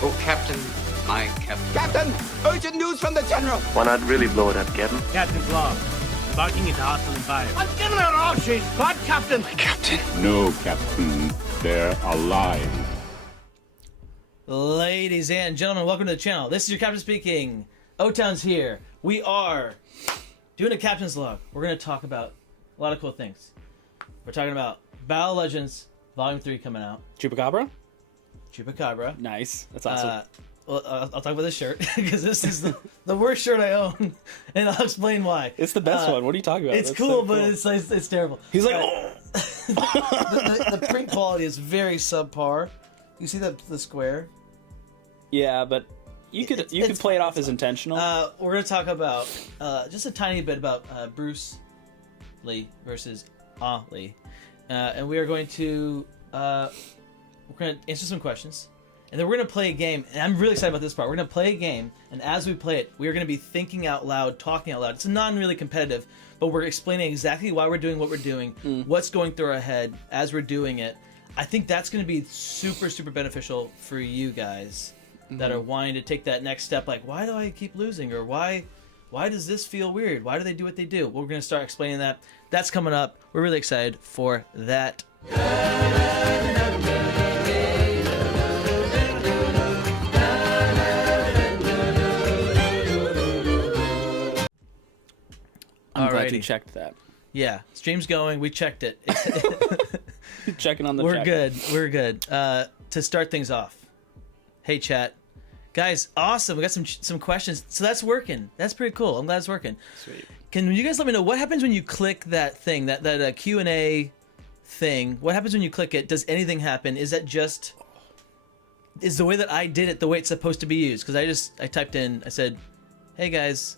Oh, Captain, my Captain. Captain, urgent news from the General. Why not really blow it up, Captain? Captain's log. Embarking into hostile environment. I'm giving out all she's got, Captain. Captain. No, Captain. They're alive. Ladies and gentlemen, welcome to the channel. This is your captain speaking. O-Town's here. We are doing a captain's log. We're going to talk about a lot of cool things. We're talking about Battle Legends Volume 3 coming out. Chupacabra? Chupacabra. Nice. That's awesome. Well, I'll talk about this shirt because this is the worst shirt I own, and I'll explain why. It's the best one. What are you talking about? It's That's cool, so but it's terrible. He's like, the print quality is very subpar. You see the square? yeah, but you could play it off as intentional. We're going to talk about just a tiny bit about Bruce Lee versus Lee, and we are going to answer some questions, and then we're going to play a game. And I'm really excited about this part. We're going to play a game, and as we play it, we are going to be thinking out loud, talking out loud. It's not really competitive, but we're explaining exactly why we're doing what we're doing, what's going through our head as we're doing it. I think that's going to be super, super beneficial for you guys that are wanting to take that next step. Like, why do I keep losing? Or why does this feel weird? Why do they do what they do? Well, we're going to start explaining that. That's coming up. We're really excited for that. I'm glad you Alrighty. checked that. Yeah, stream's going. We checked it. Checking on the We're check. good. We're good. To start things off, hey chat, guys, awesome. We got some questions. So that's working. That's pretty cool. I'm glad it's working. Sweet. Can you guys let me know what happens when you click that thing, that Q&A thing? What happens when you click it? Does anything happen? Is the way that I did it the way it's supposed to be used? Because I typed in, I said, hey guys,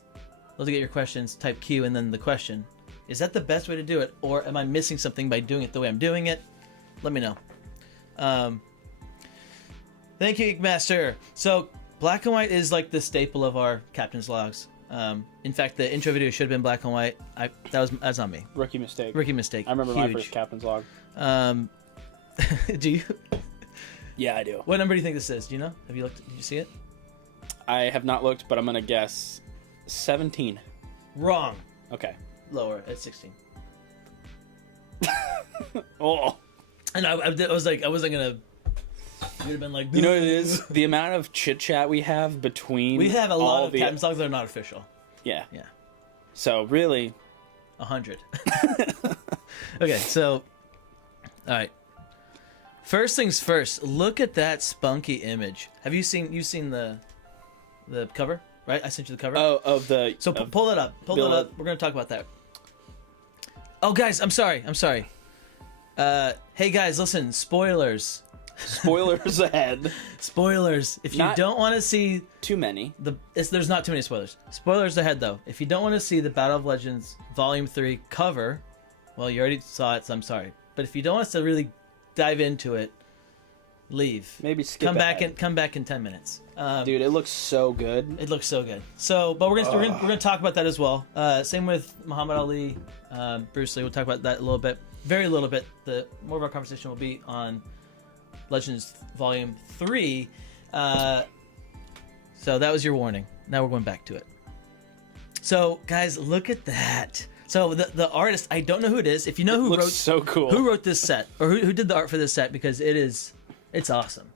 love to get your questions. Type Q and then the question. Is that the best way to do it, or am I missing something by doing it the way I'm doing it? Let me know. Thank you, Geekmaster. So black and white is like the staple of our captain's logs. In fact, the intro video should have been black and white. That's on me. Rookie mistake. Rookie mistake. I remember my Huge. first captain's log. Do you? Yeah, I do. What number do you think this is? Do you know? Have you looked? Did you see it? I have not looked, but I'm going to guess 17. Wrong. Okay. Lower at 16. Oh. And I was like, I wasn't gonna. You'd have been like, You know what it is? The amount of chit-chat we have between We have a lot of the... captain's logs that are not official. Yeah. Yeah. So, really... 100. Okay, so, all right. First things first. Look at that spunky image. Have you seen the cover? Right, I sent you the cover. Oh, of the... So of pull it up. Pull it up. We're gonna talk about that. Oh, guys, I'm sorry. Hey, guys, listen. Spoilers. Spoilers ahead. Spoilers. If you Not don't want to see too many. there's not too many spoilers. Spoilers ahead, though. If you don't want to see the Battle of Legends Volume 3 cover, well, you already saw it, so I'm sorry. But if you don't want us to really dive into it, leave. Maybe skip Come back ahead. in 10 minutes. Dude, it looks so good. It looks so good. So, but we're gonna talk about that as well. Same with Muhammad Ali, Bruce Lee. We'll talk about that a little bit, very little bit. The more of our conversation will be on Legends Volume 3. So that was your warning. Now we're going back to it. So, guys, look at that. So the artist, I don't know who it is. If you know who looks wrote so cool. who wrote this set, or who did the art for this set, because it's awesome.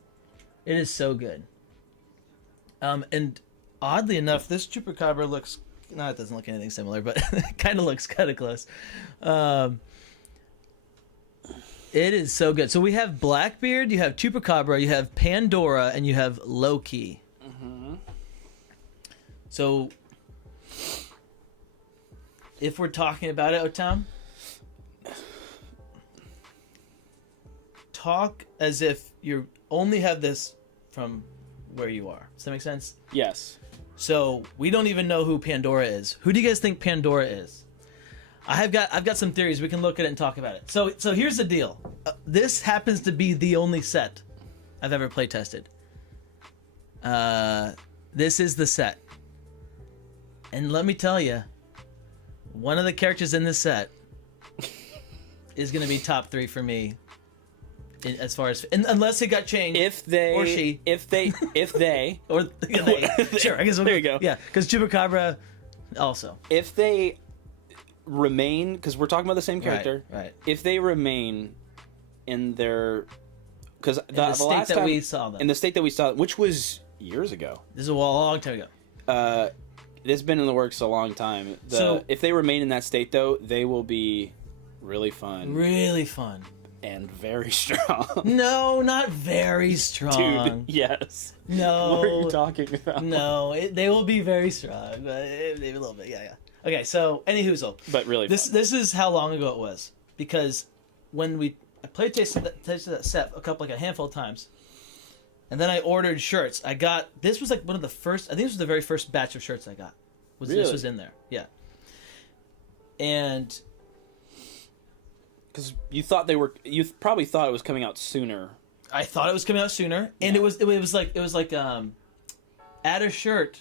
It is so good. And oddly enough, this Chupacabra looks... No, it doesn't look anything similar, but it kind of looks kind of close. It is so good. So we have Blackbeard, you have Chupacabra, you have Pandora, and you have Loki. Mm-hmm. So, if we're talking about it, O-Town, talk as if you only have this from where you are. Does that make sense? Yes. So we don't even know who Pandora is. Who do you guys think Pandora is? I've got some theories. We can look at it and talk about it. So here's the deal. This happens to be the only set I've ever play tested. This is the set, and let me tell you, one of the characters in this set is going to be top 3 for me as far as unless it got changed. If they or she if they or they. Sure, I guess there you go. Yeah, because Chupacabra also. If they remain, because we're talking about the same character, Right. if they remain in their, because the state last that time we saw them. in the state that we saw, which was years ago. This is a long time ago. It's been in the works a long time. So- if they remain in that state, though, they will be really fun Really fun. and very strong. No, not very strong. Dude, yes. No. What are you talking about? No, they will be very strong, but maybe a little bit. Yeah. Okay, so any whoozle. But really, This is how long ago it was, because when I played tasted that set a handful of times, and then I ordered shirts. This was like one of the first. I think this was the very first batch of shirts I got. Really? This was in there? Yeah. And because you probably thought it was coming out sooner. I thought it was coming out sooner, and it was like add a shirt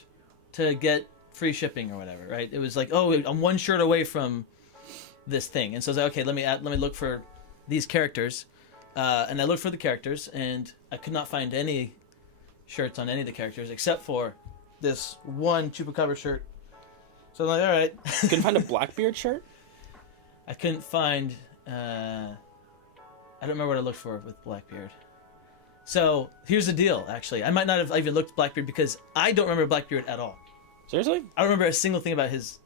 to get free shipping or whatever, right? It was like, oh, I'm one shirt away from this thing, and so I was like, okay, let me look for these characters, and I looked for the characters, and I could not find any shirts on any of the characters except for this one Chupacabra shirt. So I'm like, all right. Couldn't find a Blackbeard shirt? I couldn't find. I don't remember what I looked for with Blackbeard. So here's the deal. Actually, I might not have even looked at Blackbeard because I don't remember Blackbeard at all. Seriously? I don't remember a single thing about his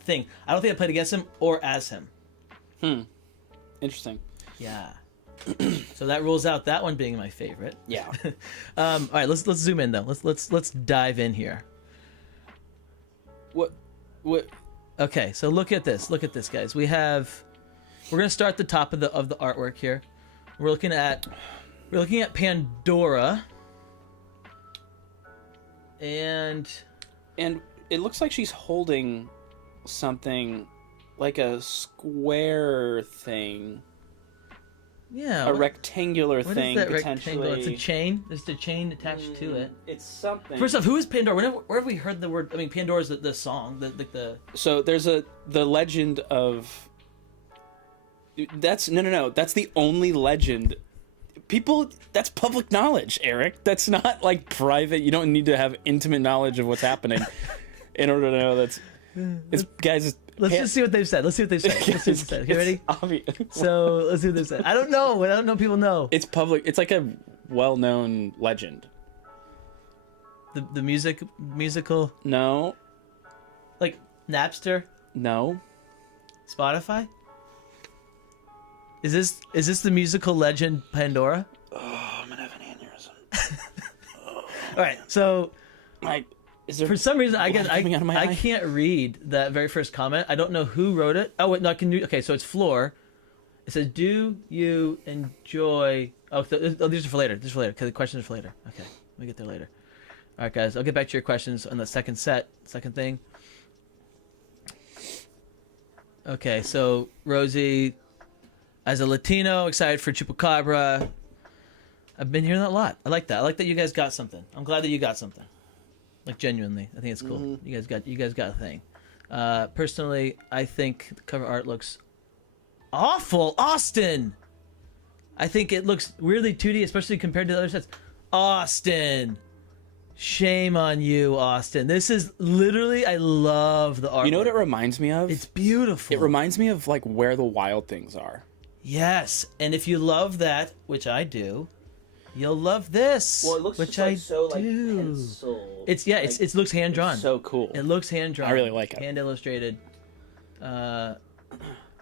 thing. I don't think I played against him or as him. Interesting. Yeah. So that rules out that one being my favorite. Yeah. All right, let's zoom in though. Let's dive in here. What? Okay, so look at this, guys. We're gonna start at the top of the artwork here. We're looking at Pandora, and it looks like she's holding something like a square thing. yeah, A rectangular what thing, is that potentially. rectangle? It's a chain. There's a chain attached to it. It's something. First off, who is Pandora? Where have we heard the word? I mean, Pandora's the song, the So there's the legend of. That's no. That's the only legend. People, that's public knowledge, Eric. That's not like private. You don't need to have intimate knowledge of what's happening in order to know that's. It's guys. Let's just see what they've said. Okay, ready? Obvious. So let's see what they've said. I don't know. People know. It's public. It's like a well-known legend. The musical, No. like Napster, No. Spotify. Is this the musical legend Pandora? Oh, I'm gonna have an aneurysm. All right, so Is there for some reason I coming out of my eye? can't read that very first comment. I don't know who wrote it. Oh wait, no, I can do. Okay, so it's Floor. It says, "Do you enjoy?" Oh, these are for later. These are for later because the questions are for later. Okay, let me get there later. All right, guys, I'll get back to your questions on the second thing. Okay, so Rosie, as a Latino, excited for Chupacabra. I've been hearing that a lot. I like that. I like that you guys got something. I'm glad that you got something. Like genuinely, I think it's cool. Mm-hmm. You guys got a thing. Personally, I think the cover art looks awful. Austin, I think it looks weirdly 2D, especially compared to the other sets. Austin, shame on you, Austin. This is literally, I love the art. You know what it reminds me of? It's beautiful. It reminds me of like Where the Wild Things Are. Yes, and if you love that, which I do, you'll love this. Well, it looks which just, like, I so like do. pencil. It looks hand drawn. So cool. It looks hand drawn. I really like it. Hand illustrated. I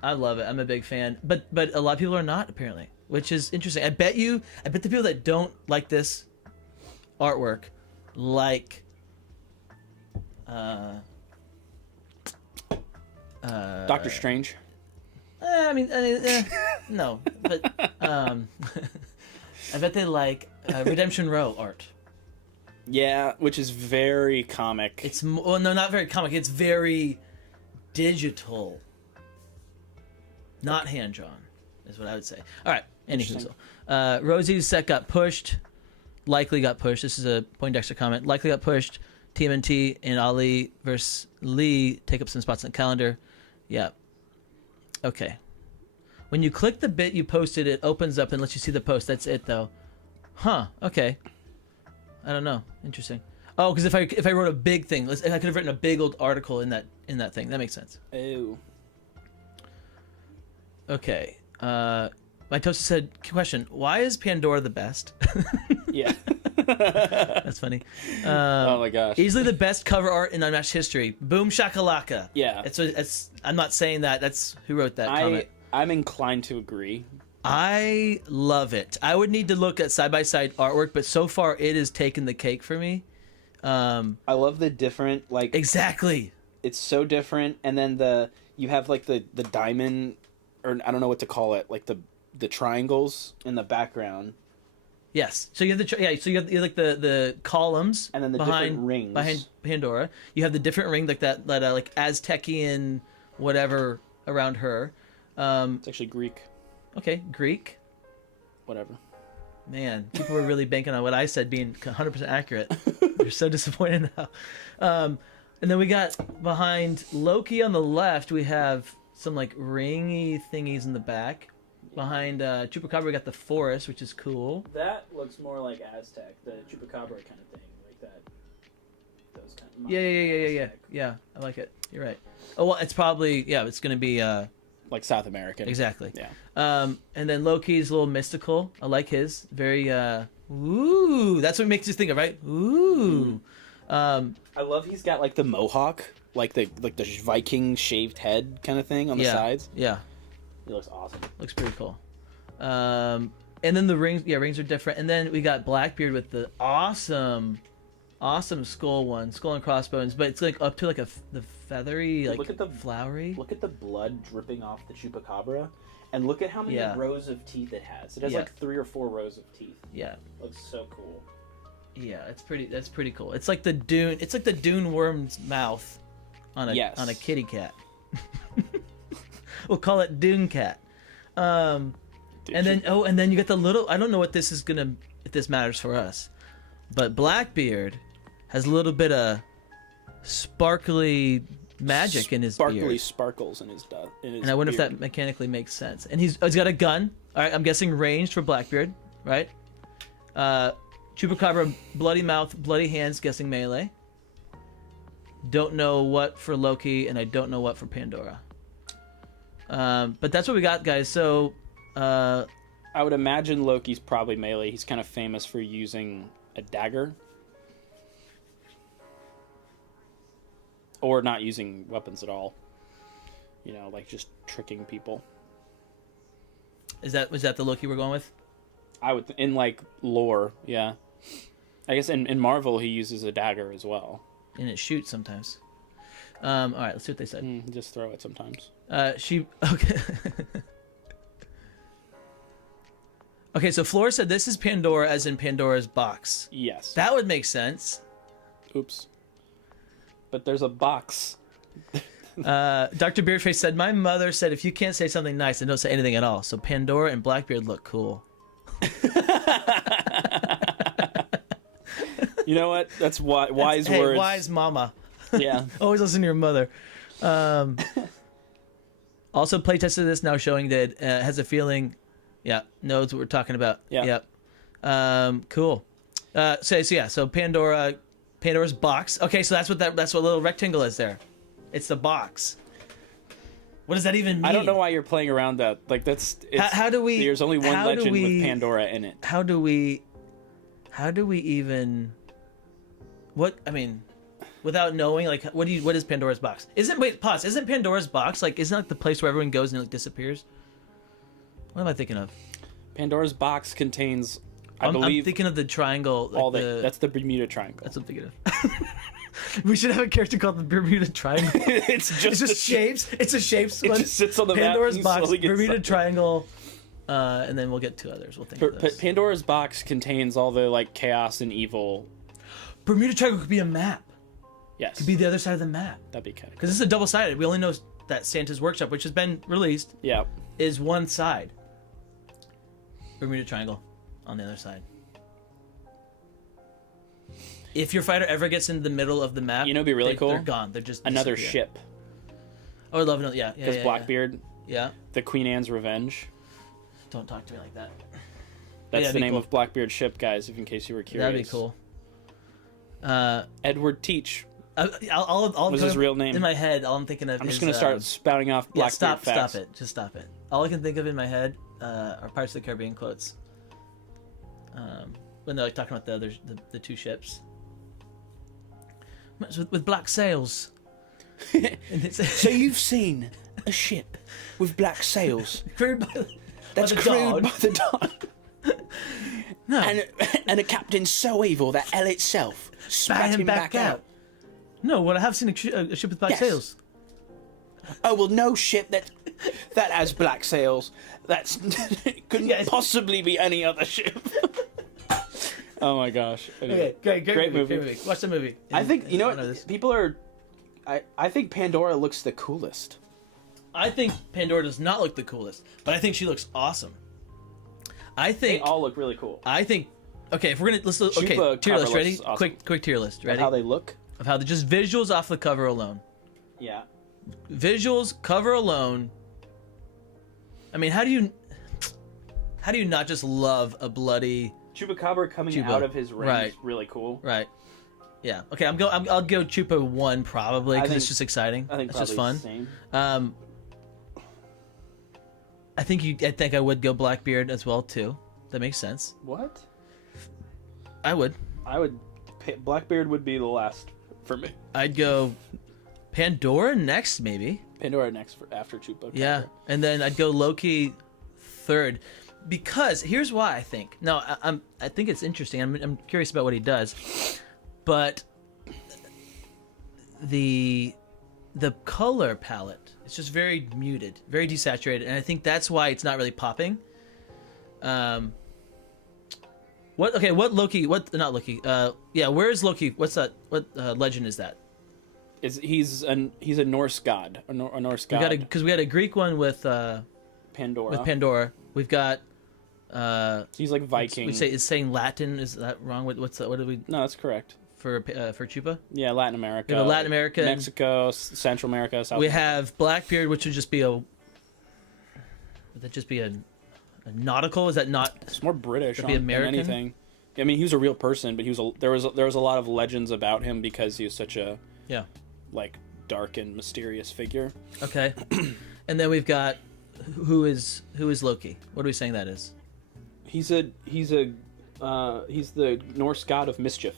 love it. I'm a big fan. But a lot of people are not, apparently, which is interesting. I bet the people that don't like this artwork like Doctor Strange. No, but I bet they like Redemption Row art. Yeah, which is very comic. It's no, not very comic. It's very digital, not hand drawn, is what I would say. All right, anywho, Rosie's set got pushed. Likely got pushed. This is a Poindexter comment. Likely got pushed. TMNT and Ali versus Lee take up some spots on the calendar. Yeah. Okay. When you click the bit you posted, it opens up and lets you see the post. That's it, though. Huh. Okay. I don't know. Interesting. Oh, because if I wrote a big thing, I could have written a big old article in that thing. That makes sense. Oh. Okay. My toaster said, question, why is Pandora the best? Yeah. That's funny. Oh my gosh. Easily the best cover art in Unmatched history. Boom shakalaka. Yeah. It's I'm not saying that. That's who wrote that comment. I'm inclined to agree. I love it. I would need to look at side-by-side artwork, but so far it has taken the cake for me. I love the different, like... Exactly. It's so different, and then you have, like, the diamond, or I don't know what to call it, like the triangles in the background. Yes. So you have you have like the columns, and then the behind, different rings behind Pandora. You have the different ring like that like Aztecian whatever around her. It's actually Greek. Okay, Greek. Whatever. Man, people were really banking on what I said being 100% accurate. You're so disappointed now. And then we got behind Loki on the left, we have some like ringy thingies in the back. Behind Chupacabra, we got the forest, which is cool. That looks more like Aztec, the Chupacabra kind of thing, like that. Those kind of Yeah. I like it. You're right. Oh well, it's probably it's gonna be like South American. exactly. Yeah. And then Loki's a little mystical. I like his very ooh. That's what makes you think of, right? Ooh. I love he's got like the mohawk, like the Viking shaved head kind of thing on the sides. Yeah. He looks awesome. Looks pretty cool. And then the rings, rings are different. And then we got Blackbeard with the awesome skull and crossbones, but it's like up to like the feathery, like look at the flowery. Look at the blood dripping off the Chupacabra, and look at how many rows of teeth it has. It has like 3 or 4 rows of teeth. Yeah. Looks so cool. Yeah, that's pretty cool. It's like the dune worm's mouth on a kitty cat. We'll call it Dune Cat. And then you get the little. I don't know what this is if this matters for us, but Blackbeard has a little bit of sparkly magic in his beard. Sparkles in his and I wonder if that mechanically makes sense. And he's got a gun. All right, I'm guessing ranged for Blackbeard, right? Chupacabra, bloody mouth, bloody hands, guessing melee. Don't know what for Loki, and I don't know what for Pandora. But that's what we got, guys. So, I would imagine Loki's probably melee. He's kind of famous for using a dagger. Or not using weapons at all. You know, like just tricking people. Was that the Loki we're going with? I would, in like lore, yeah. I guess in Marvel he uses a dagger as well. And it shoots sometimes. All right, let's see what they said. Just throw it sometimes. Okay. Okay, so Flora said this is Pandora as in Pandora's box. Yes. That would make sense. Oops. But there's a box. Dr. Beardface said, my mother said if you can't say something nice, then don't say anything at all. So Pandora and Blackbeard look cool. You know what? That's wise hey, words. Wise mama. Yeah. Always listen to your mother. Also playtested this, now showing that has a feeling, knows what we're talking about. Yeah. Yep. Cool. So Pandora's box. Okay, so that's what little rectangle is there. It's the box. What does that even mean? I don't know why you're playing around that. Like how do we? There's only one legend with Pandora in it. How do we even? What I mean, without knowing, like, what is Pandora's box? Isn't Pandora's box like? Isn't that the place where everyone goes and it like, disappears? What am I thinking of? Pandora's box contains. I'm thinking of the triangle. Like that's the Bermuda Triangle. That's what I'm thinking of. We should have a character called the Bermuda Triangle. It's just shapes. It's a shapes one. It just sits on the Pandora's map. box, Bermuda Triangle, and then we'll get 2 others. We'll think of those. Pandora's box contains all the like chaos and evil. Bermuda Triangle could be a map. Yes. Could be the other side of the map. That'd be kind of. Because this is a double-sided. We only know that Santa's Workshop, which has been released, is one side. Bermuda Triangle on the other side. If your fighter ever gets into the middle of the map, it'd be really cool. They're gone. They're just another disappear. ship. I would love another. Yeah. Because Blackbeard Yeah. The Queen Anne's Revenge. Don't talk to me like that. That's Yeah, the be name cool. of Blackbeard's ship, guys, if in case you were curious. That'd be cool. Edward Teach I'll was his real name. In my head, all I'm thinking of I'm just is, going to start spouting off yeah, Blackbeard facts. stop it. Just stop it. All I can think of in my head are Pirates of the Caribbean quotes. When they're like talking about the two ships. With black sails. And it's, So you've seen a ship with black sails crewed by, that's by the crewed dog. by the Don. No. And a captain so evil that L itself spat Spat him back out. No, well, I have seen a ship with black Yes. sails. Oh well, no ship that has black sails. That's couldn't Yes. possibly be any other ship. Oh my gosh! Anyway, Okay, great movie. movie. Watch the movie. I think you know I know what this. people are. I think Pandora looks the coolest. I think Pandora does not look the coolest, but I think she looks awesome. I They think. all look really cool. I think. Okay, if we're gonna let's okay Chupa tier cover list. Ready? looks awesome. Quick tier list. Ready? How they look. Of how the just visuals off the cover alone. Yeah. Visuals, cover alone. I mean, how do you not just love a bloody Chupacabra coming Chupa. out of his ring Right. is really cool. right? Yeah. Okay, I'll go Chupa 1 probably because it's think- just exciting. I think it's just probably fun. the same. I think I would go Blackbeard as well too. That makes sense. What? I would. Blackbeard would be the last for me. I'd go Pandora next maybe. Pandora next after Chupacabra. Yeah, and then I'd go Loki third, because here's why I think. No, I think it's interesting. I'm curious about what he does, but the color palette is just very muted, very desaturated, and I think that's why it's not really popping. What Loki? What not Loki? Yeah, where is Loki? What's that? What legend is that? He's a Norse god, a Norse god. We had a Greek one with Pandora. with Pandora. We've got He's like Viking. we say is saying Latin. Is that wrong? What did we No, that's correct. for Chupa? Yeah, Latin America. We have Latin America, Mexico, Central America, South We America. have Blackbeard, which would just be a nautical? Is that not? It's more British Could be than American? anything. I mean, he was a real person, but there was a lot of legends about him because he was such a Yeah. like dark and mysterious figure. Okay. And then we've got who is Loki? What are we saying that is? He's the Norse god of mischief.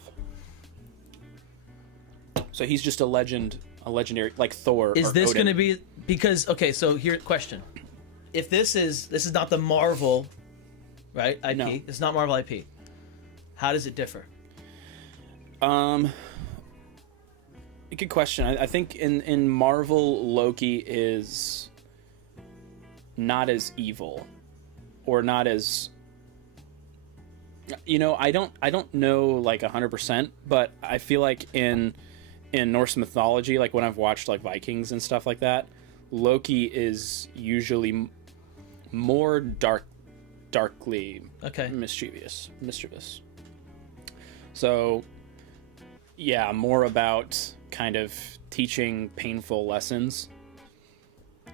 So he's just a legendary like Thor. Is or this Odin. going to be because okay? So here, question: if this is not the Marvel, right? IP. No. It's not Marvel IP. How does it differ? Good question. I think in Marvel, Loki is not as evil, or not as. I don't know like 100%, but I feel like in Norse mythology, like when I've watched like Vikings and stuff like that, Loki is usually more darkly Okay. mischievous. So, yeah, more about kind of teaching painful lessons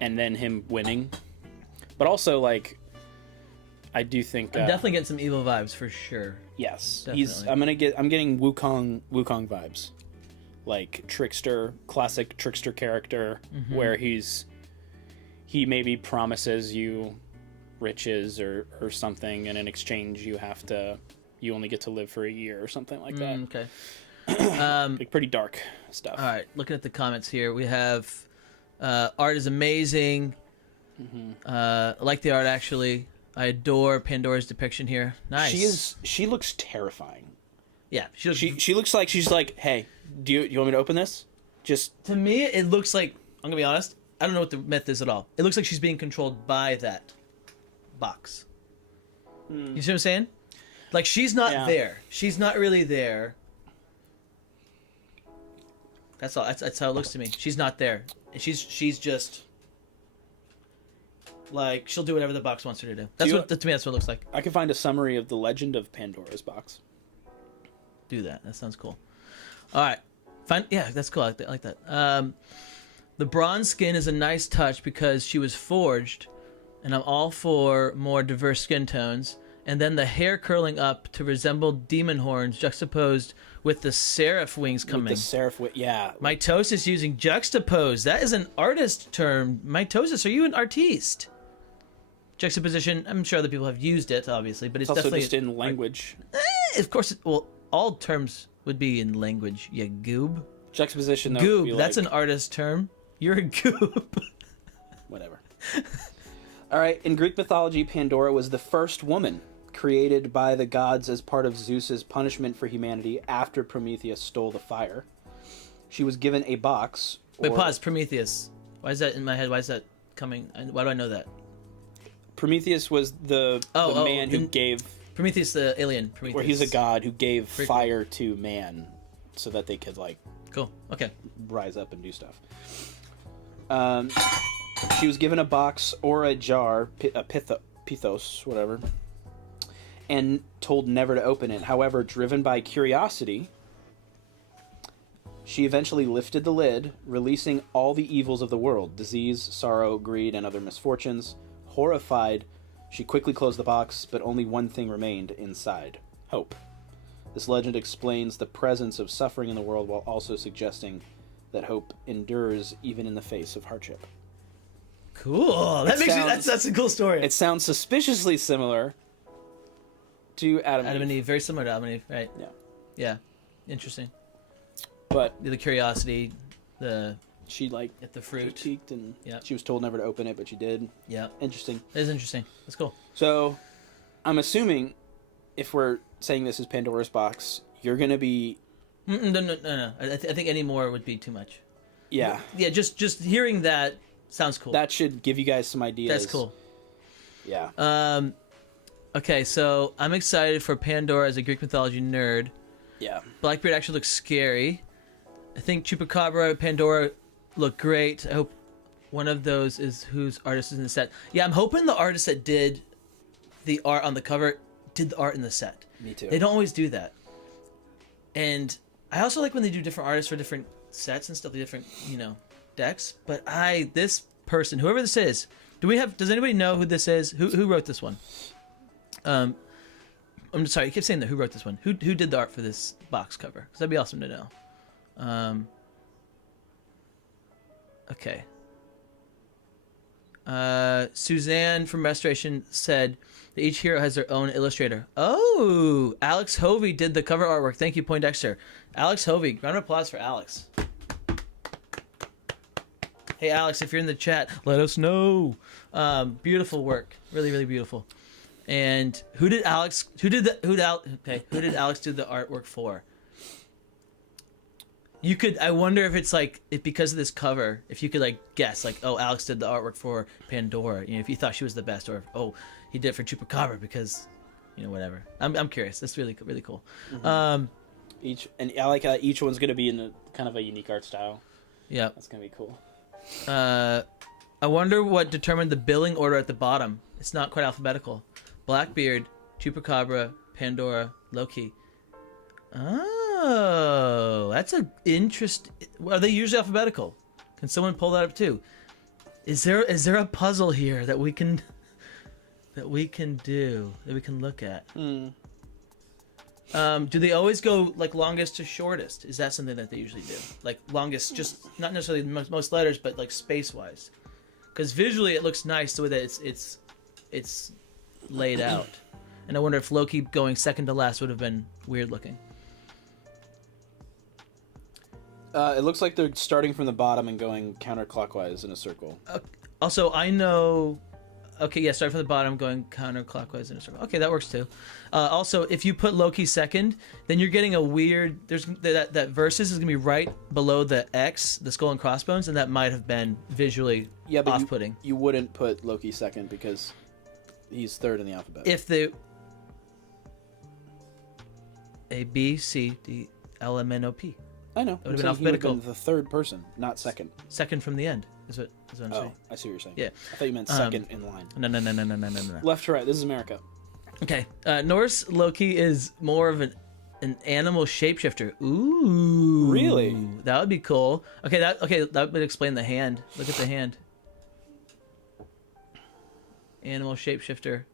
and then him winning. But also, like, I do think I'm definitely getting some evil vibes for sure. yes, Definitely. I'm getting Wukong vibes, like classic trickster character, Mm-hmm. where he maybe promises you riches or something, and in exchange you only get to live for a year or something like that. Okay. Like pretty dark stuff. All right. Looking at the comments here, we have art is amazing. I like the art actually. I adore Pandora's depiction here. Nice. She looks terrifying. Yeah. She looks like she's like, hey, do you want me to open this? Just To me, it looks like, I'm gonna be honest, I don't know what the myth is at all. It looks like she's being controlled by that box. You see what I'm saying? Like she's not Yeah. there. She's not really there. That's all. That's how it looks to me. She's not there. And she's just like she'll do whatever the box wants her to do. To me that's what it looks like. I can find a summary of the legend of Pandora's box. Do that. That sounds cool. All right. Fine. Yeah, that's cool. I like that. The bronze skin is a nice touch because she was forged, and I'm all for more diverse skin tones. And then the hair curling up to resemble demon horns juxtaposed with the seraph wings coming. With the seraph yeah. Mitosis using juxtapose. That is an artist term. Mitosis, are you an artiste? Juxtaposition, I'm sure other people have used it, obviously, but it's also definitely... just in language. Of course, well, all terms would be in language, you goob. Juxtaposition, though, would Goob, be that's like... an artist term. You're a goob. Whatever. All right, in Greek mythology, Pandora was the first woman created by the gods as part of Zeus's punishment for humanity after Prometheus stole the fire. She was given a box... Wait, pause. Prometheus. Why is that in my head? Why is that coming? Why do I know that? Prometheus was the man who gave... Prometheus, the alien. Prometheus. Where he's a god who gave fire to man so that they could, like... Cool. Okay. Rise up and do stuff. She was given a box or a jar, a pithos, whatever, and told never to open it. However, driven by curiosity, she eventually lifted the lid, releasing all the evils of the world: disease, sorrow, greed, and other misfortunes. Horrified, she quickly closed the box, but only one thing remained inside: hope. This legend explains the presence of suffering in the world while also suggesting that hope endures even in the face of hardship. Cool. That's a cool story. It sounds suspiciously similar to Adam and Eve. Very similar to Adam and Eve, right? Yeah. Yeah. Interesting. But the curiosity, she at the fruit, critiqued, and she was told never to open it, but she did. Yeah. Interesting. It is interesting. That's cool. So, I'm assuming if we're saying this is Pandora's box, you're gonna be. No. I think any more would be too much. Yeah. Yeah. Just hearing that sounds cool. That should give you guys some ideas. That's cool. Yeah. Okay, so I'm excited for Pandora as a Greek mythology nerd. Yeah. Blackbeard actually looks scary. I think Chupacabra, Pandora look great. I hope one of those is whose artist is in the set. Yeah, I'm hoping the artist that did the art on the cover did the art in the set. Me too. They don't always do that. And I also like when they do different artists for different sets and stuff, the different, decks. But this person, whoever this is, does anybody know who this is? Who wrote this one? I'm sorry, I keep saying that. Who wrote this one? Who did the art for this box cover? Because that'd be awesome to know. Okay. Suzanne from Restoration said that each hero has their own illustrator. Oh, Alex Hovey did the cover artwork. Thank you, Poindexter. Alex Hovey. Round of applause for Alex. Hey, Alex, if you're in the chat, let us know. Beautiful work. Really, really beautiful. And who did Alex do the artwork for? I wonder if it's because of this cover, if you could guess, Alex did the artwork for Pandora, if you thought she was the best, or he did it for Chupacabra because, whatever. I'm curious. That's really, really cool. Mm-hmm. I like how each one's going to be in a kind of a unique art style. Yeah. That's going to be cool. I wonder what determined the billing order at the bottom. It's not quite alphabetical. Blackbeard, Chupacabra, Pandora, Loki. Oh, that's an interest. Are they usually alphabetical? Can someone pull that up too? Is there a puzzle here that we can look at? Do they always go longest to shortest? Is that something that they usually do? Longest, just not necessarily most letters, but space wise. Because visually it looks nice the way that it's laid out. And I wonder if Loki going second to last would have been weird looking. It looks like they're starting from the bottom and going counterclockwise in a circle. Also, I know... Okay, yeah, start from the bottom, going counterclockwise in a circle. Okay, that works too. Also, if you put Loki second, then you're getting a weird... There's that versus is going to be right below the X, the skull and crossbones, and that might have been visually off-putting. You wouldn't put Loki second because he's third in the alphabet. If the... A, B, C, D, L, M, N, O, P. I know. That would have been alphabetical. He would have been the third person, not second. Second from the end, is what I'm saying. I see what you're saying. Yeah. I thought you meant second in line. No. Left to right. This is America. Okay. Norse Loki is more of an an animal shapeshifter. Ooh. Really? That would be cool. Okay, that would explain the hand. Look at the hand. Animal shapeshifter.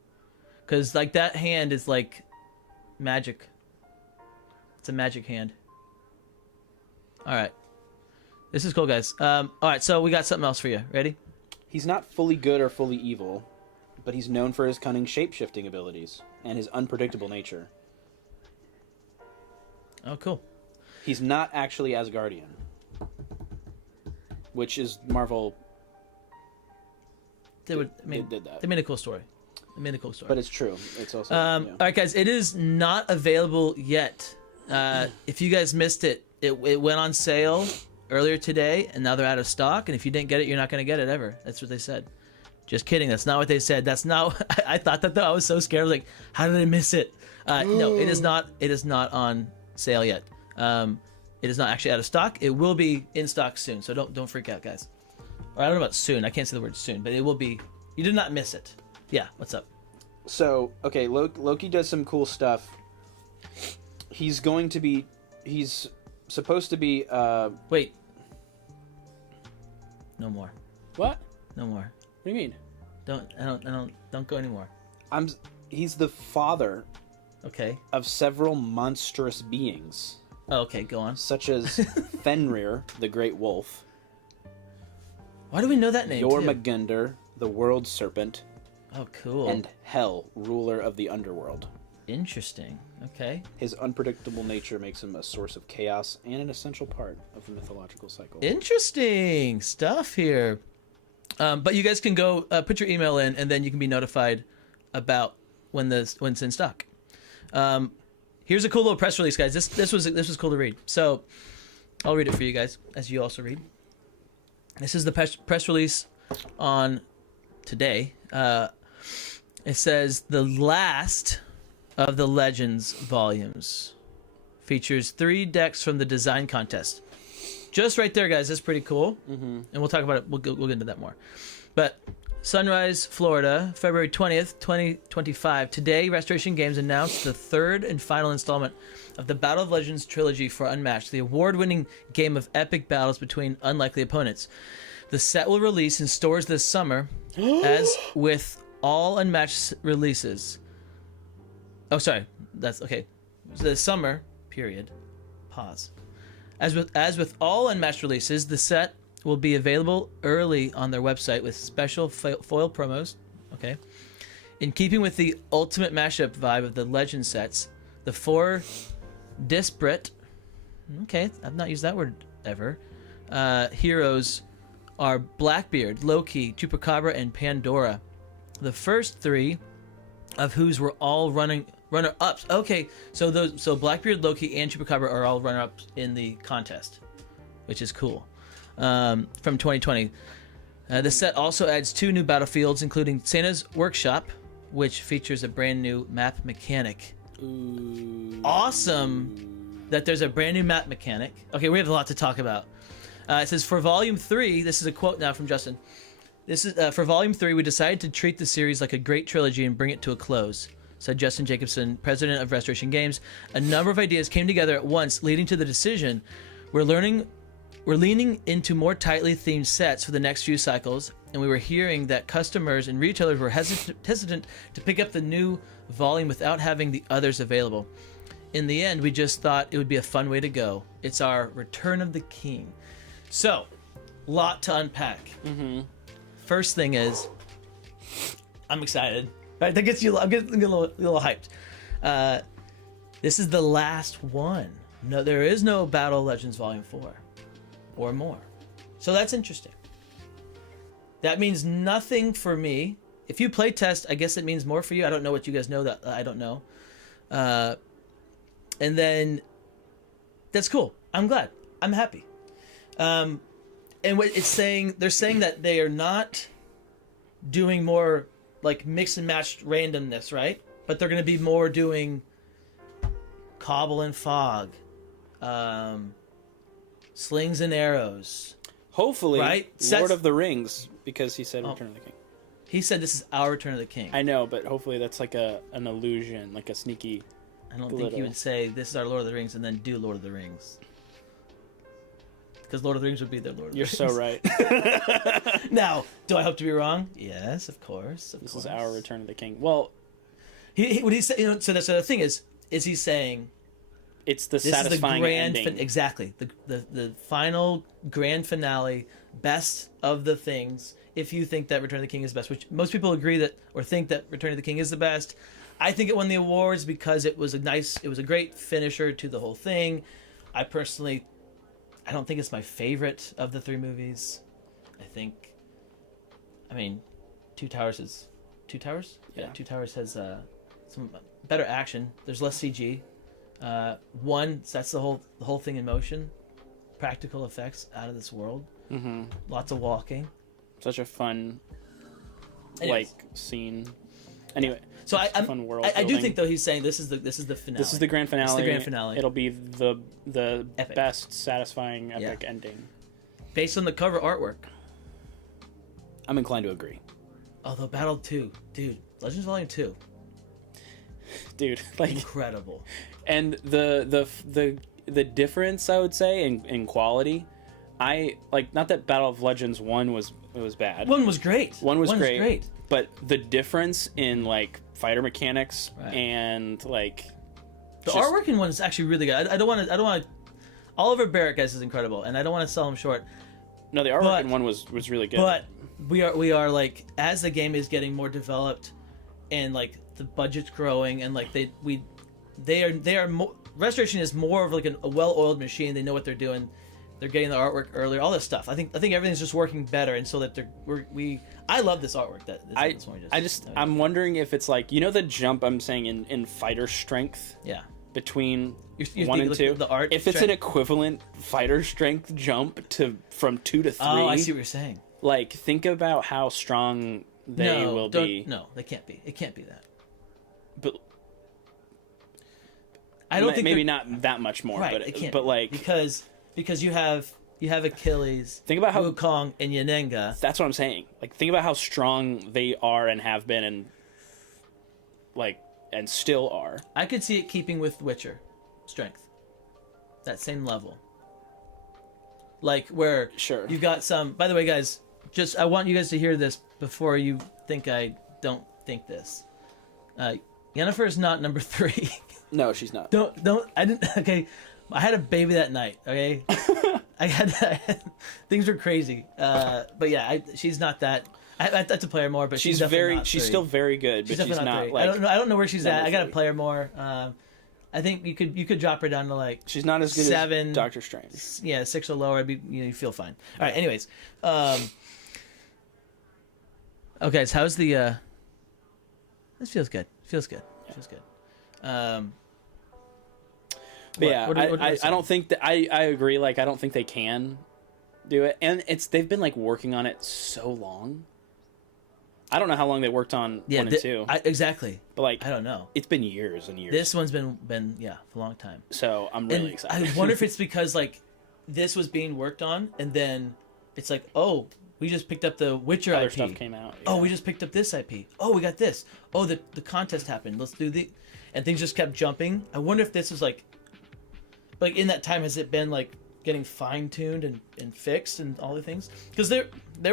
Because, like, that hand is, like, magic. It's a magic hand. Alright. This is cool, guys. Alright, so we got something else for you. Ready? He's not fully good or fully evil, but he's known for his cunning shape-shifting abilities and his unpredictable nature. Oh, cool. He's not actually Asgardian, which is Marvel. They did that. They made a cool story. But it's true. It's also. All right, guys. It is not available yet. If you guys missed it, it went on sale earlier today, and now they're out of stock. And if you didn't get it, you're not going to get it ever. That's what they said. Just kidding. That's not what they said. That's not. I thought that though. I was so scared. I was like, how did I miss it? No, it is not. It is not on sale yet. It is not actually out of stock. It will be in stock soon. So don't freak out, guys. Or I don't know about soon. I can't say the word soon, but it will be. You did not miss it. Yeah. What's up? So okay, Loki does some cool stuff. He's supposed to be. Wait. No more. What? No more. What do you mean? Don't go anymore. He's the father Okay. of several monstrous beings, Oh, okay, go on. such as Fenrir, the Great Wolf, Why do we know that name? too? Jormungandr, the World Serpent, Oh, cool. and Hel, ruler of the underworld. Interesting. Okay. His unpredictable nature makes him a source of chaos and an essential part of the mythological cycle. Interesting stuff here. But you guys can go put your email in, and then you can be notified about when it's in stock. Here's a cool little press release, guys. This was cool to read. So I'll read it for you guys, as you also read. This is the press release on today. It says the last of the Legends volumes features 3 decks from the design contest. Just right there, guys. That's pretty cool. Mm-hmm. And we'll talk about it. We'll get into that more. But Sunrise, Florida, February 20th, 2025. Today, Restoration Games announced the 3rd and final installment of the Battle of Legends trilogy for Unmatched, the award-winning game of epic battles between unlikely opponents. The set will release in stores this summer, as with all Unmatched releases. Oh, sorry. That's okay. The summer period. Pause. As with all Unmatched releases, the set will be available early on their website with special foil promos. Okay. In keeping with the ultimate mashup vibe of the Legend sets, the 4 disparate, okay, I've not used that word ever, heroes are Blackbeard, Loki, Chupacabra, and Pandora. The first 3 of whose were all runner-ups. Okay, so Blackbeard, Loki, and Chupacabra are all runner-ups in the contest, which is cool. From 2020. The set also adds 2 new battlefields, including Santa's Workshop, which features a brand new map mechanic. Ooh. Awesome that there's a brand new map mechanic. Okay, we have a lot to talk about. It says, for Volume 3, this is a quote now from Justin. This is for Volume 3, we decided to treat the series like a great trilogy and bring it to a close, said Justin Jacobson, president of Restoration Games. A number of ideas came together at once, leading to the decision. We're leaning into more tightly themed sets for the next few cycles, and we were hearing that customers and retailers were hesitant to pick up the new volume without having the others available. In the end, we just thought it would be a fun way to go. It's our Return of the King. So, lot to unpack. Mm-hmm. First thing is, I'm excited. Right, that gets you. I'm getting a little hyped. This is the last one. No, there is no Battle Legends Volume 4 or more. So that's interesting. That means nothing for me. If you play test, I guess it means more for you. I don't know what you guys know that I don't know. And then that's cool. I'm glad. I'm happy. And what it's saying, they're saying that they are not doing more like mix and match randomness, right? But they're going to be more doing Cobble and Fog, slings and arrows. Hopefully, right? Lord of the Rings, because he said Return of the King. He said this is our Return of the King. I know, but hopefully that's like an illusion, like a sneaky I don't think he would say this is our Lord of the Rings and then do Lord of the Rings. Because Lord of the Rings would be their Lord of the Rings. You're so right. Now, do I hope to be wrong? Yes, of course. This is our Return of the King. Well, what he said, so that's the thing is he saying it's the this satisfying is the grand ending. exactly the final grand finale, best of the things. If you think that Return of the King is the best, which most people agree that or think that Return of the King is the best, I think it won the awards because it was a great finisher to the whole thing. I don't think it's my favorite of the 3 movies. I mean, Two Towers is Two Towers. Yeah, Two Towers has some better action. There's less CG. One sets the whole thing in motion. Practical effects out of this world. Mm-hmm. Lots of walking. Such a fun, scene. Anyway, so I'm fun world. I do think though he's saying this is the finale. This is the grand finale. It's the grand finale. It'll be the Epic. best, satisfying, epic ending. Based on the cover artwork. I'm inclined to agree. Although Battle 2, dude, Legends Volume 2, dude, incredible. And the difference, I would say, in quality, not that Battle of Legends 1 was bad. 1 was great. One was great. But the difference in fighter mechanics and the artwork in 1 is actually really good. I don't want to. Oliver Barrett, guys, is incredible, and I don't want to sell him short. No, the artwork in 1 was really good. But we are as the game is getting more developed, and the budget's growing, and they are more, Restoration is more of a well-oiled machine. They know what they're doing. They're getting the artwork earlier, all this stuff. I think everything's just working better, and so that I love this artwork. I'm wondering if it's the jump I'm saying in fighter strength. Yeah. Between you're 1 and 2, the art if it's an equivalent fighter strength jump from 2 to 3. Oh, I see what you're saying. Think about how strong they will be. No, they can't be. It can't be that. But I don't think maybe not that much more. Right, but it can't because you have Achilles, think about how Wukong and Yanenga. That's what I'm saying. Think about how strong they are and have been, and still are. I could see it keeping with Witcher strength, that same level. Where sure you've got some. By the way, guys, I want you guys to hear this before you think I don't think this. Yennefer is not number 3. No, she's not. Don't. I didn't. Okay, I had a baby that night. Okay, I had things were crazy. But yeah, she's not that. I have to play her more, but she's still very good. But she's not. I don't know where she's at. I gotta play her more. I think you could drop her down to she's not as good 7, as Doctor Strange. Yeah, 6 or lower. You feel fine. All right. Anyways, okay. So how's the? This feels good. Feels good. But I don't think that I agree. I don't think they can do it, and they've been like working on it so long. I don't know how long they worked on 1 and 2. Exactly. But like, I don't know. It's been years and years. This one's been for a long time. So I'm really excited. I wonder if it's because like this was being worked on, and then it's like, oh, we just picked up the Witcher Other IP. stuff came out. Yeah. Oh, we just picked up this IP. Oh, we got this. Oh, the contest happened. Let's do the, and things just kept jumping. I wonder if this is like in that time, has it been like getting fine tuned and fixed and all the things? Because there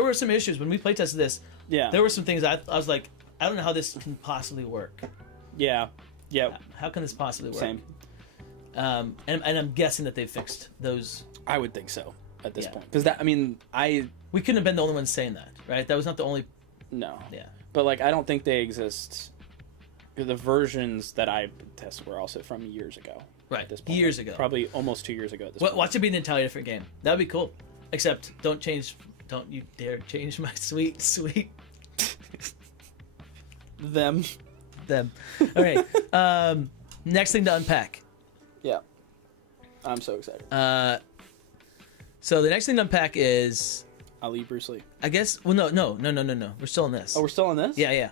were some issues when we play tested this. Yeah. There were some things I was like, I don't know how this can possibly work. Yeah. Yeah. How can this possibly work? Same. And I'm guessing that they've fixed those. I would think so at this Yeah. point. Because we couldn't have been the only ones saying that, right? That was not the only. No. Yeah. But like, I don't think they exist. The versions that I tested were also from years ago. Right. At this point. Years ago. Probably almost 2 years ago at this point. Watch it be an entirely different game. That would be cool. Except don't you dare change my sweet them. All right. Next thing to unpack. Yeah. I'm so excited. So the next thing to unpack is Ali Bruce Lee. I guess. Well, no. We're still in this. Oh, we're still in this? Yeah.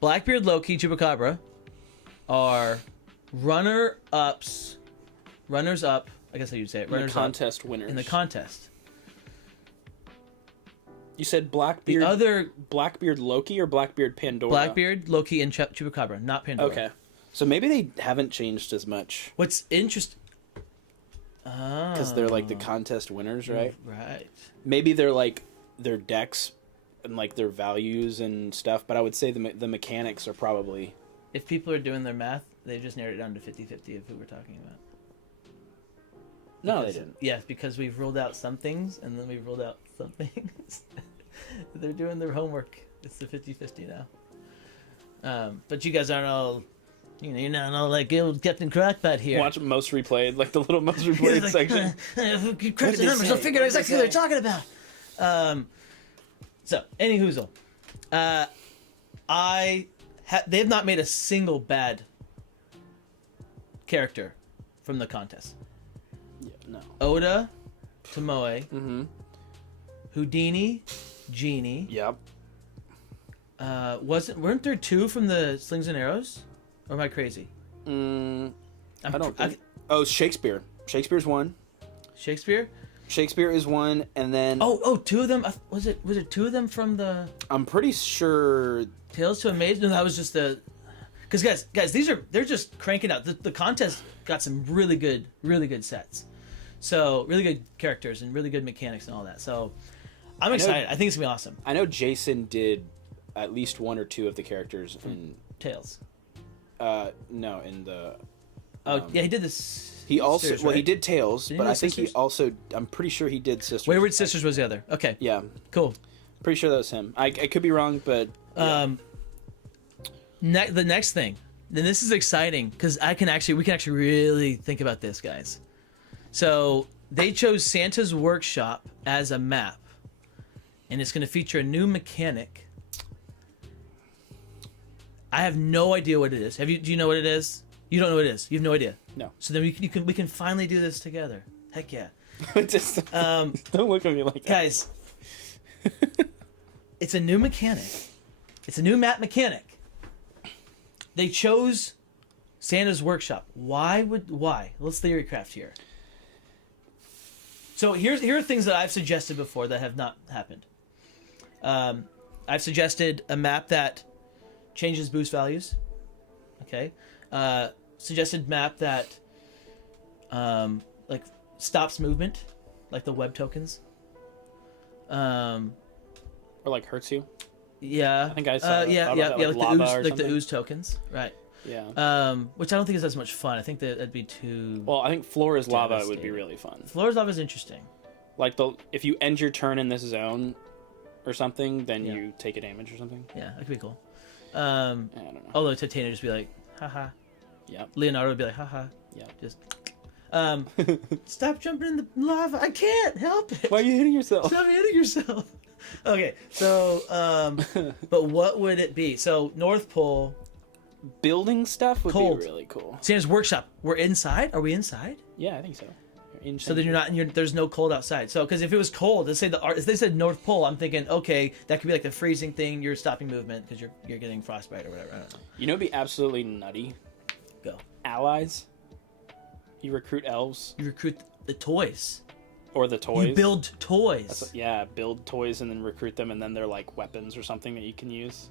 Blackbeard, Loki, Chupacabra are runners up. I guess how you'd say it. Runners the contest up winners. in the contest. You said Blackbeard. The other Blackbeard Loki or Blackbeard Pandora? Blackbeard, Loki, and Chupacabra, not Pandora. Okay. So maybe they haven't changed as much What's interesting? because they're like the contest winners, right? Right. Maybe they're like their decks and like their values and stuff. But I would say the mechanics are probably. If people are doing their math, they just narrowed it down to 50-50 of who we're talking about. No, they didn't. Yeah, because we've ruled out some things, and then we've ruled out some things. They're doing their homework. It's the 50-50 now. But you guys aren't all, you're not all like old Captain Crockpot here. Watch most replayed, like the little most replayed section. Crunch the numbers, they'll figure out exactly what they're talking about. So, any hoozle. They have not made a single bad character from the contest. Yeah, no. Oda, Tomoe, Mm-hmm. Houdini, Genie. Yep. Weren't there 2 from the Slings and Arrows? Or am I crazy? I don't think. Shakespeare. Shakespeare's one. Shakespeare? Shakespeare is one, and then. Oh, 2 of them. Was it 2 of them from the I'm pretty sure. Tales to Amaze? No, that was just the. Because guys, they're just cranking out. The contest got some really good sets. So really good characters and really good mechanics and all that. So I'm excited. I think it's gonna be awesome. I know Jason did at least 1 or 2 of the characters in. Tales. No, in the. Yeah, he did this. He also right? he did Tales, Did he but do I think Sisters? he also. I'm pretty sure he did Sisters. Wayward Sisters was the other. Okay. Yeah, Cool. pretty sure that was him. I could be wrong, but. Yeah. The next thing, then this is exciting because we can actually really think about this, guys. So they chose Santa's Workshop as a map, and it's going to feature a new mechanic. I have no idea what it is. Do you know what it is? You don't know what it is. You have no idea. No. So then we can finally do this together. Heck yeah. Just, don't look at me like that. Guys, it's a new mechanic. It's a new map mechanic. They chose Santa's Workshop. Why? Let's theory craft here. So here are things that I've suggested before that have not happened. I've suggested a map that changes boost values. Okay. Suggested map that like stops movement, like the web tokens. Or like hurts you. Yeah. I think I saw. Like the ooze tokens, right? Yeah. Which I don't think is as much fun. I think that'd be too. Well, I think floor is lava would be devastating. really fun. Floor's lava is interesting. Like if you end your turn in this zone, or something, then Yeah. you take a damage or something. Yeah, that could be cool. I don't know. Although Titania would just be like, haha. Yep. Leonardo would be like, haha. Yep. Just. Stop jumping in the lava. I can't help it. Why are you hitting yourself? Stop hitting yourself. Okay, so, but what would it be? So, North Pole, Building stuff would Cold. be really cool. Santa's Workshop. We're inside? Are we inside? Yeah, I think so. You're So then you're not. There's no cold outside. So because if it was cold, let's say if they said North Pole, I'm thinking okay, that could be like the freezing thing. You're stopping movement because you're getting frostbite or whatever. I don't know. You know, it'd be absolutely nutty. Go. Allies. You recruit elves You recruit the toys. or the toys. You build toys. Yeah, build toys and then recruit them, and then they're like weapons or something that you can use.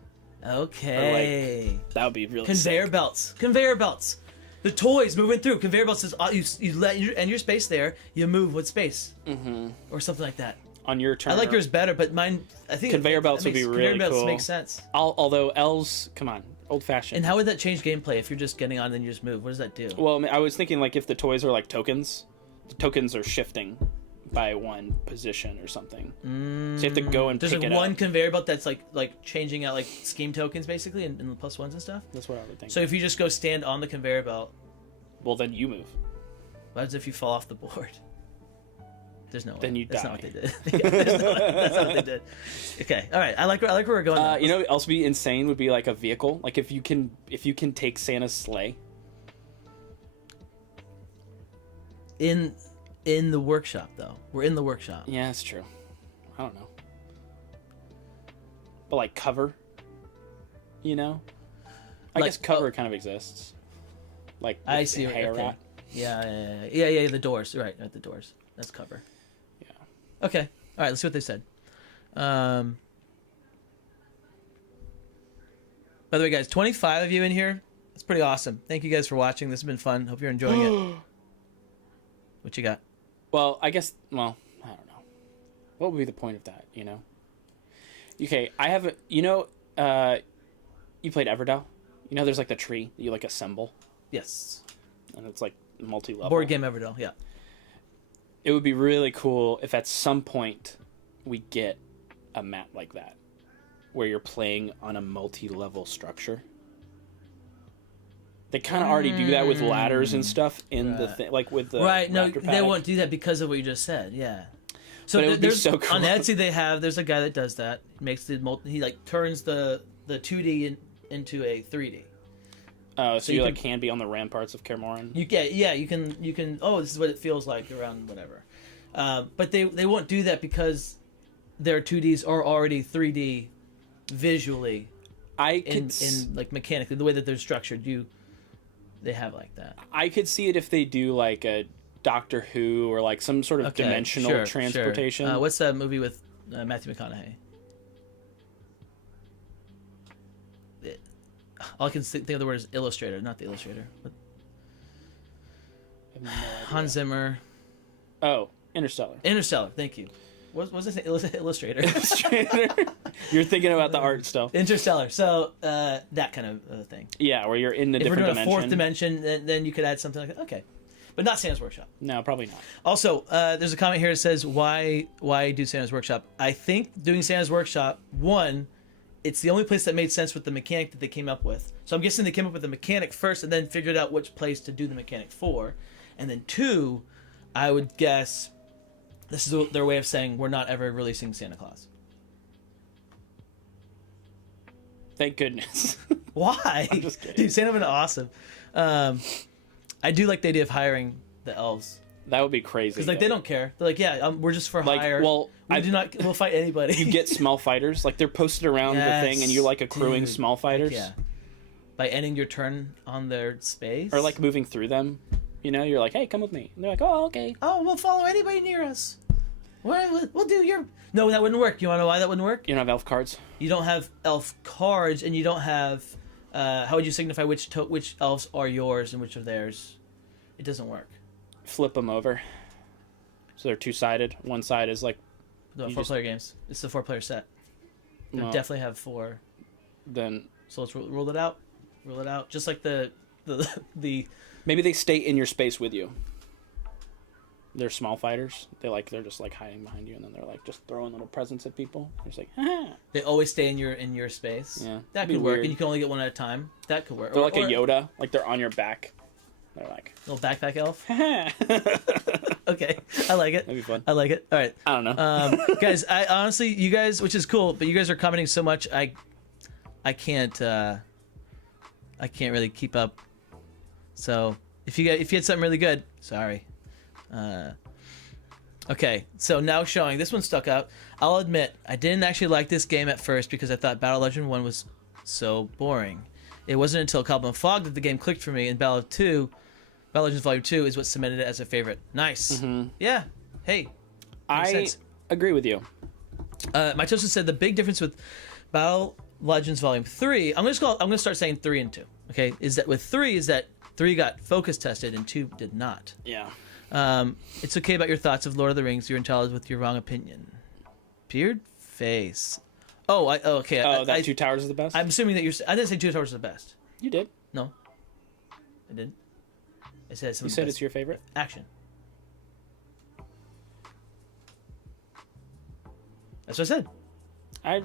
Okay. That would be really Conveyor sick. belts. Conveyor belts. The toys moving through. Conveyor belts is you let your space there. You move with space. Mm-hmm. Or something like that. On your turn. I like yours better, but mine. I think Conveyor belts would be really conveyor belts cool. make sense. Although elves, come on, old fashioned. And how would that change gameplay if you're just getting on and then you just move? What does that do? Well, I mean, I was thinking like if the toys are like tokens, the tokens are shifting by one position or something. So you have to go and There's pick like it one up. conveyor belt that's like changing out like scheme tokens basically and the plus ones and stuff. That's what I would think. So if you just go stand on the conveyor belt, well, then you move. what happens if you fall off the board? There's no way. Then you That's die. not what they did. Yeah, that's not what they did. Okay, all right. I like where we're going. now. You know, what else would be insane would be like a vehicle. Like if you can take Santa's sleigh. in the workshop though. We're in the workshop. Yeah, that's true. I don't know. But like cover, you know, I Like- guess cover kind of exists. Like I with see. Hey Okay. Rat. Yeah. The doors. Right, at the doors. That's cover. Yeah. Okay. All right. Let's see what they said. By the way, guys, 25 of you in here. It's pretty awesome. Thank you guys for watching. This has been fun. Hope you're enjoying it. What you got? Well, I guess. Well, I don't know. What would be the point of that? Okay, I have a. You played Everdell. There's like the tree that you like assemble, Yes. and it's like multi-level. Board game Everdell. Yeah. It would be really cool if at some point we get a map like that, where you're playing on a multi-level structure. They kind of already do that with ladders and stuff in the thing, like with the right. No, Raptor they paddock. won't do that because of what you just said. Yeah. So But it would be there's so cool. on Etsy there's a guy that does that. Makes he like turns the 2D into a 3D. Oh, so you can- can be on the ramparts of Kermoran. You can. Oh, this is what it feels like around whatever. But they won't do that because their 2Ds are already 3D visually in like mechanically the way that they're structured. They have like that. I could see it if they do like a Doctor Who or like some sort of dimensional transportation. Sure. What's that movie with Matthew McConaughey? All I can think of the word is illustrator, not the illustrator. What? I have no idea. Hans Zimmer. Oh, Interstellar. Interstellar. Thank you. What was it? Illustrator. You're thinking about the art still. Interstellar. So that kind of thing. Yeah, where you're in the If we're different doing dimension. a fourth dimension, then you could add something like that. Okay, but not Santa's Workshop. No, probably not. Also, there's a comment here that says, why do Santa's Workshop? I think doing Santa's Workshop, one, it's the only place that made sense with the mechanic that they came up with. So I'm guessing they came up with the mechanic first and then figured out which place to do the mechanic for. And then two, I would guess this is their way of saying we're not ever releasing Santa Claus. Thank goodness. Why? I'm just kidding. Dude, Santa would be awesome. I do like the idea of hiring the elves. That would be crazy. Because they don't care. They're like, yeah, we're just for Like, hire. well, We'll fight anybody. You get small fighters, like they're posted around the thing, and you're like accruing dude. small fighters, Yeah. By ending your turn on their space. or like moving through them. You're like, hey, come with me. And they're like, oh, okay. Oh, we'll follow anybody near us. We'll do your... No, that wouldn't work. You want to know why that wouldn't work? You don't have elf cards. You don't have elf cards, and you don't have... how would you signify which elves are yours and which are theirs? It doesn't work. Flip them over. So they're two-sided. One side is like... No, You 4-player games. It's the 4-player set. They well, definitely have 4. Then So let's rule it out. Rule it out. Just like the maybe they stay in your space with you. They're small fighters. They're just like hiding behind you, and then they're like just throwing little presents at people. They're just like, ha. They always stay in your space. Yeah, That it'd be could work, weird. and you can only get one at a time. That could work. They're like a Or Yoda. Like they're on your back. They're like, little backpack elf. ha. Okay, I like it. That'd be fun. I like it. All right, I don't know. guys. I honestly, you guys, which is cool, but you guys are commenting so much. I can't really keep up. So if you had something really good, sorry. Okay, so now showing this one stuck out. I'll admit I didn't actually like this game at first because I thought Battle Legend 1 was so boring. It wasn't until Cobble Fog that the game clicked for me, and Battle Legends Volume 2 is what cemented it as a favorite. Nice. Mm-hmm. Yeah. Hey. I sense. agree with you. My Toast said the big difference with Battle Legends Volume 3, I'm gonna start saying 3 and 2. Okay, is that with 3 got focus tested and 2 did not. Yeah. It's okay about your thoughts of Lord of the Rings. You're entitled with your wrong opinion. Beard face. Okay. Oh, that Two Towers is the best? I'm assuming that I didn't say Two Towers is the best. You did. No, I didn't. I said You said it's your favorite? action. That's what I said.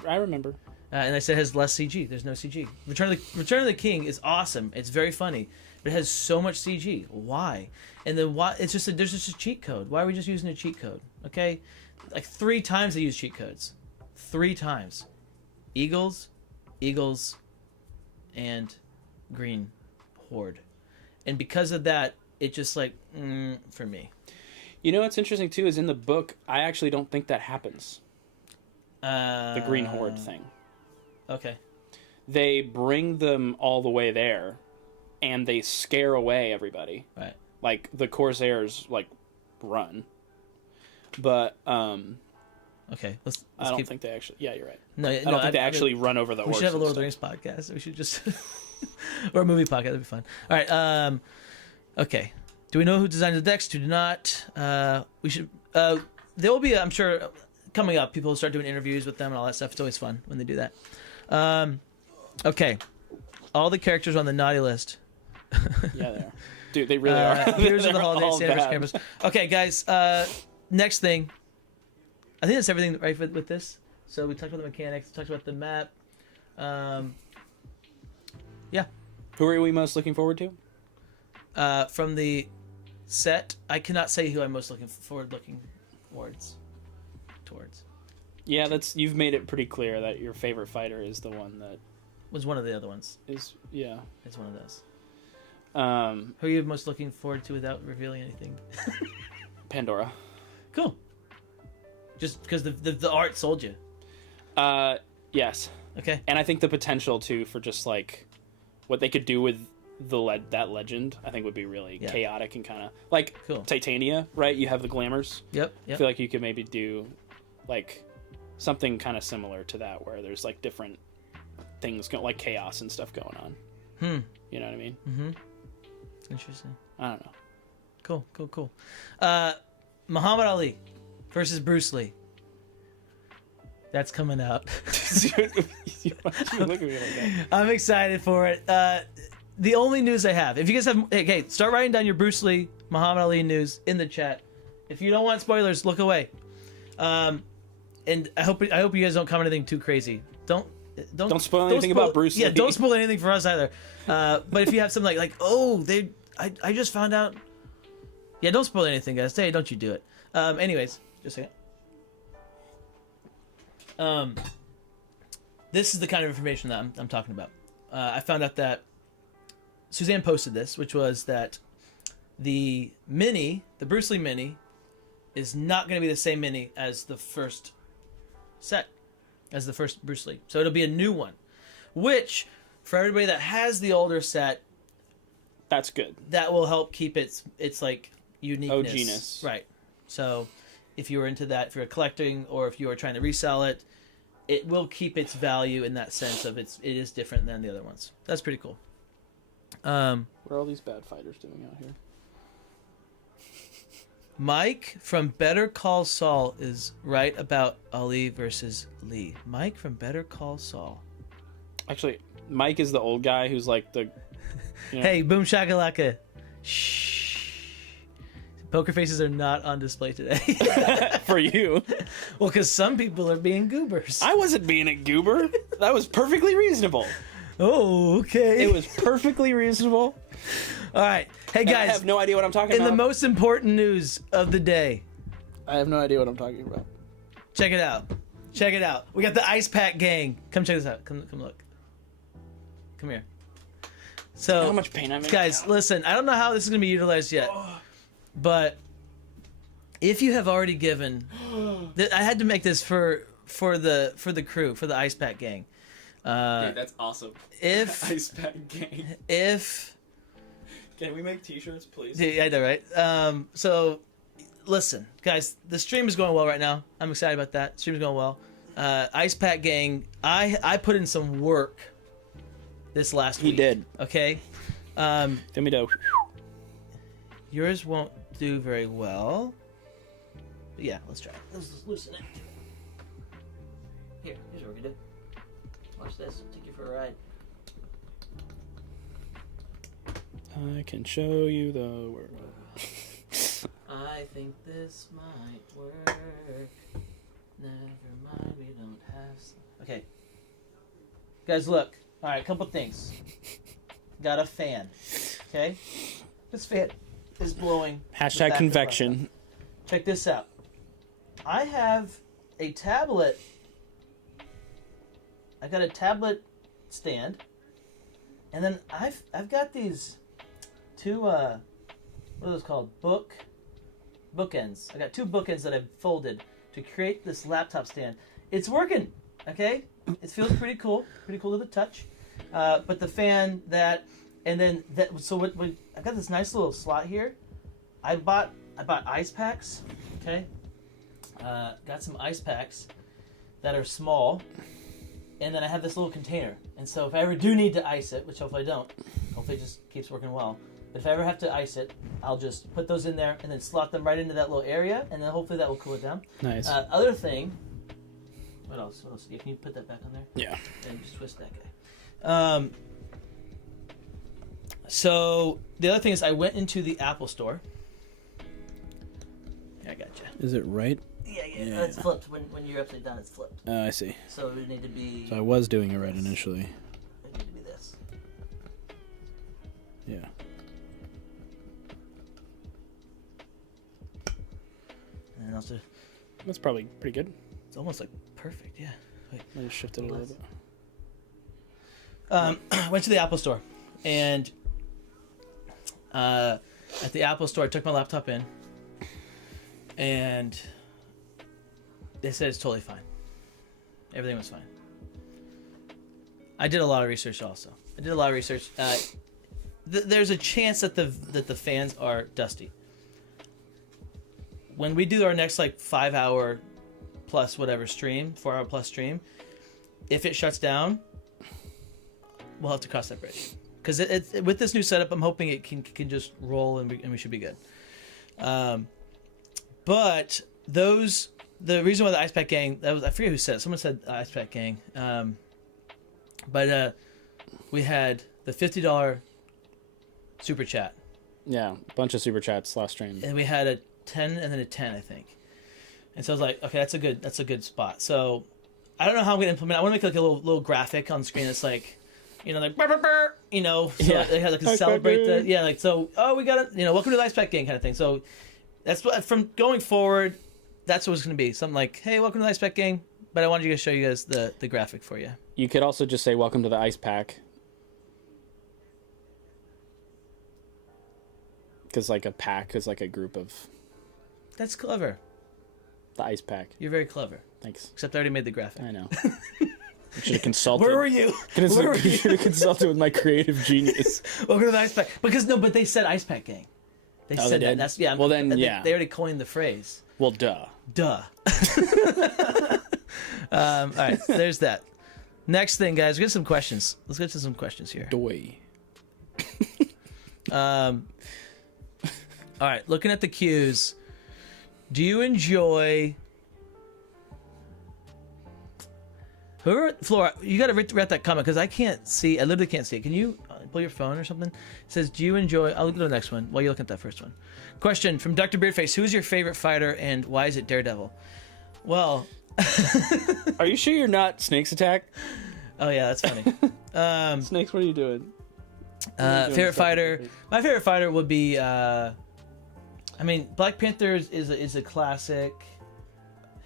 I remember. And I said it has less CG. There's no CG. Return of the King is awesome. It's very funny, but it has so much CG. Why? And then why? There's just a cheat code. Why are we just using a cheat code? Okay, like 3 times they use cheat codes. 3 times. Eagles, and Green Horde. And because of that, it just like for me. You know what's interesting too is in the book, I actually don't think that happens. The Green Horde thing. Okay. They bring them all the way there, and they scare away everybody. Right. Like the Corsairs, like run. But Okay. Let's I don't keep... think they actually. Yeah, you're right. No, I don't think they actually run over the We horses. should have a Lord of the and Rings podcast. We should just. Or a movie podcast. That'd be fun. All right. Okay. Do we know who designed the decks? Do not. We should. There will be, I'm sure, coming up. People will start doing interviews with them and all that stuff. It's always fun when they do that. Okay. All the characters on the naughty list. Yeah, they are. Dude, they really are. Heroes of the They're Holiday, all Santa's bad. Campus. Okay, guys. Next thing. I think that's everything right with this. So we talked about the mechanics. We talked about the map. Yeah. Who are we most looking forward to? From the set, I cannot say who I'm most looking towards. Yeah, you've made it pretty clear that your favorite fighter is the one that Was one of the other ones. is. Yeah. It's one of those. Um, Who are you most looking forward to without revealing anything? Pandora. Cool. Just because the art sold you. Yes. Okay. And I think the potential too for just like what they could do with that legend, I think would be really chaotic and kind of like Cool. Titania, right? You have the glamours. Yep. I feel like you could maybe do like something kind of similar to that, where there's like different things like chaos and stuff going on. You know what I mean? Mm-hmm. Interesting. I don't know. Cool. Muhammad Ali versus Bruce Lee. That's coming out. You look at me like that. I'm excited for it. The only news I have, if you guys have, okay, start writing down your Bruce Lee, Muhammad Ali news in the chat. If you don't want spoilers, look away. And I hope you guys don't comment anything too crazy. Don't spoil anything about Bruce Lee. Yeah, don't spoil anything for us either. But if you have something like oh, I just found out. Yeah, don't spoil anything, guys. Hey, don't you do it. Anyways, just a second. This is the kind of information that I'm talking about. I found out that Suzanne posted this, which was that the Bruce Lee mini, is not going to be the same mini as the first set, as the first Bruce Lee. So it'll be a new one, which for everybody that has the older set, That's good. that will help keep its like uniqueness. OG-ness. Right. So if you were into that, if you're collecting or if you are trying to resell it, it will keep its value in that sense of it is different than the other ones. That's pretty cool. What are all these bad fighters doing out here? Mike from Better Call Saul is right about Ali versus Lee. Mike from Better Call Saul. Actually, Mike is the old guy who's like the... You know, Hey, boom shakalaka. Shh. Poker faces are not on display today. for you. Well, because some people are being goobers. I wasn't being a goober. That was perfectly reasonable. Oh, okay. It was perfectly reasonable. All right. Hey, And I guys. have no idea what I'm talking In about. the most important news of the day. I have no idea what I'm talking about. Check it out. Check it out. We got the Ice Pack Gang. Come check this out. Come look. Come here. So, How much pain I'm in. guys, listen. I don't know how this is going to be utilized yet, but if you have already given, I had to make this for the crew, for the Ice Pack Gang. Dude, that's awesome. If Ice Pack Gang. Can we make t-shirts, please? Yeah, I know, right? So, listen, guys, the stream is going well right now. I'm excited about that. Stream is going well. Ice Pack Gang, I put in some work this last week. He did. Okay? Demi do. Yours won't do very well. But yeah, let's try it. Let's loosen it. Here's what we do. Watch this. I'll take you for a ride. I can show you the world. I think this might work. Never mind, we don't have some. Okay. Guys, look. Alright, couple things. Got a fan. Okay? This fan is blowing. the back Hashtag of convection. my- Check this out. I have a tablet. I got a tablet stand. And then I've got these two what are those called? Bookends. I got two bookends that I've folded to create this laptop stand. It's working, okay? It feels pretty cool to the touch. But the fan and then so what I got this nice little slot here. I bought ice packs, okay? Got some ice packs that are small. and then I have this little container. And so if I ever do need to ice it, which hopefully I don't, hopefully it just keeps working well. But if I ever have to ice it, I'll just put those in there and then slot them right into that little area, and then hopefully that will cool it down. Nice. Other thing, what else? Yeah, can you put that back on there? Yeah. And just twist that guy. So the other thing is I went into the Apple store. Here, I gotcha. Is it right? Yeah. It's flipped. When you're upside down, it's flipped. Oh, I see. So it would need to be... So I was doing it right initially. It would need to be this. Yeah. And also... That's probably pretty good. It's almost like perfect, yeah. Wait. I just shifted it a little bit. Went to the Apple store, and at the Apple store, I took my laptop in, and they said it's totally fine. Everything was fine. I did a lot of research also. There's a chance that the fans are dusty. When we do our next 5 hour plus whatever stream, 4 hour plus stream, if it shuts down, we'll have to cross that bridge. Because with this new setup, I'm hoping it can just roll and we should be good. But the reason why the Ice Pack Gang, I forget who said it. Someone said Ice Pack Gang. But we had the $50 super chat. Yeah, a bunch of super chats last stream. And we had a 10 and then a 10, I think. And so I was like, okay, that's a good spot. So I don't know how I'm gonna implement. I want to make a little graphic on the screen that's like, burr, burr, burr, so they had to celebrate the so we got it, welcome to the Ice Pack Gang kind of thing. So that's what, from going forward, that's what it's gonna be. Something like, hey, welcome to the Ice Pack Gang. But I wanted to show you guys the graphic for you. You could also just say welcome to the Ice Pack. Because a pack is a group of... That's clever. The Ice Pack. You're very clever. Thanks. Except I already made the graphic. I know. I should have consulted. Where were you? You should have consulted with my creative genius. Welcome to the Ice Pack. But they said Ice Pack Gang. They said they that. did? That's, yeah. Well, then, they already coined the phrase. Well, duh. All right, there's that. Next thing, guys, we got some questions. Let's get to some questions here. Doy. All right, looking at the cues, do you enjoy... Flora, you got to read that comment because I can't see. I literally can't see it. Can you pull your phone or something? It says, do you enjoy... I'll look at the next one while you look at that first one. Question from Dr. Beardface. Who is your favorite fighter and why is it Daredevil? Well... Are you sure you're not Snake's Attack? Oh, yeah, that's funny. Snakes, what are you doing? Favorite fighter... My favorite fighter would be... Black Panther is a classic...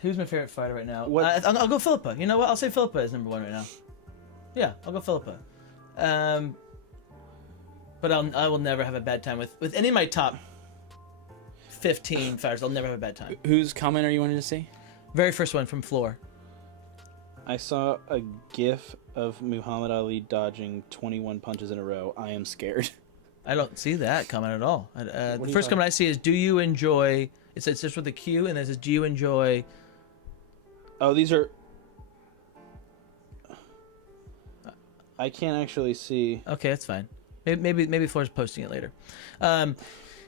Who's my favorite fighter right now? I'll go Philippa. You know what? I'll say Philippa is number one right now. Yeah, I'll go Philippa. But I will never have a bad time with any of my top 15 fighters. I'll never have a bad time. Whose comment are you wanting to see? Very first one from Floor. I saw a GIF of Muhammad Ali dodging 21 punches in a row. I am scared. I don't see that comment at all. The first comment I see is, do you enjoy... It's just with the Q, and it says, do you enjoy... Oh, these are... I can't actually see... Okay, that's fine. Maybe Floor's posting it later.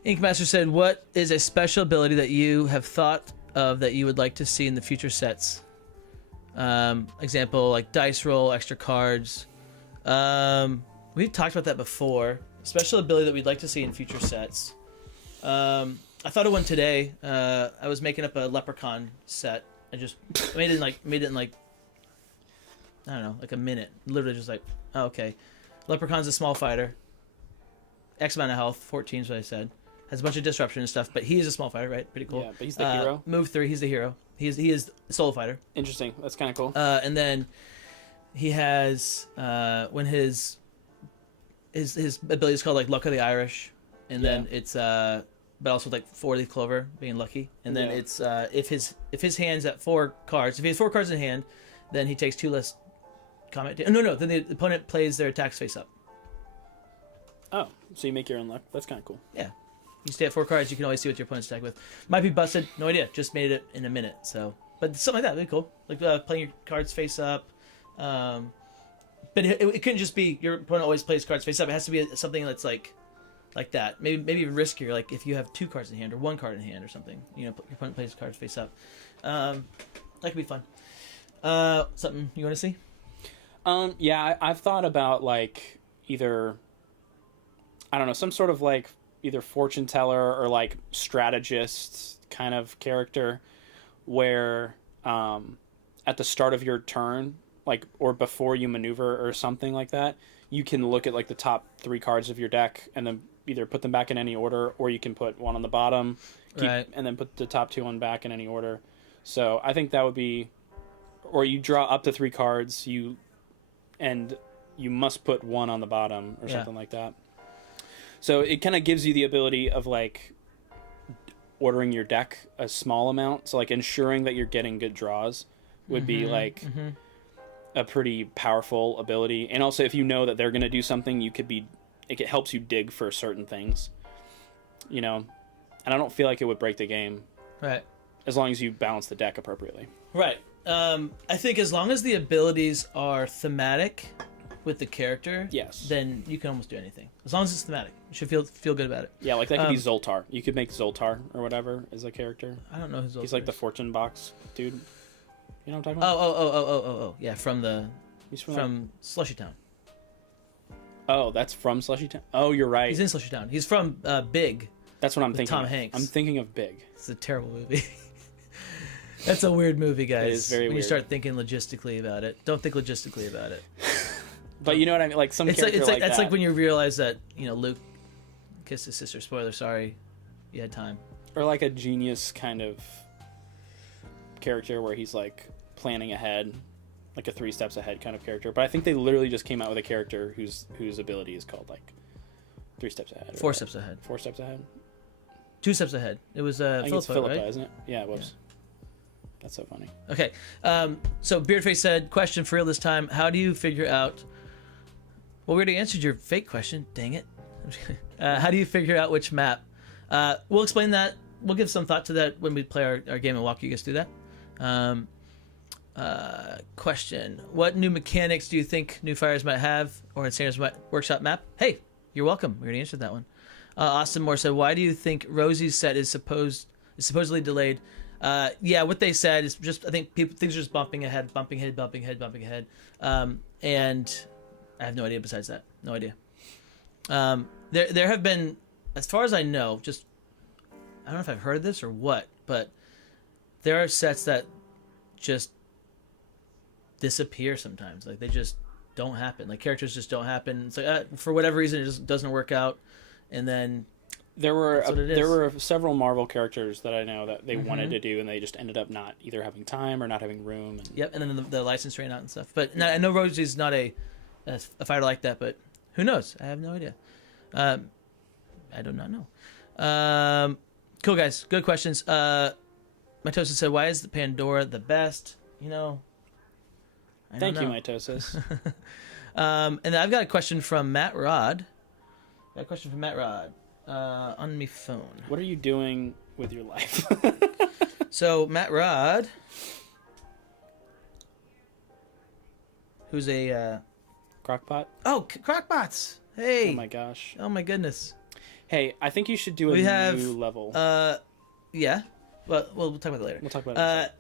Inkmaster said, what is a special ability that you have thought of that you would like to see in the future sets? Example, like dice roll, extra cards. We've talked about that before. Special ability that we'd like to see in future sets. I thought of one today. I was making up a leprechaun set. I just made it in like I don't know, like a minute. Literally just like, oh, okay. Leprechaun's a small fighter. X amount of health, 14 is what I said. Has a bunch of disruption and stuff, but he is a small fighter, right? Pretty cool. Yeah, but he's the hero. Move 3, he's the hero. He is a solo fighter. Interesting. That's kind of cool. And then he has when his ability is called like Luck of the Irish, and then it's but also like 4-leaf clover, being lucky, and then it's if his hand's at 4 cards, if he has 4 cards in hand, then he takes 2 less combat. No, then the opponent plays their attacks face up. Oh, so you make your own luck. That's kind of cool. Yeah. You stay at 4 cards, you can always see what your opponent's attack with. Might be busted, no idea. Just made it in a minute, so. But something like that would be cool. Like playing your cards face up, But it couldn't just be your opponent always plays cards face up. It has to be something that's like that. Maybe even riskier, like if you have 2 cards in hand or 1 card in hand or something. You know, your opponent plays cards face up. That could be fun. Something you want to see? Yeah, I've thought about like either, I don't know, some sort of like either fortune teller or like strategist kind of character where at the start of your turn, like, or before you maneuver or something like that, you can look at like the top 3 cards of your deck and then either put them back in any order, or you can put one on the bottom, and then put the top 2 on back in any order. So I think that would be, or you draw up to 3 cards, and you must put 1 on the bottom or something like that. So it kind of gives you the ability of like ordering your deck a small amount. So like ensuring that you're getting good draws would be like a pretty powerful ability. And also if you know that they're going to do something, it helps you dig for certain things, you know, and I don't feel like it would break the game. Right. As long as you balance the deck appropriately. Right. I think as long as the abilities are thematic with the character, yes, then you can almost do anything. As long as it's thematic, you should feel good about it. Yeah, like that could be Zoltar. You could make Zoltar or whatever as a character. I don't know who Zoltar He's like is. the fortune box dude. You know what I'm talking about? Oh. Yeah, He's from Slushy Town. Oh, that's from Slushy Town? Oh, you're right. He's in Slushy Town. He's from Big. That's what I'm thinking Tom of. Hanks. I'm thinking of Big. It's a terrible movie. That's a weird movie, guys. It is very when weird. you start thinking logistically about it. Don't think logistically about it. But you know what I mean? Like some character it's like that. It's like when you realize that, you know, Luke kissed his sister. Spoiler, sorry. You had time. Or like a genius kind of character where he's like planning ahead, like a 3 steps ahead kind of character. But I think they literally just came out with a character whose ability is called like 3 steps ahead. 4 steps ahead. 4 steps ahead. 2 steps ahead. It was I think it's Philippa, right? isn't it? Yeah, whoops. Yeah. That's so funny. Okay. So Beardface said, question for real this time. How do you figure out... Well, we already answered your fake question. Dang it. How do you figure out which map? We'll explain that. We'll give some thought to that when we play our game and walk you guys through that. Question. What new mechanics do you think New Fires might have, or Insaners Workshop map? Hey, you're welcome. We already answered that one. Austin Moore said, why do you think Rosie's set is supposedly delayed? Yeah, what they said is just, I think things are just bumping ahead. And I have no idea besides that. No idea. There have been, as far as I know, just, I don't know if I've heard this or what, but there are sets that just disappear sometimes. Like, they just don't happen. Like, characters just don't happen. It's like, for whatever reason, it just doesn't work out. And then there were several Marvel characters that I know that they wanted to do, and they just ended up not either having time or not having room. Yep, and then the license ran out and stuff. But I know Rosie's not a fighter like that, but who knows? I have no idea. I do not know. Cool, guys. Good questions. Mitosis said, why is the Pandora the best? You know, Thank you, Mitosis. And I've got a question from Matt Rod. On me phone. What are you doing with your life? So, Matt Rod, who's a... Crockpot? Oh, Crockpots! Hey! Oh my gosh. Oh my goodness. Hey, I think you should do a new level. Yeah. Well, we'll talk about that later. We'll talk about it.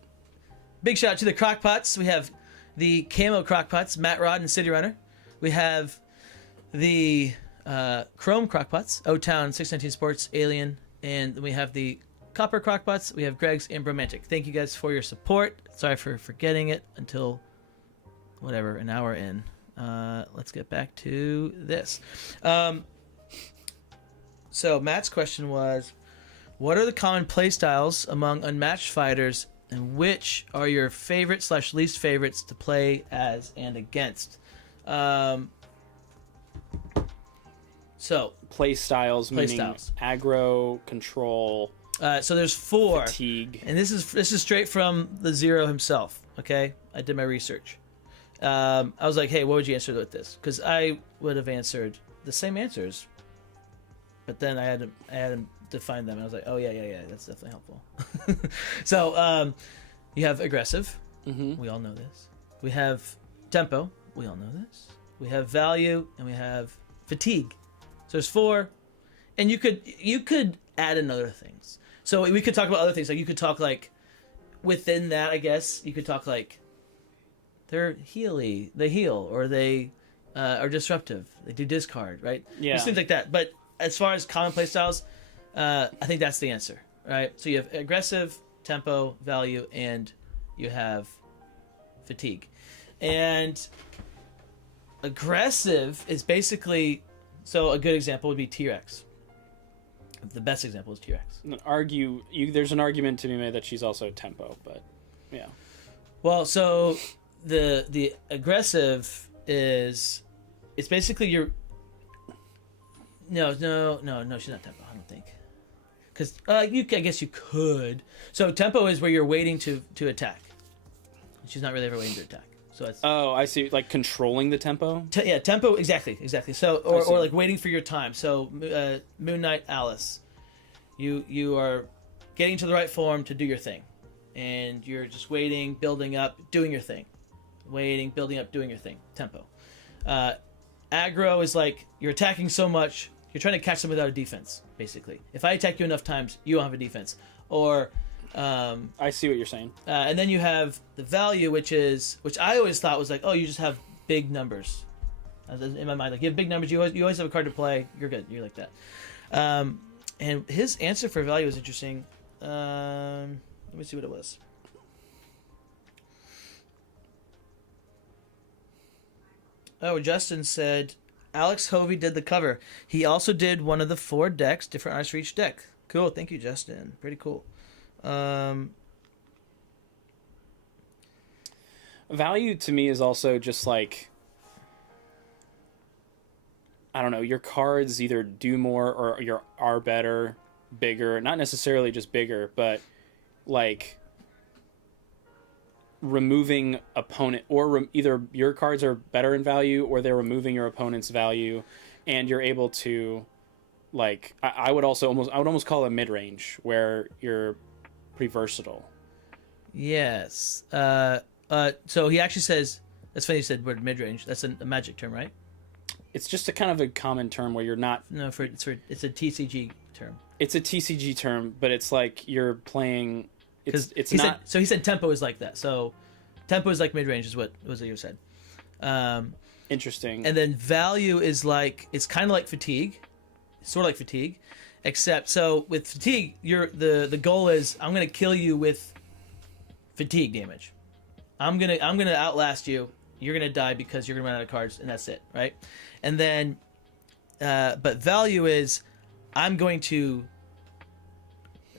Big shout out to the Crockpots. We have the Camo Crockpots, Matt Rod and City Runner. We have the Chrome Crockpots, O-Town, 619 Sports, Alien, and then we have the Copper Crockpots. We have Greg's and Bromantic. Thank you guys for your support. Sorry for forgetting it until whatever, an hour in. Let's get back to this. So Matt's question was, what are the common playstyles among Unmatched fighters, and which are your favorite / least favorites to play as and against? So playstyles meaning aggro, control. So there's 4. Fatigue. And this is straight from the Zero himself. Okay, I did my research. I was like, hey, what would you answer with this? Because I would have answered the same answers, but then I had to define them. And I was like, oh yeah, that's definitely helpful. So you have aggressive. Mm-hmm. We all know this. We have tempo. We all know this. We have value, and we have fatigue. So there's 4, and you could add in other things. So we could talk about other things. Like you could talk like within that, I guess you could talk like they're they heal, or they are disruptive. They do discard, right? Yeah. Just things like that. But as far as common play styles, I think that's the answer, right? So you have aggressive, tempo, value, and you have fatigue. And aggressive is basically, so a good example would be T-Rex. The best example is T-Rex. There's an argument to be made that she's also tempo, but yeah. Well, so the aggressive is, it's basically your, no, she's not tempo, I don't think. Because I guess you could. So tempo is where you're waiting to attack. She's not really ever waiting to attack. So it's, oh, I see. Like controlling the tempo. Yeah, tempo, exactly. So or like waiting for your time. So Moon Knight Alice, you are getting to the right form to do your thing, and you're just waiting, building up, doing your thing, waiting, building up, doing your thing. Tempo. Aggro is like you're attacking so much, you're trying to catch them without a defense. Basically, if I attack you enough times, you don't have a defense. Or I see what you're saying. And then you have the value, which I always thought was like, oh, you just have big numbers. In my mind, like you have big numbers, you always have a card to play. You're good. You're like that. And his answer for value is interesting. Let me see what it was. Oh, Justin said Alex Hovey did the cover. He also did one of the 4 decks, different artists for each deck. Cool. Thank you, Justin. Pretty cool. Value to me is also just like, I don't know, your cards either do more or are better, bigger, not necessarily just bigger, but like removing opponent, or either your cards are better in value or they're removing your opponent's value, and you're able to, like, I would almost call it mid-range, where you're pretty versatile. Yes. So he actually says, that's funny you said word mid-range. That's a magic term, right? It's just a kind of a common term where you're not... No, it's a TCG term. It's a TCG term, but it's like you're playing... It's not... So he said tempo is like that. So tempo is like mid-range is what you said. Interesting. And then value is like, it's kind of like fatigue. Sort of like fatigue. Except, so with fatigue, the goal is, I'm going to kill you with fatigue damage. I'm gonna outlast you. You're gonna die because you're gonna run out of cards, and that's it, right? And then, but value is, I'm going to.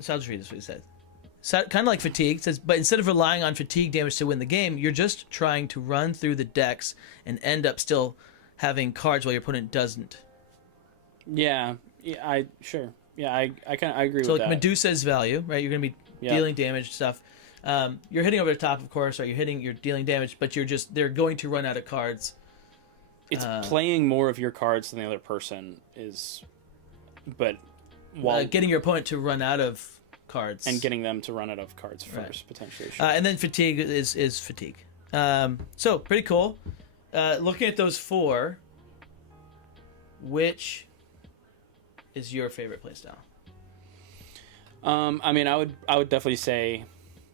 So I'll just read this what he said. So, kind of like fatigue. It says, but instead of relying on fatigue damage to win the game, you're just trying to run through the decks and end up still having cards while your opponent doesn't. Yeah. I agree with that. So like Medusa's value, right? You're gonna be dealing damage stuff. You're hitting over the top, of course, or you're dealing damage, but they're going to run out of cards. It's playing more of your cards than the other person is, but while getting your opponent to run out of cards and getting them to run out of cards first, right. Potentially. Sure. And then fatigue is fatigue. So pretty cool. Looking at those 4, which is your favorite playstyle? I mean, I would definitely say.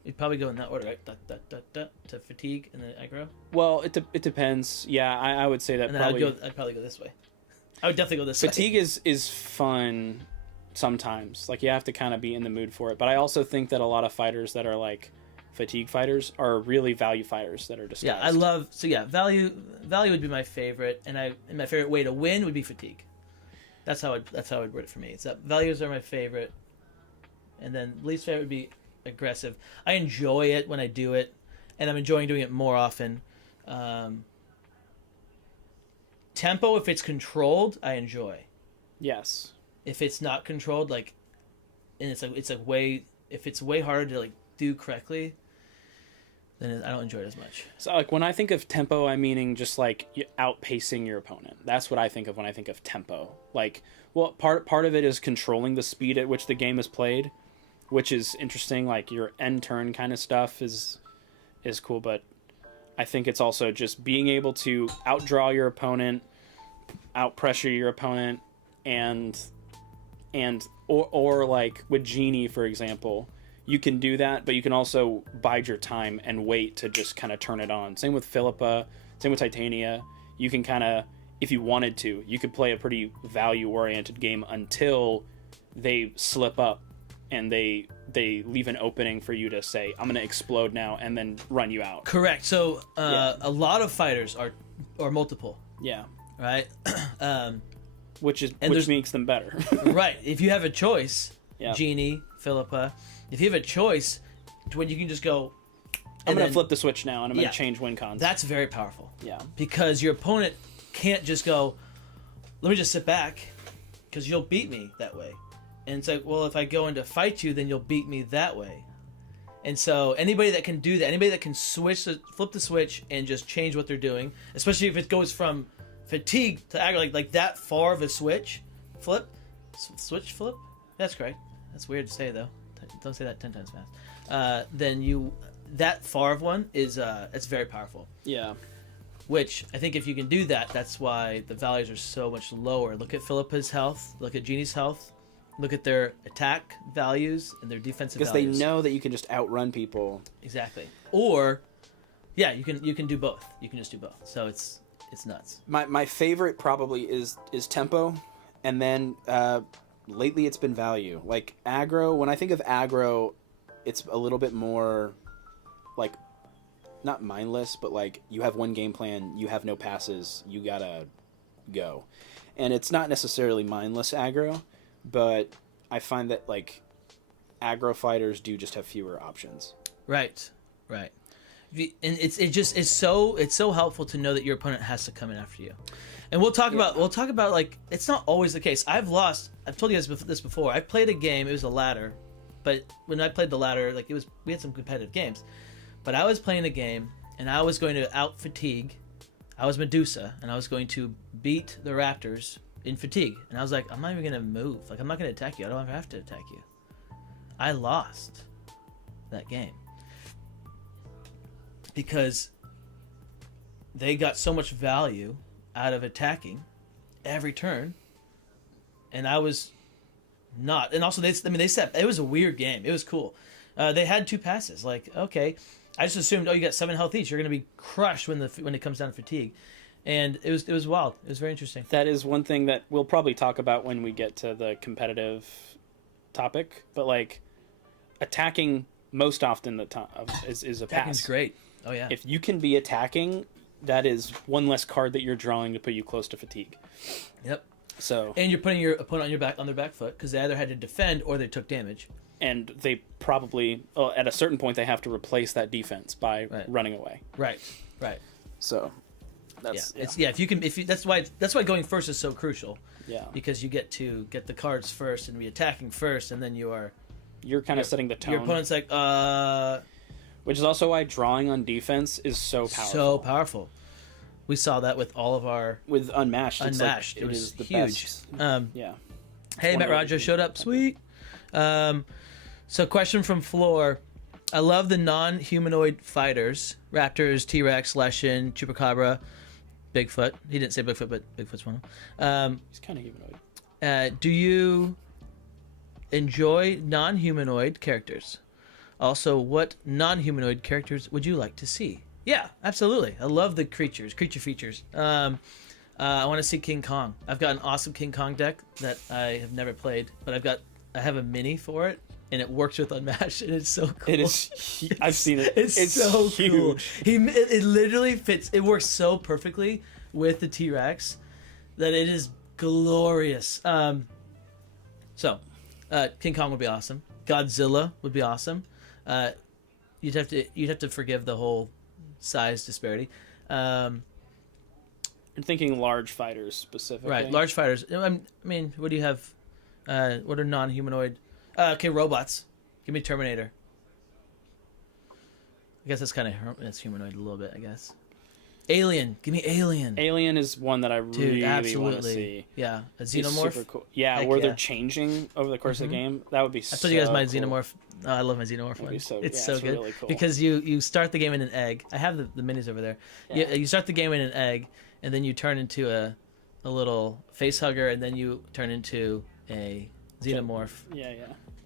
You'd probably go in that order, right? To fatigue and then aggro. Well, it depends. Yeah, I would say that. And then I'd probably go this way. I would definitely go this way. Fatigue is fun sometimes. Like you have to kind of be in the mood for it. But I also think that a lot of fighters that are like fatigue fighters are really value fighters that are disguised. Yeah, I love. So yeah, value would be my favorite, and my favorite way to win would be fatigue. That's how I'd word it for me. It's that values are my favorite, and then least favorite would be aggressive. I enjoy it when I do it, and I'm enjoying doing it more often. Tempo, if it's controlled, I enjoy. Yes. If it's not controlled, like, and if it's way harder to like do correctly, then I don't enjoy it as much. So like when I think of tempo, I'm meaning just like outpacing your opponent. That's what I think of when I think of tempo. Like, well, part of it is controlling the speed at which the game is played, which is interesting. Like your end turn kind of stuff is cool, but I think it's also just being able to outdraw your opponent, outpressure your opponent, or like with Genie, for example, you can do that, but you can also bide your time and wait to just kind of turn it on. Same with Philippa, same with Titania. You can kind of, if you wanted to, you could play a pretty value-oriented game until they slip up and they leave an opening for you to say, I'm going to explode now, and then run you out. Correct. So a lot of fighters are multiple, Yeah. right? Which makes them better. Right. If you have a choice, Yeah. Genie, Philippa, if you have a choice when you can just go... I'm going to flip the switch now, and I'm going to change win cons. That's very powerful. Yeah. Because your opponent can't just go, let me just sit back, because you'll beat me that way. And it's like, well, if I go in to fight you, then you'll beat me that way. And so anybody that can do that, anybody that can flip the switch and just change what they're doing, especially if it goes from fatigue to aggro, like that far of a switch flip. That's correct. That's weird to say, though. Don't say that 10 times fast. Then that far of one is it's very powerful. Yeah. Which I think if you can do that, that's why the values are so much lower. Look at Philippa's health. Look at Genie's health. Look at their attack values and their defensive values. Because they know that you can just outrun people. Exactly. Or, yeah, you can do both. You can just do both. So it's nuts. My favorite probably is tempo, and then lately it's been value. Like aggro. When I think of aggro, it's a little bit more like not mindless, but like you have one game plan, you have no passes, you gotta go, and it's not necessarily mindless aggro, but I find that like aggro fighters do just have fewer options. Right. And it's so helpful to know that your opponent has to come in after you. And we'll talk about like it's not always the case. I've told you guys this before. I played a game, it was a ladder, but when I played the ladder, like we had some competitive games. But I was playing a game and I was going to out fatigue. I was Medusa and I was going to beat the Raptors in fatigue. And I was like, I'm not even going to move. Like I'm not going to attack you. I don't ever have to attack you. I lost that game. Because they got so much value out of attacking every turn, and I was not. And also, they set. It was a weird game. It was cool. They had 2 passes. Like, okay, I just assumed, you got 7 health each. You're going to be crushed when it comes down to fatigue, and it was wild. It was very interesting. That is one thing that we'll probably talk about when we get to the competitive topic. But like attacking most often is a Attacking's pass. Great. Oh yeah. If you can be attacking, that is one less card that you're drawing to put you close to fatigue. Yep. So and you're putting your opponent on their back foot because they either had to defend or they took damage. And they probably at a certain point they have to replace that defense by running away. Right. So that's that's why going first is so crucial. Yeah. Because you get to get the cards first and be attacking first, and then you're kind of setting the tone. Your opponent's like, Which is also why drawing on defense is so powerful. So powerful. We saw that with all of our... With Unmatched. Unmatched. It was the huge. best. Yeah. Hey, Matt Rogers showed up. Sweet. So question from Floor. I love the non-humanoid fighters. Raptors, T-Rex, Leshin, Chupacabra, Bigfoot. He didn't say Bigfoot, but Bigfoot's one of them. He's kind of humanoid. Do you enjoy non-humanoid characters? Also, what non-humanoid characters would you like to see? Yeah, absolutely. I love the creature features. I want to see King Kong. I've got an awesome King Kong deck that I have never played, but I have a mini for it, and it works with Unmatched, and it's so cool. It is. I've seen it. It's so huge. Cool. It literally fits. It works so perfectly with the T-Rex that it is glorious. So, King Kong would be awesome. Godzilla would be awesome. You'd have to forgive the whole size disparity. I'm thinking large fighters specifically. Right, large fighters. I mean, what do you have? What are non-humanoid? Okay, robots. Give me Terminator. I guess that's humanoid a little bit, I guess. Alien. Give me Alien. Alien is one that I Dude, really want to absolutely. see. Yeah, a It's xenomorph. super cool. Yeah, Heck where yeah. they're changing over the course of the game. That would be so I told you guys my cool. xenomorph. Oh, I love my xenomorph That'd one. be so- It's yeah, so it's good really cool. because you start the game in an egg. I have the minis over there. Yeah. You start the game in an egg, and then you turn into a little face hugger, and then you turn into a xenomorph, Yeah.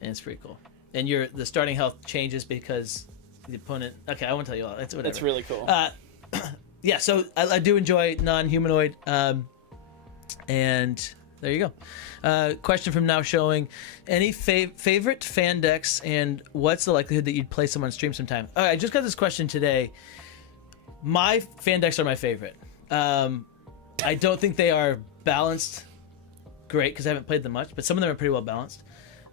and it's pretty cool. And the starting health changes because the opponent. Okay, I won't tell you all. It's whatever. That's really cool. Yeah, so I do enjoy non-humanoid, and there you go. Question from Now Showing: any favorite fan decks, and what's the likelihood that you'd play some on stream sometime? All right, I just got this question today. My fan decks are my favorite. I don't think they are balanced great because I haven't played them much, but some of them are pretty well balanced.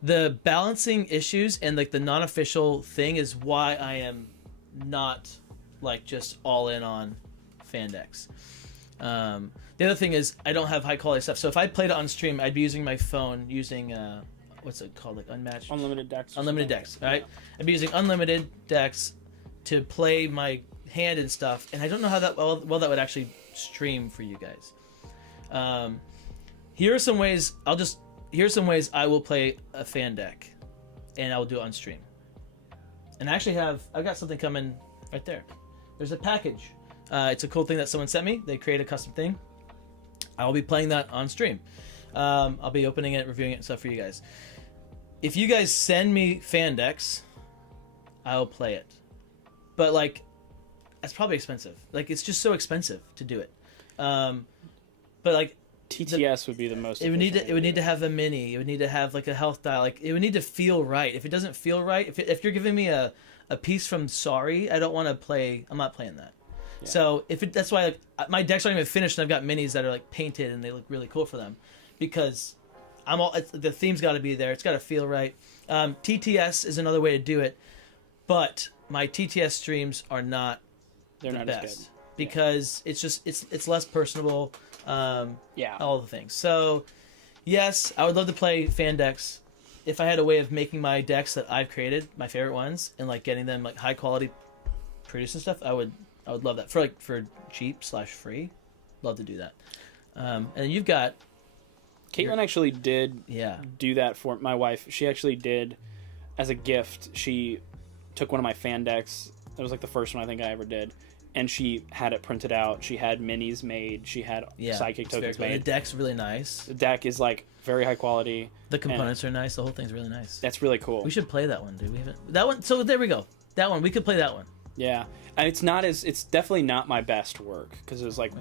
The balancing issues and like the non-official thing is why I am not like just all in on fan decks. The other thing is I don't have high quality stuff. So if I played it on stream, I'd be using my phone using what's it called, like Unmatched? Unlimited decks. Unlimited decks, all right? I'd be using unlimited decks to play my hand and stuff, and I don't know how that well that would actually stream for you guys. Here are some ways I will play a fan deck, and I will do it on stream. And I actually I've got something coming right there. There's a package. It's a cool thing that someone sent me. They create a custom thing. I'll be playing that on stream. I'll be opening it, reviewing it, and stuff for you guys. If you guys send me fan decks, I'll play it. But like, that's probably expensive. Like, it's just so expensive to do it. But like, TTS would be the most. It would need to have a mini. It would need to have like a health dial. Like, it would need to feel right. If it doesn't feel right, if you're giving me a piece from Sorry, I don't want to play. I'm not playing that. Yeah. So that's why like, my decks aren't even finished, and I've got minis that are like painted and they look really cool for them, because the theme's got to be there. It's got to feel right. TTS is another way to do it, but my TTS streams are not the best as good because it's just it's less personable. All the things. So yes, I would love to play fan decks. If I had a way of making my decks that I've created, my favorite ones, and like getting them like high quality produced and stuff, I would love that for cheap/free. Love to do that. And you've got Caitlin actually did do that for my wife. She actually did as a gift. She took one of my fan decks. That was like the first one I think I ever did. And she had it printed out. She had minis made. She had psychic tokens cool. made. The deck's really nice. The deck is like very high quality. The components are nice. The whole thing's really nice. That's really cool. We should play that one, dude. We haven't that one. So there we go. That one we could play that one. Yeah, and it's definitely not my best work because it was like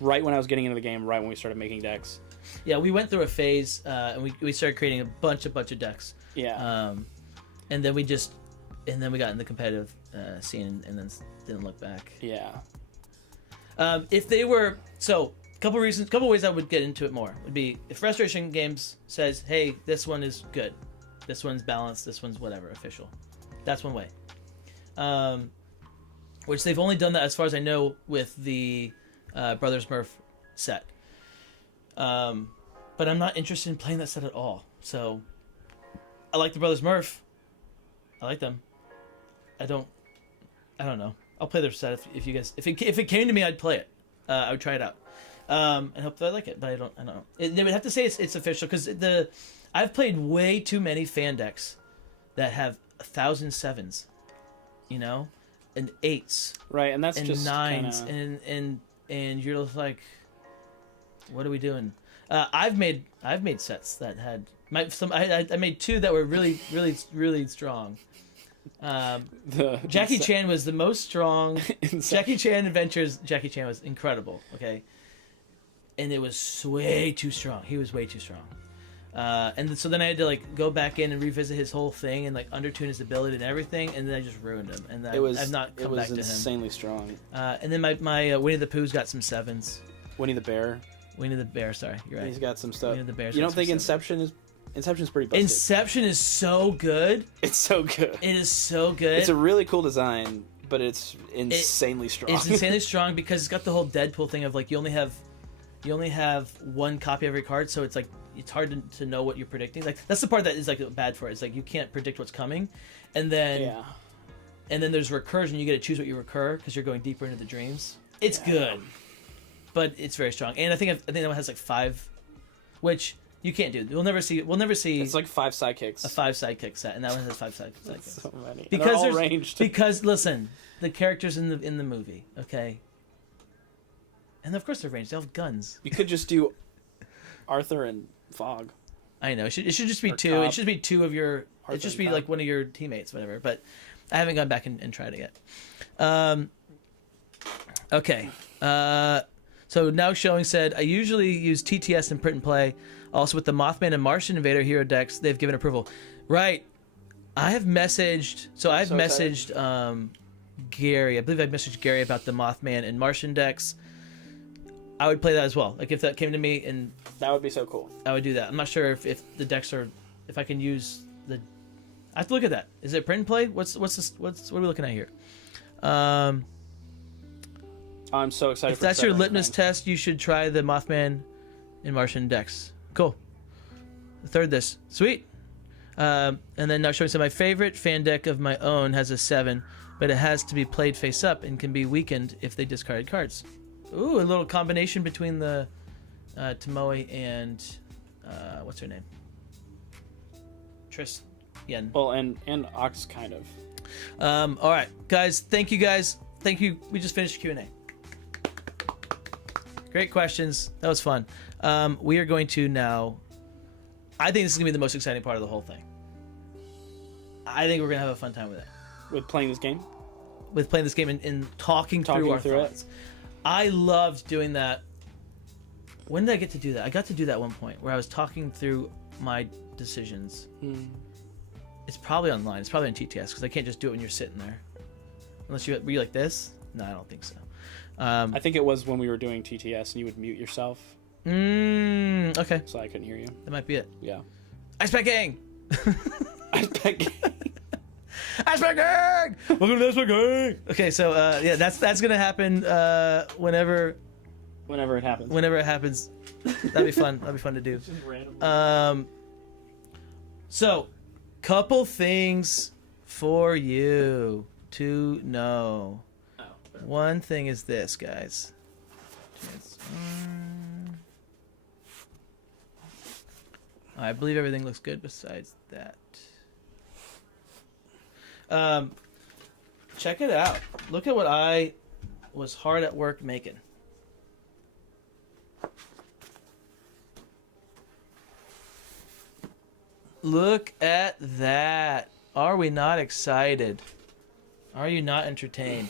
right when I was getting into the game, right when we started making decks. Yeah, we went through a phase and we started creating a bunch of decks. Yeah. And then we got in the competitive scene and then didn't look back. Yeah. If they were a couple ways I would get into it more would be if Restoration Games says, hey, this one is good, this one's balanced, this one's whatever official. That's one way. Which they've only done that as far as I know with the Brothers Murph set. But I'm not interested in playing that set at all. So I like the Brothers Murph. I like them. I don't know. I'll play their set if you guys if it came to me, I'd play it. I would try it out. And hope that I like it, but I don't know. They would have to say it's official because I've played way too many fan decks that have 1,000 sevens, you know, and 8s, right, and that's and just 9s, kinda... and you're just like, what are we doing? I've made sets that had I made 2 that were really really really strong. Jackie Chan was the most strong. Jackie Chan Adventures. Jackie Chan was incredible. Okay, and it was way too strong. He was way too strong. And so then I had to like go back in and revisit his whole thing and like undertune his ability and everything, and then I just ruined him. And I've not come back to him. It was insanely strong. And then my Winnie the Pooh's got some 7s. Winnie the Bear. Sorry, you're right. He's got some stuff. Winnie the Bear's you don't got think some Inception's pretty busted? Inception is so good. It's so good. It is so good. It's a really cool design, but it's insanely strong. It's insanely strong because it's got the whole Deadpool thing of like you only have one copy of every card, so it's like it's hard to know what you're predicting. Like that's the part that is like bad for it. It's like you can't predict what's coming, and then there's recursion. You get to choose what you recur because you're going deeper into the dreams. It's good, but it's very strong. And I think that one has like 5, which you can't do. We'll never see. It's like 5 sidekicks. A 5 sidekick set, and that one has 5 sidekicks. So many. And Because they're all there's- ranged. Because listen, the characters in the movie, okay, and of course they're ranged. They all have guns. You could just do Arthur and Fog. I know. It should just be Or 2. Cobb. It should be 2 of your. Arthur It should and be Cobb. like one of your teammates, whatever. But I haven't gone back and tried it yet. Okay. So now showing said, I usually use TTS and print and play. Also with the Mothman and Martian Invader hero decks, they've given approval. Right. I've messaged Gary. I believe I messaged Gary about the Mothman and Martian decks. I would play that as well. Like if that came to me, and That would be so cool. I would do that. I'm not sure if the decks are, if I can use the. I have to look at that. Is it print and play? What are we looking at here? I'm so excited If for that's your Strat litmus man. test, you should try the Mothman and Martian decks. Cool. Third this. Sweet. And then now showing some my favorite fan deck of my own has a 7, but it has to be played face up and can be weakened if they discarded cards. Ooh, a little combination between the Tomoe and what's her name? Triss. Yen. Well, and Ox kind of. All right, guys. Thank you, guys. Thank you. We just finished Q&A. Great questions. That was fun. We are going to now. I think this is gonna be the most exciting part of the whole thing. I think we're gonna have a fun time with it. With playing this game? With playing this game and talking through our through it. thoughts. I loved doing that. When did I get to do that? I got to do that at one point where I was talking through my decisions. It's probably online. It's probably on TTS because I can't just do it when you're sitting there. Unless were you like this? No, I don't think so. I think it was when we were doing TTS and you would mute yourself, Okay. so I couldn't hear you. That might be it. Yeah. Ice Pack Gang! I bet. Ice Pack Gang! Welcome to the Ice Pack Gang! Okay, so yeah, that's gonna happen whenever Whenever it happens. it happens. That'd be fun. That'd be fun to do. Just random. So, couple things for you to know. One thing is this, guys. I believe everything looks good besides that. Check it out. Look at what I was hard at work making. Look at that. Are we not excited? Are you not entertained?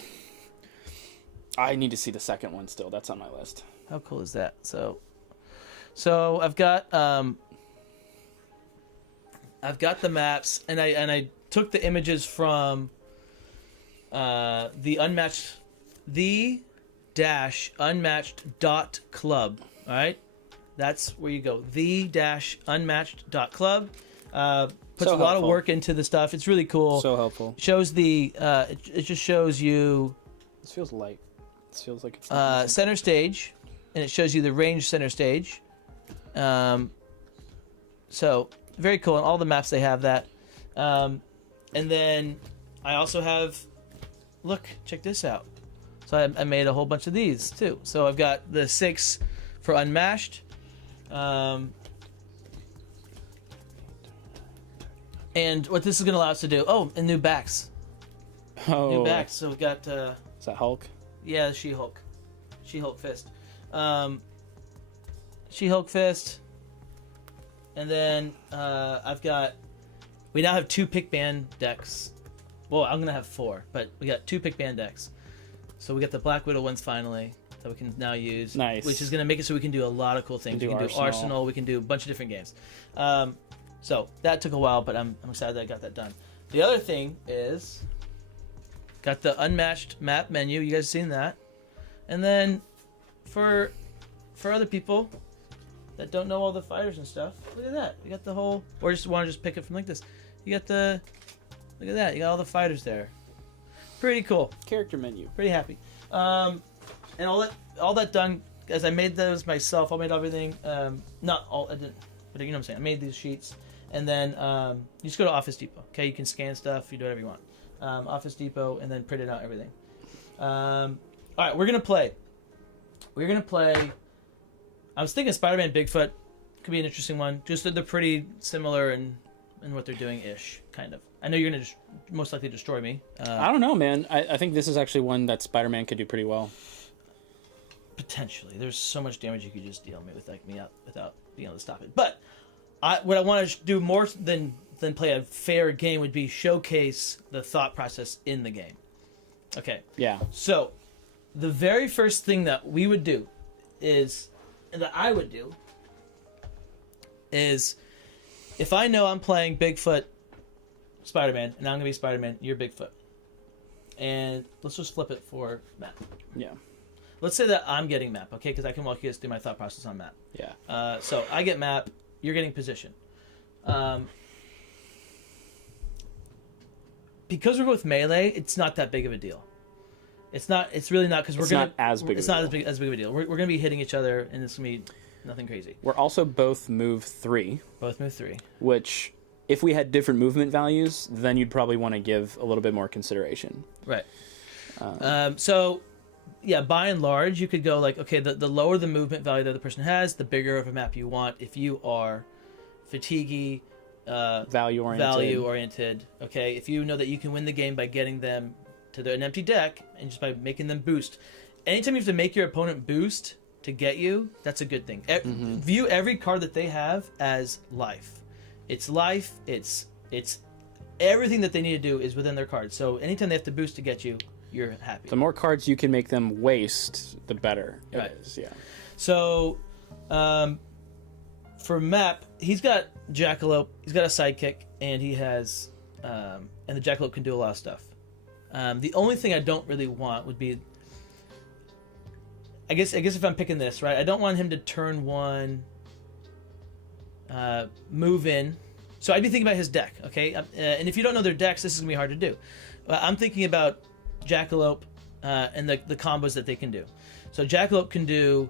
I need to see the second one still. That's on my list. How cool is that? So I've got the maps, and I took the images from the Unmatched.club. All right, that's where you go. The-Unmatched.club. Puts So a lot of helpful. work into the stuff. It's really cool. So helpful. Shows the it just shows you This feels light. This feels like it's center stage, and it shows you the range center stage. So very cool, and all the maps they have that. And then I also have, look, check this out. So I made a whole bunch of these too. So I've got the 6 for Unmatched. And what this is going to allow us to do, and new backs. New backs. So we've got, Is that Hulk? yeah, She-Hulk Fist. She-Hulk Fist. And then we now have 2 pick band decks. Well, I'm going to have 4, but we got 2 pick band decks. So we got the Black Widow ones finally that we can now use. Nice. Which is going to make it so we can do a lot of cool things. We can do Arsenal. We can do a bunch of different games. So that took a while, but I'm excited that I got that done. The other thing is, got the Unmatched map menu. You guys seen that? And then for other people that don't know all the fighters and stuff, look at that. You got the whole, or just want to just pick it from like this. You got look at that. You got all the fighters there. Pretty cool. Character menu. Pretty happy. And all that done, as I made those myself. I made everything. Not all. I didn't. But you know what I'm saying. I made these sheets, and then you just go to Office Depot. Okay, you can scan stuff. You do whatever you want. Office Depot, and then print it out everything. All right, we're gonna play. I was thinking Spider-Man Bigfoot could be an interesting one. Just that they're pretty similar in what they're doing ish, kind of. I know you're gonna most likely destroy me. I don't know, man. I think this is actually one that Spider-Man could do pretty well. Potentially, there's so much damage you could just deal me without being able to stop it. But what I want to do more than play a fair game would be showcase the thought process in the game. Okay. Yeah. So, the very first thing that I would do is, if I know I'm playing Bigfoot, Spider-Man, and I'm gonna be Spider-Man, you're Bigfoot, and let's just flip it for map. Yeah. Let's say that I'm getting map, okay? Because I can walk you guys through my thought process on map. Yeah. So I get map, you're getting position. Because we're both melee, it's not that big of a deal. It's really not, because It's not as big as big of a deal. We're gonna be hitting each other, and it's gonna be nothing crazy. We're also both move 3. Both move 3. Which, if we had different movement values, then you'd probably want to give a little bit more consideration. Right. So, yeah, by and large, you could go like, okay, the lower the movement value that the person has, the bigger of a map you want. If you are fatiguey, value oriented, okay, if you know that you can win the game by getting them to an empty deck and just by making them boost. Anytime you have to make your opponent boost to get you, that's a good thing. View every card that they have as life. It's life. It's everything that they need to do is within their card. So anytime they have to boost to get you, you're happy. The more cards you can make them waste, the better it is. Yeah. So, for map, he's got Jackalope. He's got a sidekick, and he has, and the Jackalope can do a lot of stuff. The only thing I don't really want would be, I guess if I'm picking this, right, I don't want him to turn 1, move in. So I'd be thinking about his deck, okay? And if you don't know their decks, this is going to be hard to do. I'm thinking about Jackalope and the combos that they can do. So Jackalope can do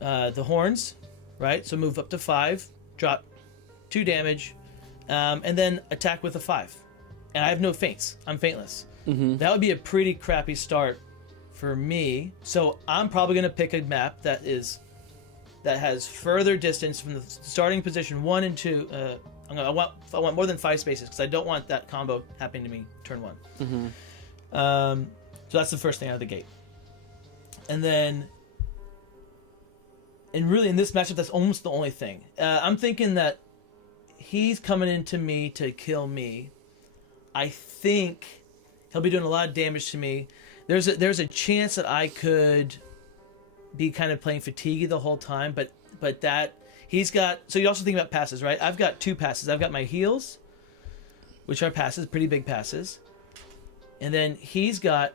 the horns, right? So move up to 5, drop 2 damage, and then attack with a 5. And I have no feints. I'm faintless. That would be a pretty crappy start for me. So I'm probably going to pick a map that has further distance from the starting position 1 and 2. I want more than 5 spaces, because I don't want that combo happening to me turn 1. So that's the first thing out of the gate. And then, and really in this matchup, that's almost the only thing. I'm thinking that he's coming into me to kill me. I think he'll be doing a lot of damage to me. There's a chance that I could be kind of playing fatiguey the whole time, but that he's got. So you also think about passes, right? I've got 2 passes. I've got my heals, which are passes, pretty big passes, and then he's got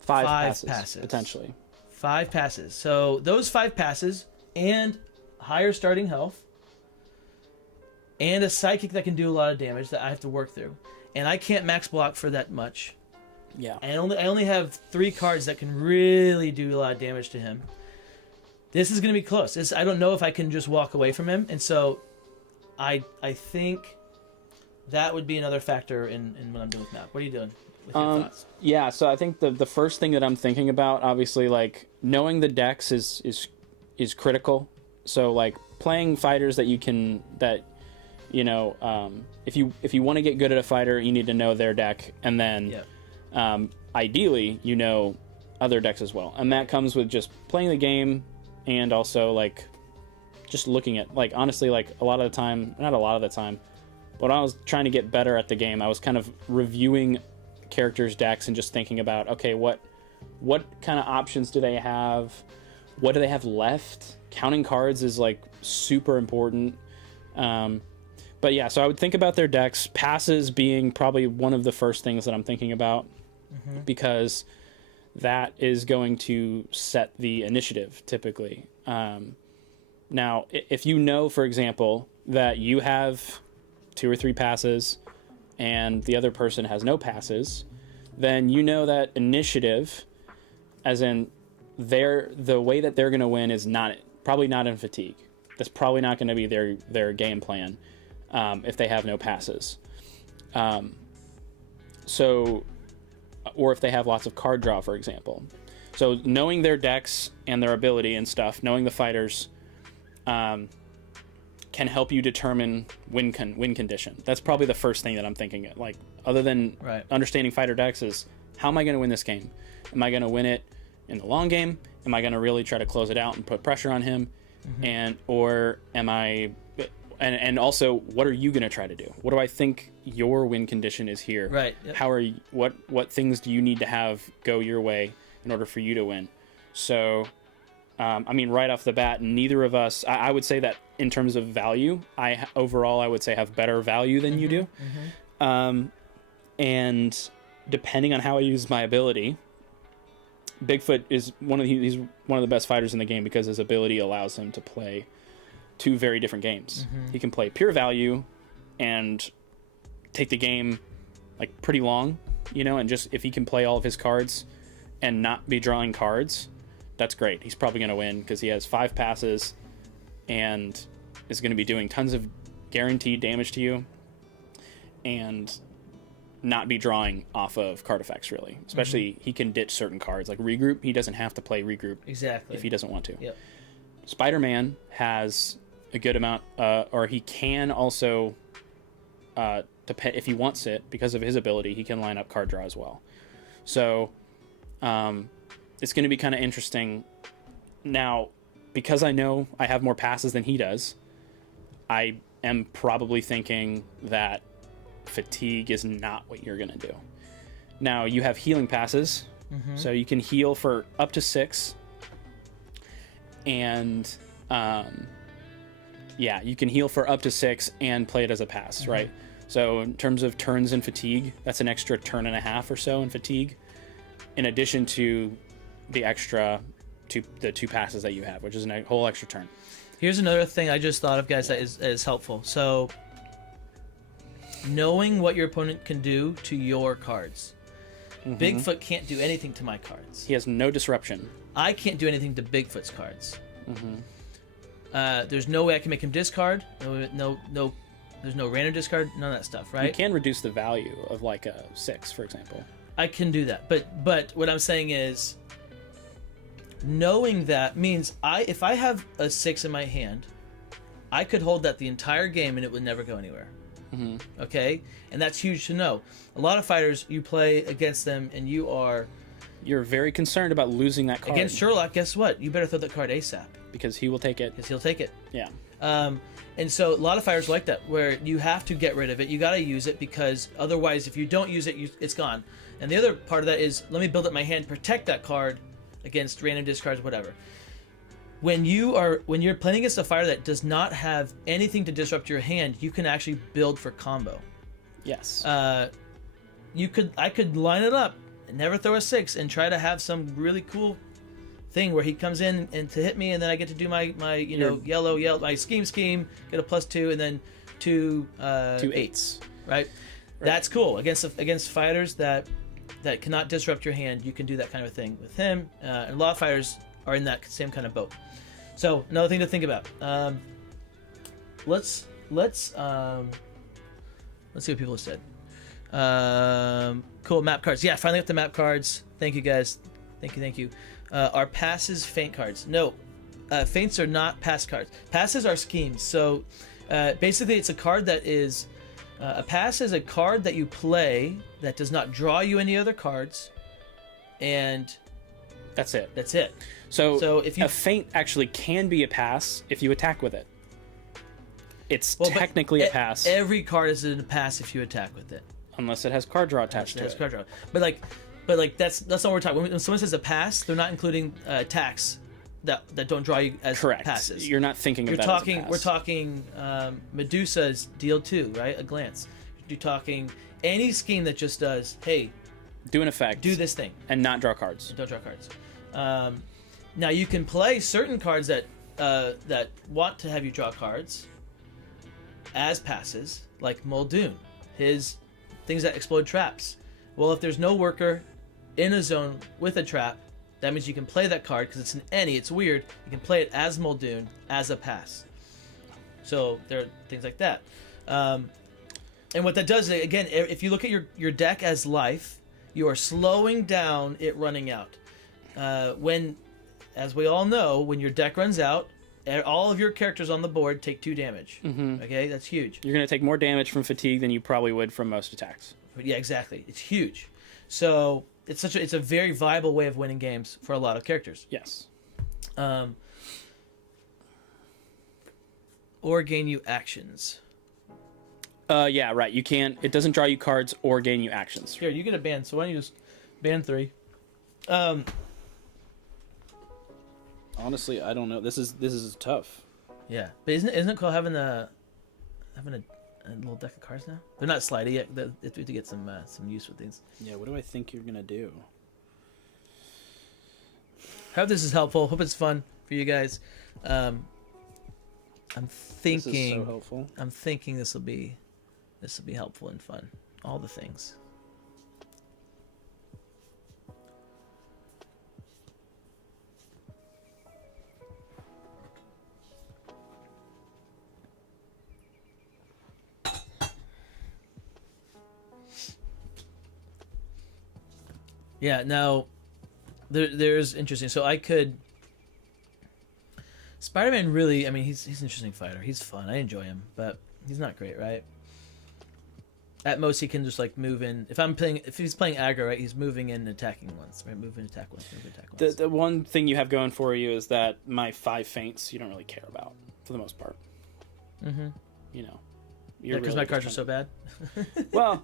5 passes potentially. 5 passes. So those 5 passes and higher starting health, and a psychic that can do a lot of damage that I have to work through, and I can't max block for that much. Yeah. I only have 3 cards that can really do a lot of damage to him. This is going to be close. I don't know if I can just walk away from him, and so I think that would be another factor in what I'm doing with map. What are you doing with your thoughts? Yeah, so I think the first thing that I'm thinking about, obviously, like, knowing the decks is critical. So, like, playing fighters that if you want to get good at a fighter, you need to know their deck, and then ideally you know other decks as well, and that comes with just playing the game, and also like just looking at, like, honestly, like not a lot of the time, but when I was trying to get better at the game, I was kind of reviewing characters' decks and just thinking about, okay, what kind of options do they have, what do they have left. Counting cards is like super important. But yeah, so I would think about their decks, passes being probably one of the first things that I'm thinking about, because that is going to set the initiative typically. Now, if you know, for example, that you have 2 or 3 passes and the other person has no passes, then you know that initiative, as in the way that they're going to win is probably not in fatigue. That's probably not going to be their game plan. If they have no passes. Or if they have lots of card draw, for example. So knowing their decks and their ability and stuff, knowing the fighters, can help you determine win condition. That's probably the first thing that I'm thinking. Like, other than understanding fighter decks, is how am I going to win this game? Am I going to win it in the long game? Am I going to really try to close it out and put pressure on him? Or am I... And also, what are you going to try to do? What do I think your win condition is here? Right. Yep. How are you, what things do you need to have go your way in order for you to win? So, I mean, right off the bat, neither of us... I would say that in terms of value, overall, I would say have better value than you do. And depending on how I use my ability, Bigfoot is he's one of the best fighters in the game because his ability allows him to play 2 very different games. He can play pure value and take the game like pretty long, and just if he can play all of his cards and not be drawing cards, that's great. He's probably going to win because he has 5 passes and is going to be doing tons of guaranteed damage to you and not be drawing off of card effects, really. Especially he can ditch certain cards like regroup. He doesn't have to play regroup if he doesn't want to. Yep. Spider-Man has a good amount, or he can also, if he wants it, because of his ability, he can line up card draw as well. So it's going to be kind of interesting. Now, because I know I have more passes than he does, I am probably thinking that fatigue is not what you're going to do. Now, you have healing passes, so you can heal for up to 6. And you can heal for up to 6 and play it as a pass, right? So in terms of turns in fatigue, that's an extra turn and a half or so in fatigue, in addition to the extra the 2 passes that you have, which is a whole extra turn. Here's another thing I just thought of, guys, that is helpful. So knowing what your opponent can do to your cards. Bigfoot can't do anything to my cards. He has no disruption. I can't do anything to Bigfoot's cards. There's no way I can make him discard. No, there's no random discard. None of that stuff, right? You can reduce the value of like a 6, for example. I can do that, but what I'm saying is, knowing that means if I have a 6 in my hand, I could hold that the entire game and it would never go anywhere. Okay, and that's huge to know. A lot of fighters, you play against them and you're very concerned about losing that card. Against Sherlock, guess what? You better throw that card ASAP. Because he will take it. Because he'll take it. Yeah. And so a lot of fighters like that, where you have to get rid of it. You got to use it, because otherwise, if you don't use it, it's gone. And the other part of that is, let me build up my hand, protect that card against random discards, whatever. When you're playing against a fighter that does not have anything to disrupt your hand, you can actually build for combo. Yes. I could line it up and never throw a 6 and try to have some really cool thing where he comes in and to hit me, and then I get to do my yellow my scheme, get a +2, and then 2 8s. Right? That's cool against fighters that cannot disrupt your hand. You can do that kind of thing with him, and a lot of fighters are in that same kind of boat. So another thing to think about. Let's see what people have said. Cool, map cards. Yeah, finally got the map cards. Thank you, guys. Thank you. Are passes feint cards? No, feints are not pass cards. Passes are schemes. So basically, it's a card that is a pass is a card that you play that does not draw you any other cards, and that's it. So if a feint actually can be a pass if you attack with it. It's technically a pass. Every card is a pass if you attack with it, unless it has card draw attached to it. Card draw. But that's not what we're talking. When someone says a pass, they're not including attacks that don't draw you as passes. You're not thinking of that as a pass. We're talking Medusa's deal 2, right? A glance. You're talking any scheme that just does, hey, do an effect, do this thing, and not draw cards. Don't draw cards. Now you can play certain cards that want to have you draw cards as passes, like Muldoon, his things that explode traps. Well, if there's no worker in a zone with a trap, that means you can play that card because it's an any. It's weird. You can play it as Muldoon as a pass. So there are things like that. And what that does, again, if you look at your deck as life, you are slowing down it running out. when, as we all know, when your deck runs out, all of your characters on the board take 2 damage. Okay, that's huge. You're going to take more damage from fatigue than you probably would from most attacks. Yeah, exactly. It's huge. So it's a very viable way of winning games for a lot of characters. Yes. Or gain you actions. Yeah, right. You can't. It doesn't draw you cards or gain you actions. Here, you get a ban. So why don't you just ban 3? Honestly, I don't know. This is tough. Yeah, but isn't it cool having a little deck of cards now? They're not slidey yet. They have to get some use with these. Yeah. What do I think you're gonna do? Hope this is helpful. Hope it's fun for you guys. I'm thinking. This is so helpful. I'm thinking this will be helpful and fun. All the things. Yeah, now there's interesting. So I could Spider-Man really, I mean, he's an interesting fighter. He's fun. I enjoy him, but he's not great, right? At most, he can just like move in. If he's playing aggro, right, he's moving in and attacking once, right? Move in, attack once, move in, attack once. The one thing you have going for you is that my 5 feints you don't really care about for the most part. Mm-hmm. You know, Yeah, because my cards are so bad. Well,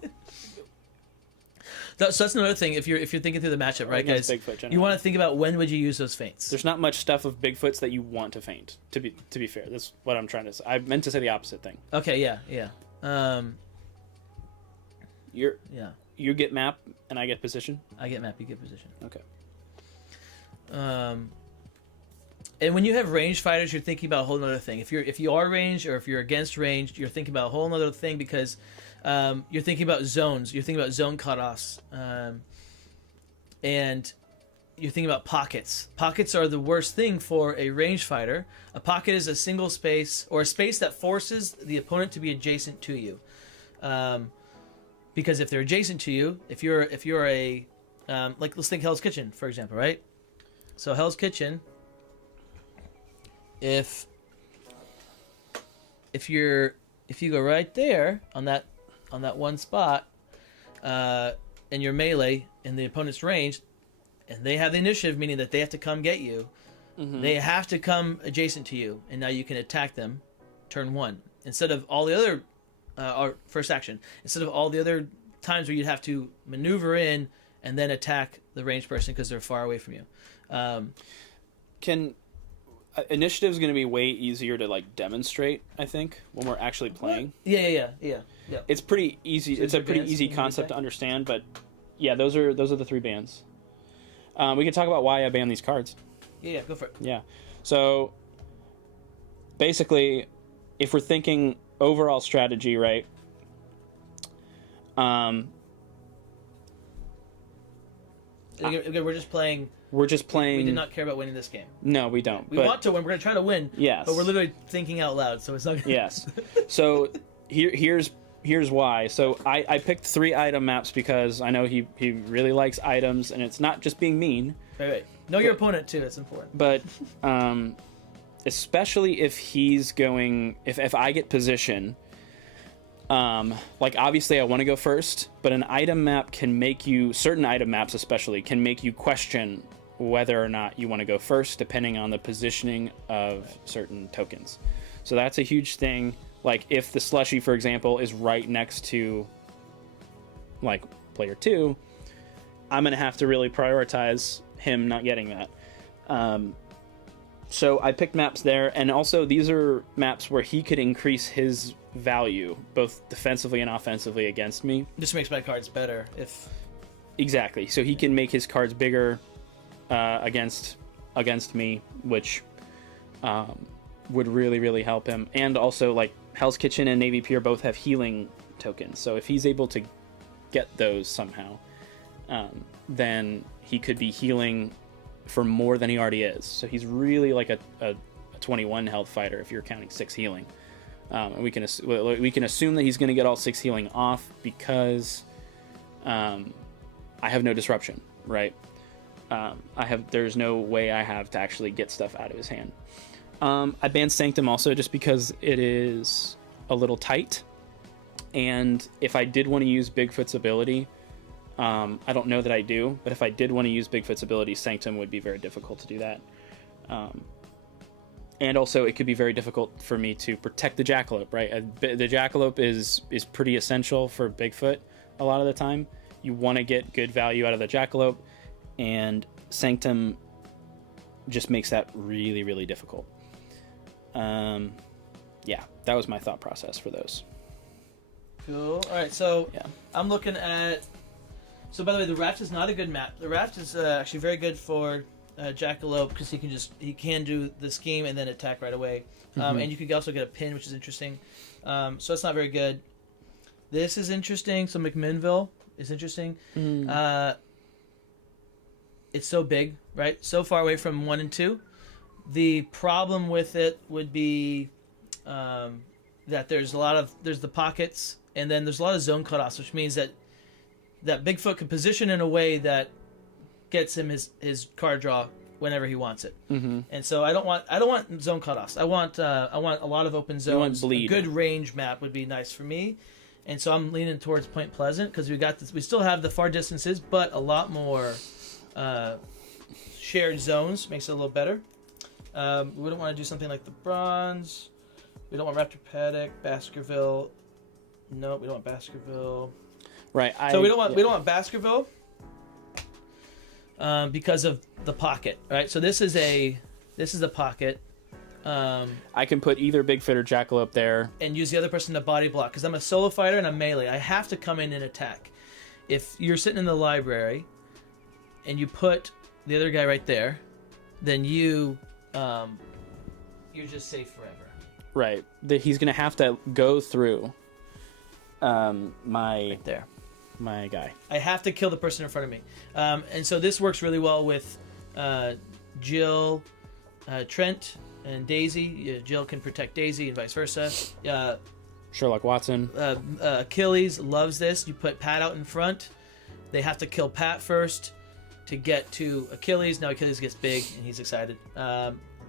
so that's another thing. If you're thinking through the matchup, right, guys? Bigfoot, you want to think about when would you use those feints. There's not much stuff of Bigfoot's that you want to feint. To be fair, that's what I'm trying to say. I meant to say the opposite thing. Okay, yeah. You get map and I get position. I get map, you get position. Okay. And when you have ranged fighters, you're thinking about a whole other thing. If you are ranged or if you're against ranged, you're thinking about a whole other thing because you're thinking about zones. You're thinking about zone cutoffs, and you're thinking about pockets. Pockets are the worst thing for a ranged fighter. A pocket is a single space or a space that forces the opponent to be adjacent to you. Because if they're adjacent to you, if you're a like let's think Hell's Kitchen for example, right? So Hell's Kitchen, if you go right there on that one spot, and you're melee in the opponent's range, and they have the initiative, meaning that they have to come get you. Mm-hmm. They have to come adjacent to you, and now you can attack them turn 1 instead of all the other or first action, instead of all the other times where you'd have to maneuver in and then attack the ranged person because they're far away from you. Initiative is going to be way easier to like demonstrate, I think, when we're actually playing. Yeah. It's pretty easy. So it's a pretty easy concept to understand, but yeah, those are the 3 bans. We can talk about why I banned these cards. Yeah, go for it. Yeah. So basically, if we're thinking overall strategy, right? Again, we're just playing. We're just playing. We did not care about winning this game. No, we don't. We want to win. We're going to try to win. Yes. But we're literally thinking out loud, so it's not. Yes. So here's why. So I picked 3 item maps because I know he really likes items, and it's not just being mean. Right. Know your opponent too. It's important. But especially if he's going, if I get position. Like obviously I want to go first, but an item map can make you, certain item maps especially, can make you question whether or not you want to go first depending on the positioning of certain tokens. So that's a huge thing. Like if the slushy, for example, is right next to like player 2, I'm going to have to really prioritize him not getting that. So I picked maps there, and also these are maps where he could increase his value both defensively and offensively against me. This makes my cards better if exactly. So he can make his cards bigger against me, which would really help him. And also like Hell's Kitchen and Navy Pier both have healing tokens, so if he's able to get those somehow, then he could be healing for more than he already is. So he's really like a 21 health fighter if you're counting 6 healing. And we can assume that he's going to get all 6 healing off because I have no disruption, right? There's no way I have to actually get stuff out of his hand. I banned Sanctum also just because it is a little tight, and if I did want to use Bigfoot's ability, I don't know that I do, but if I did want to use Bigfoot's ability, Sanctum would be very difficult to do that. And also, it could be very difficult for me to protect the Jackalope, right? The Jackalope is pretty essential for Bigfoot a lot of the time. You want to get good value out of the Jackalope, and Sanctum just makes that really, really difficult. Yeah, that was my thought process for those. Cool. All right, so Yeah. I'm looking at... So, by the way, the Raft is not a good map. The Raft is actually very good for Jackalope because he can do the scheme and then attack right away. And you can also get a pin, which is interesting. So it's not very good. This is interesting. So McMinnville is interesting. It's so big, right? So far away from 1 and 2. The problem with it would be that there's the pockets, and then there's a lot of zone cutoffs, which means that Bigfoot can position in a way that gets him his card draw whenever he wants it. And so I don't want zone cutoffs. I want a lot of open zones. You want bleed. A good range map would be nice for me. And so I'm leaning towards Point Pleasant because we still have the far distances, but a lot more shared zones makes it a little better. We don't want to do something like the Bronze. We don't want Raptor Paddock, Baskerville. No, we don't want Baskerville. Right. So we don't want Baskerville because of the pocket, right? So this is the pocket. I can put either Bigfoot or Jackalope there. And use the other person to body block because I'm a solo fighter and I'm melee. I have to come in and attack. If you're sitting in the library and you put the other guy right there, then you're just safe forever. Right. He's going to have to go through Right there. my guy. I have to kill the person in front of me. And so this works really well with Jill, Trent, and Daisy. Jill can protect Daisy and vice versa. Sherlock Watson. Achilles loves this. You put Pat out in front. They have to kill Pat first to get to Achilles. Now Achilles gets big and he's excited.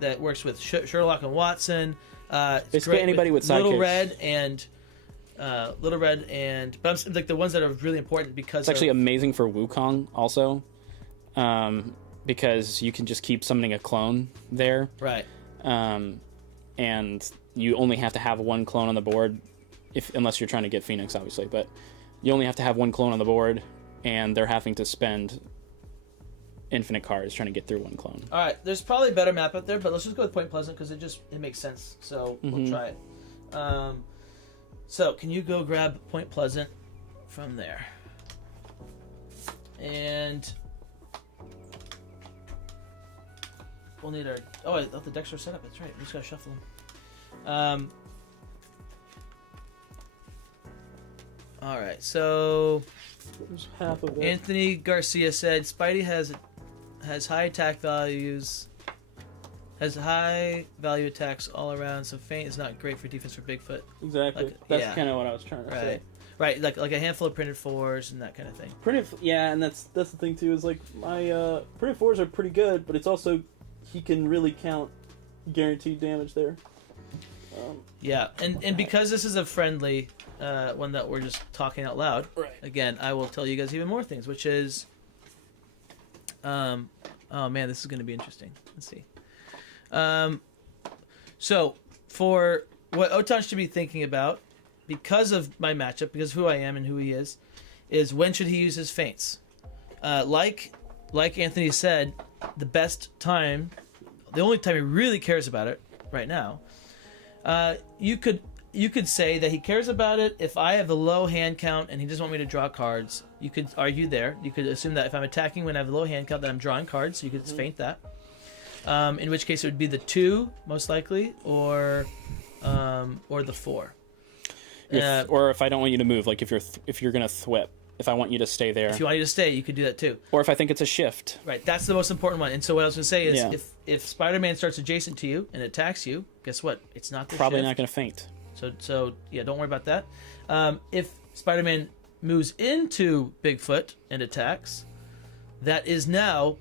That works with Sherlock and Watson. Basically anybody with sidekicks. Little Red and but I'm like the ones that are really important because It's actually amazing for Wukong also, because you can just keep summoning a clone there. Right. And you only have to have one clone on the board, unless you're trying to get Phoenix, obviously. But you only have to have one clone on the board, and they're having to spend infinite cards trying to get through one clone. All right, there's probably a better map out there, but let's just go with Point Pleasant because it makes sense. So we'll try it. So can you go grab Point Pleasant from there? And we'll need our... Oh, I thought the decks were set up. That's right. We just gotta shuffle them. All right. So There's half of it. Anthony Garcia said Spidey has high attack values, has high value attacks all around. So feint is not great for defense for Bigfoot. Exactly. That's kind of what I was trying to say. Right, like a handful of printed 4s and that kind of thing. And that's the thing too. Is like my printed 4s are pretty good, but it's also he can really count guaranteed damage there. And because this is a friendly one that we're just talking out loud. Right. Again, I will tell you guys even more things, which is, oh man, this is going to be interesting. Let's see. So for what O-Town should be thinking about, because of my matchup, because of who I am and who he is when should he use his feints? Like Anthony said, the best time, the only time he really cares about it right now, you could say that he cares about it if I have a low hand count and he doesn't want me to draw cards. You could argue there. You could assume that if I'm attacking when I have a low hand count, that I'm drawing cards. So you could feint that. In which case it would be the 2 most likely, or the 4. Or if I don't want you to move, like if you're gonna thwip, if I want you to stay there. If you want you to stay, you could do that too. Or if I think it's a shift. Right, that's the most important one. And so what I was gonna say is, if Spider-Man starts adjacent to you and attacks you, guess what? It's not the probably shift. not gonna feint. So yeah, don't worry about that. If Spider-Man moves into Bigfoot and attacks, that is now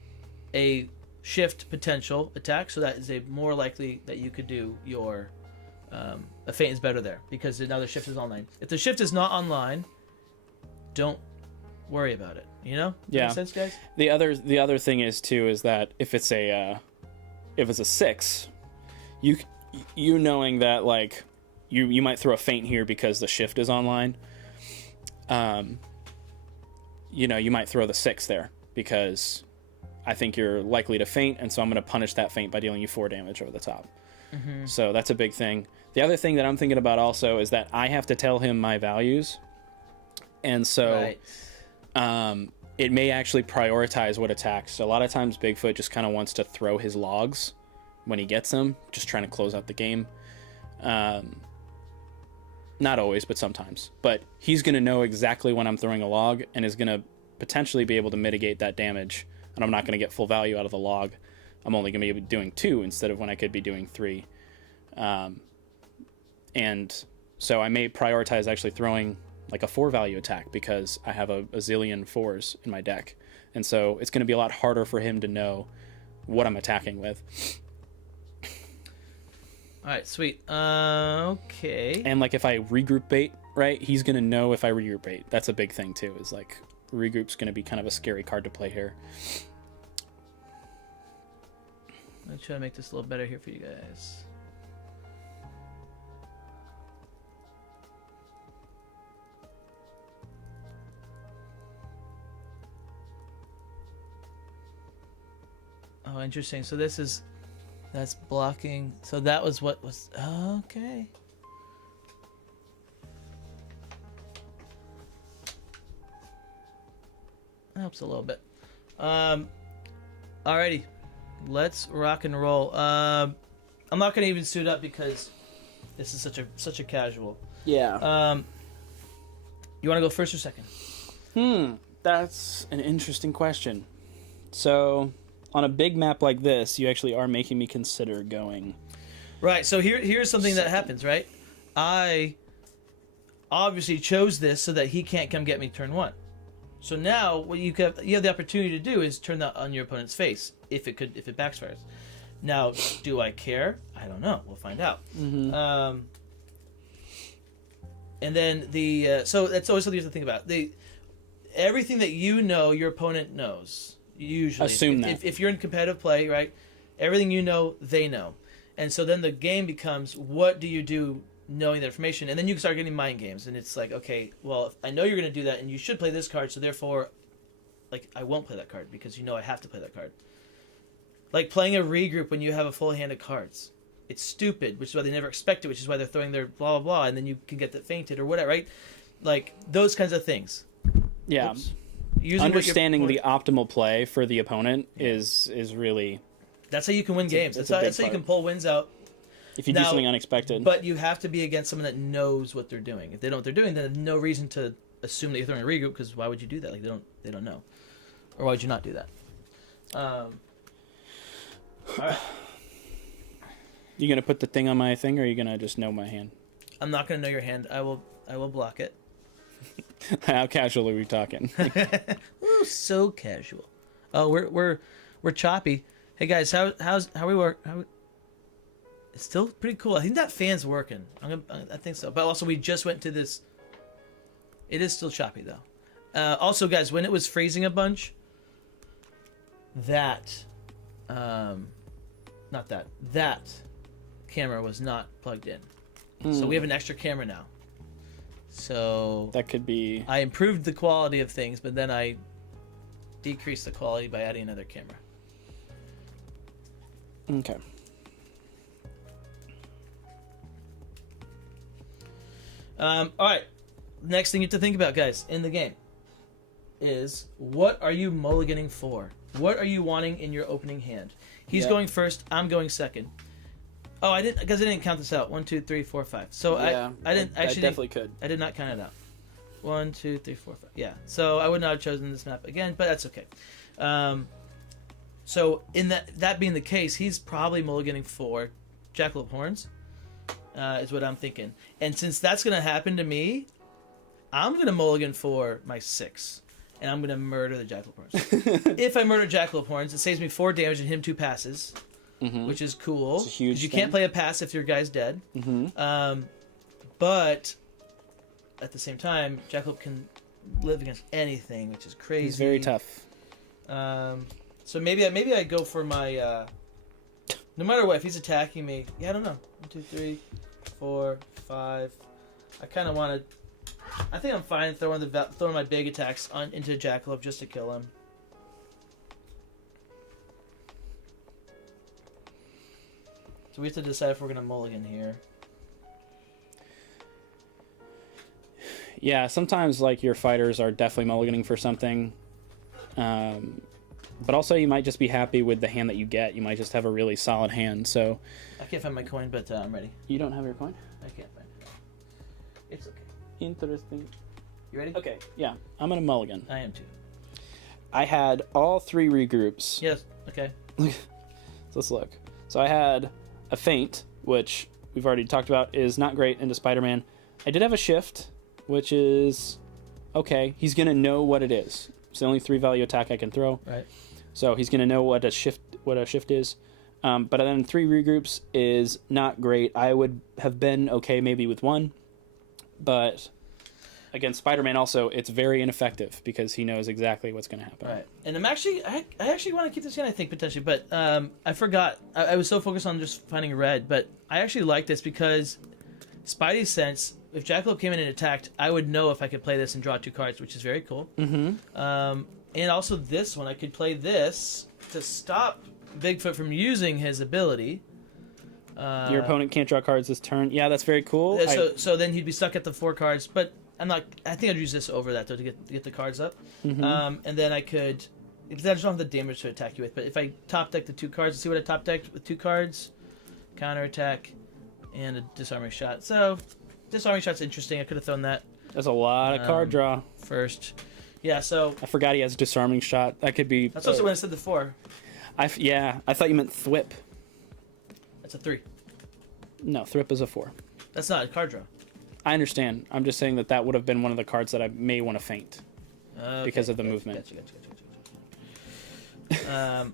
a shift potential attack, so that is a more likely that you could do your a feint is better there because now the shift is online. If the shift is not online, don't worry about it. You know? Yeah. Make sense, guys? The other thing is too is that if it's a 6, you knowing that like you might throw a feint here because the shift is online. You know, you might throw the 6 there because I think you're likely to feint, and so I'm going to punish that feint by dealing you 4 damage over the top. Mm-hmm. So that's a big thing. The other thing that I'm thinking about also is that I have to tell him my values, and so it may actually prioritize what attacks. So a lot of times Bigfoot just kind of wants to throw his logs when he gets them, just trying to close out the game. Not always, but sometimes. But he's going to know exactly when I'm throwing a log and is going to potentially be able to mitigate that damage, and I'm not going to get full value out of the log. I'm only going to be doing 2 instead of when I could be doing 3. And so I may prioritize actually throwing like a 4 value attack because I have a zillion 4s in my deck. And so it's going to be a lot harder for him to know what I'm attacking with. All right, sweet. Okay. And like if I regroup bait, right, he's going to know if I regroup bait. That's a big thing too, is like regroup's going to be kind of a scary card to play here. I'm try to make this a little better here for you guys. Oh, interesting. So that's blocking. So that was what was okay. Helps a little bit. Alrighty. Let's rock and roll. I'm not gonna even suit up because this is such a casual. Yeah. You want to go first or second? That's an interesting question. So, on a big map like this, you actually are making me consider going. Right. So here's something that happens. Right. I obviously chose this so that he can't come get me turn 1. So now what you have the opportunity to do is turn that on your opponent's face if it backfires. Now, do I care? I don't know. We'll find out. Mm-hmm. And then so that's always something you have to think about. Everything that you know, your opponent knows. Usually, assume that if you're in competitive play, right? Everything you know, they know, and so then the game becomes what do you do knowing that information, and then you start getting mind games, and it's like, okay, well, I know you're going to do that, and you should play this card, so therefore, like, I won't play that card because you know I have to play that card. Like playing a regroup when you have a full hand of cards, it's stupid, which is why they never expect it, which is why they're throwing their blah blah blah, and then you can get that fainted or whatever, right? Like those kinds of things. Yeah. Oops. Understanding the optimal play for the opponent is really... That's how you can win games. That's how you can pull wins out. If you do something unexpected. But you have to be against someone that knows what they're doing. If they don't know what they're doing, then there's no reason to assume that you're throwing a regroup, because why would you do that? Like they don't know. Or why would you not do that? All right. You gonna put the thing on my thing, or are you gonna just know my hand? I'm not gonna know your hand. I will block it. How casual are we talking? Ooh, so casual. Oh, we're choppy. Hey guys, how we work? It's still pretty cool. I think that fan's working. I think so. But also, we just went to this. It is still choppy though. Also, guys, when it was freezing a bunch, that camera was not plugged in. So we have an extra camera now. So that could be... I improved the quality of things, but then I decreased the quality by adding another camera. Okay. All right. Next thing you have to think about, guys, in the game is what are you mulliganing for? What are you wanting in your opening hand? He's going first. I'm going second. Oh, I didn't count this out. 1, 2, 3, 4, 5. So yeah, I didn't actually. I definitely could. I did not count it out. 1, 2, 3, 4, 5. Yeah. So I would not have chosen this map again, but that's okay. So in that being the case, he's probably mulliganing for Jackal of Horns, is what I'm thinking. And since that's gonna happen to me, I'm gonna mulligan for my 6, and I'm going to murder the Jackal of Horns. If I murder Jackal of Horns, it saves me 4 damage and him 2 passes, which is cool. It's a huge 'cause you thing. can't play a pass if your guy's dead. But at the same time, Jackal can live against anything, which is crazy. He's very tough. So maybe I go for my. No matter what, if he's attacking me, I don't know. 1, 2, 3, 4, 5. I kind of want to. I think I'm fine throwing my big attacks into Jackalope just to kill him. So we have to decide if we're gonna mulligan here. Yeah, sometimes like your fighters are definitely mulliganing for something. But also you might just be happy with the hand that you get. You might just have a really solid hand. So I can't find my coin, but I'm ready. you don't have your coin? I can't find it. It's okay. Interesting. You ready? Okay, yeah. I'm gonna mulligan. I am too. I had all 3 regroups. Yes. Okay. Let's look. So I had a feint, which we've already talked about is not great into Spider-Man. I did have a shift, which is okay. He's gonna know what it is. It's the only 3 value attack I can throw. Right. So he's gonna know what a shift is. But then 3 regroups is not great. I would have been okay maybe with 1, but against Spider-Man also it's very ineffective because he knows exactly what's gonna happen. Right. And I actually want to keep this in, I think, potentially, but I forgot. I was so focused on just finding red, but I actually like this because Spidey's sense, if Jackalope came in and attacked, I would know if I could play this and draw 2 cards, which is very cool. And also this one, I could play this to stop Bigfoot from using his ability. Your opponent can't draw cards this turn. Yeah, that's very cool. So then he'd be stuck at the 4 cards, but I think I'd use this over that though to get the cards up. And then I could, because I just don't have the damage to attack you with. But if I top deck the 2 cards, see what I top decked with 2 cards, counter attack, and a disarming shot. So disarming shot's interesting. I could have thrown that That's a lot of card draw. first. Yeah, so I forgot he has a disarming shot. That could be. that's also when I said the 4. I thought you meant thwip. That's a 3. No, thwip is a 4. That's not a card draw. I understand. I'm just saying that would have been one of the cards that I may want to feint Okay, because of the movement. Gotcha.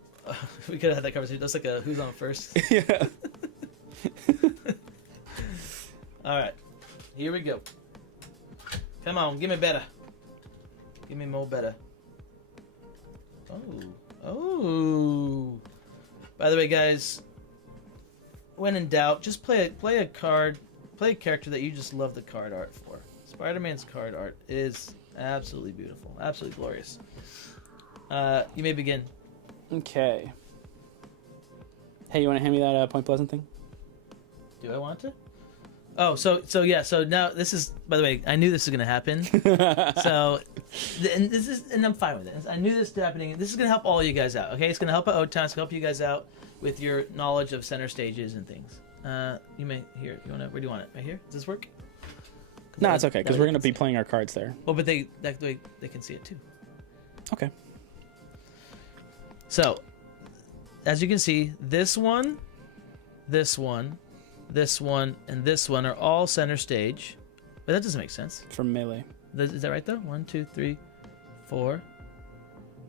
We could have had that conversation. That's like a who's on first. Yeah. All right, here we go. Come on, give me better. Give me more better. Oh. By the way, guys, when in doubt, just play a character that you just love the card art for. Spider-Man's card art is absolutely beautiful, absolutely glorious. You may begin. Okay. Hey, you want to hand me that Point Pleasant thing? Do I want to? Oh, so now this is. By the way, I knew this was gonna happen. And I'm fine with it. I knew this was happening. This is gonna help all you guys out. Okay, it's gonna help O-Town. It's gonna help you guys out with your knowledge of center stages and things. You may here. You wanna? Where do you want it? Right here? Does this work? No, it's okay because we're gonna be playing our cards there. Well, but they can see it too. Okay. So, as you can see, this one, this one, and this one are all center stage. But that doesn't make sense. From melee. Is that right though? 1, 2, 3, 4.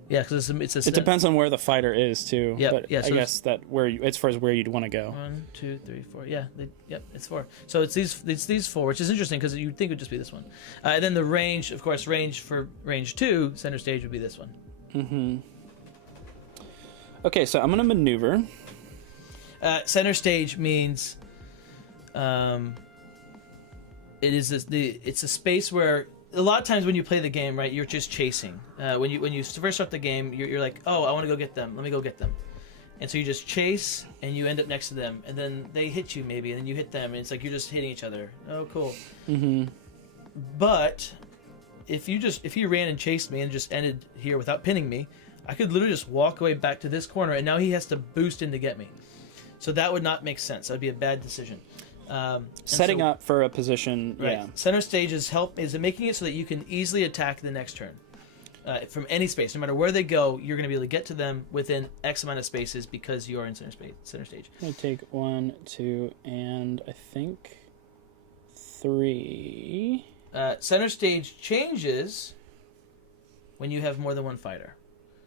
Yeah, because it depends on where the fighter is too. Yeah, but yeah. So I guess that as far as where you'd want to go. 1, 2, 3, 4. Yeah, it's 4. So it's these 4, which is interesting because you'd think it would just be this one. And then the range, of course, for range 2, center stage would be this one. Mm-hmm. Okay, so I'm gonna maneuver. Center stage means, it's a space where a lot of times when you play the game, right, you're just chasing. When you first start the game, you're like, oh, I want to go get them. Let me go get them. And so you just chase, and you end up next to them, and then they hit you maybe, and then you hit them, and it's like you're just hitting each other. Oh, cool. Mm-hmm. But if you ran and chased me and just ended here without pinning me, I could literally just walk away back to this corner, and now he has to boost in to get me. So that would not make sense. That would be a bad decision. Setting up for a position, right. yeah. Center stage is making it so that you can easily attack the next turn from any space. No matter where they go, you're going to be able to get to them within X amount of spaces because you are in center stage. I'm going to take 1, 2, and I think 3. Center stage changes when you have more than one fighter.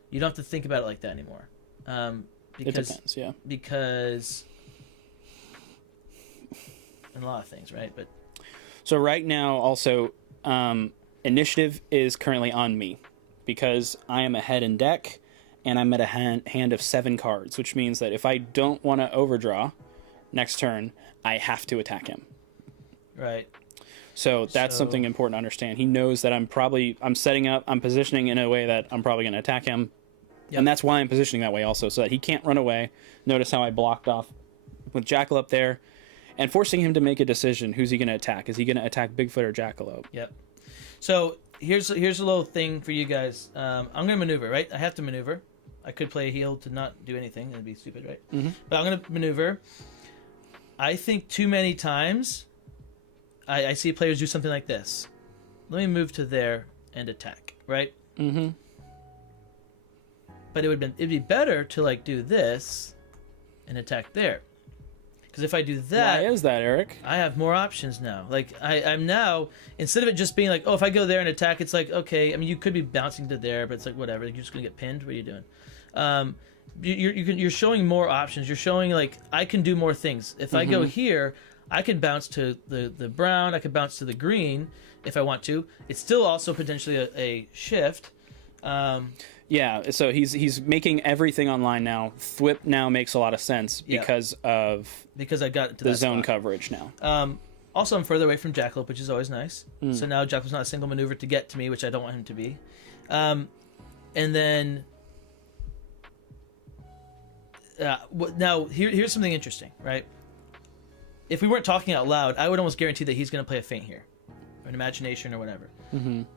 You don't have to think about it like that anymore. Because, it depends, yeah. Because in a lot of things, right? But so right now, also, initiative is currently on me because I am ahead in deck, and I'm at a hand of 7 cards, which means that if I don't want to overdraw next turn, I have to attack him. right. So that's something important to understand. He knows that I'm setting up, I'm positioning in a way that I'm probably going to attack him. Yep. And that's why I'm positioning that way also, so that he can't run away. Notice how I blocked off with Jackal up there and forcing him to make a decision. Who's he going to attack? Is he going to attack Bigfoot or Jackalope? Yep. So here's a little thing for you guys. I'm going to maneuver, right? I have to maneuver. I could play a heal to not do anything. That'd be stupid, right? Mm-hmm. But I'm going to maneuver. I think too many times I see players do something like this. Let me move to there and attack, right? Mm-hmm. But it'd be better to like do this and attack there. Because if I do that, Why is that, Eric? I have more options now. Like I'm now, instead of it just being like, oh, if I go there and attack, it's like, okay. I mean, you could be bouncing to there, but it's like whatever. You're just gonna get pinned. What are you doing? You're showing more options. You're showing like I can do more things. If I go here, I can bounce to the brown. I could bounce to the green if I want to. It's still also potentially a shift. Yeah, so he's making everything online now. Thwip now makes a lot of sense because of I got to the that zone spot. coverage now. Also, I'm further away from Jackalope, which is always nice. So now Jackalop's not a single maneuver to get to me, which I don't want him to be. And then now here's something interesting, right? If we weren't talking out loud, I would almost guarantee that he's going to play a feint here, or an imagination or whatever.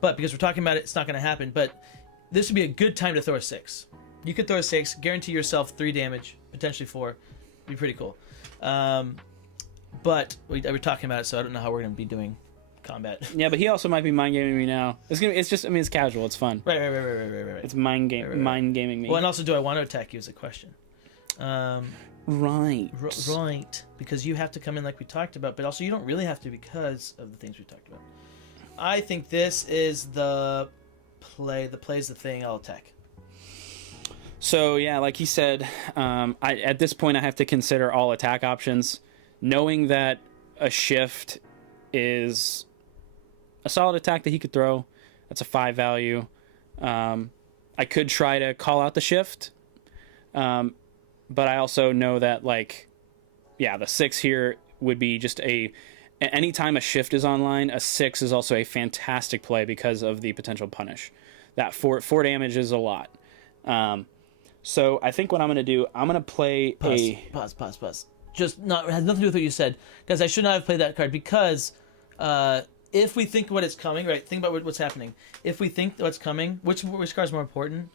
But because we're talking about it, it's not going to happen. But this would be a good time to throw a 6. You could throw a 6, guarantee yourself 3 damage, potentially 4. It'd be pretty cool. But we're talking about it, so I don't know how we're going to be doing combat. Yeah, but he also might be mind gaming me now. It's just, I mean, it's casual. It's fun. Right. It's mind gaming me. Well, and also, do I want to attack you is a question. Right. Right, because you have to come in like we talked about, but also you don't really have to because of the things we talked about. I think this is the play. The play is the thing. I'll attack. So yeah, like he said, at this point I have to consider all attack options, knowing that a shift is a solid attack that he could throw. That's a 5 value. I could try to call out the shift, but I also know that the 6 here would be just anytime a shift is online, a 6 is also a fantastic play because of the potential punish. That 4 damage is a lot. So I think what I'm going to do, I'm going to play Pause. Just it has nothing to do with what you said, because I should not have played that card, because if we think what is coming, right, think about what's happening. If we think what's coming, which card is more important?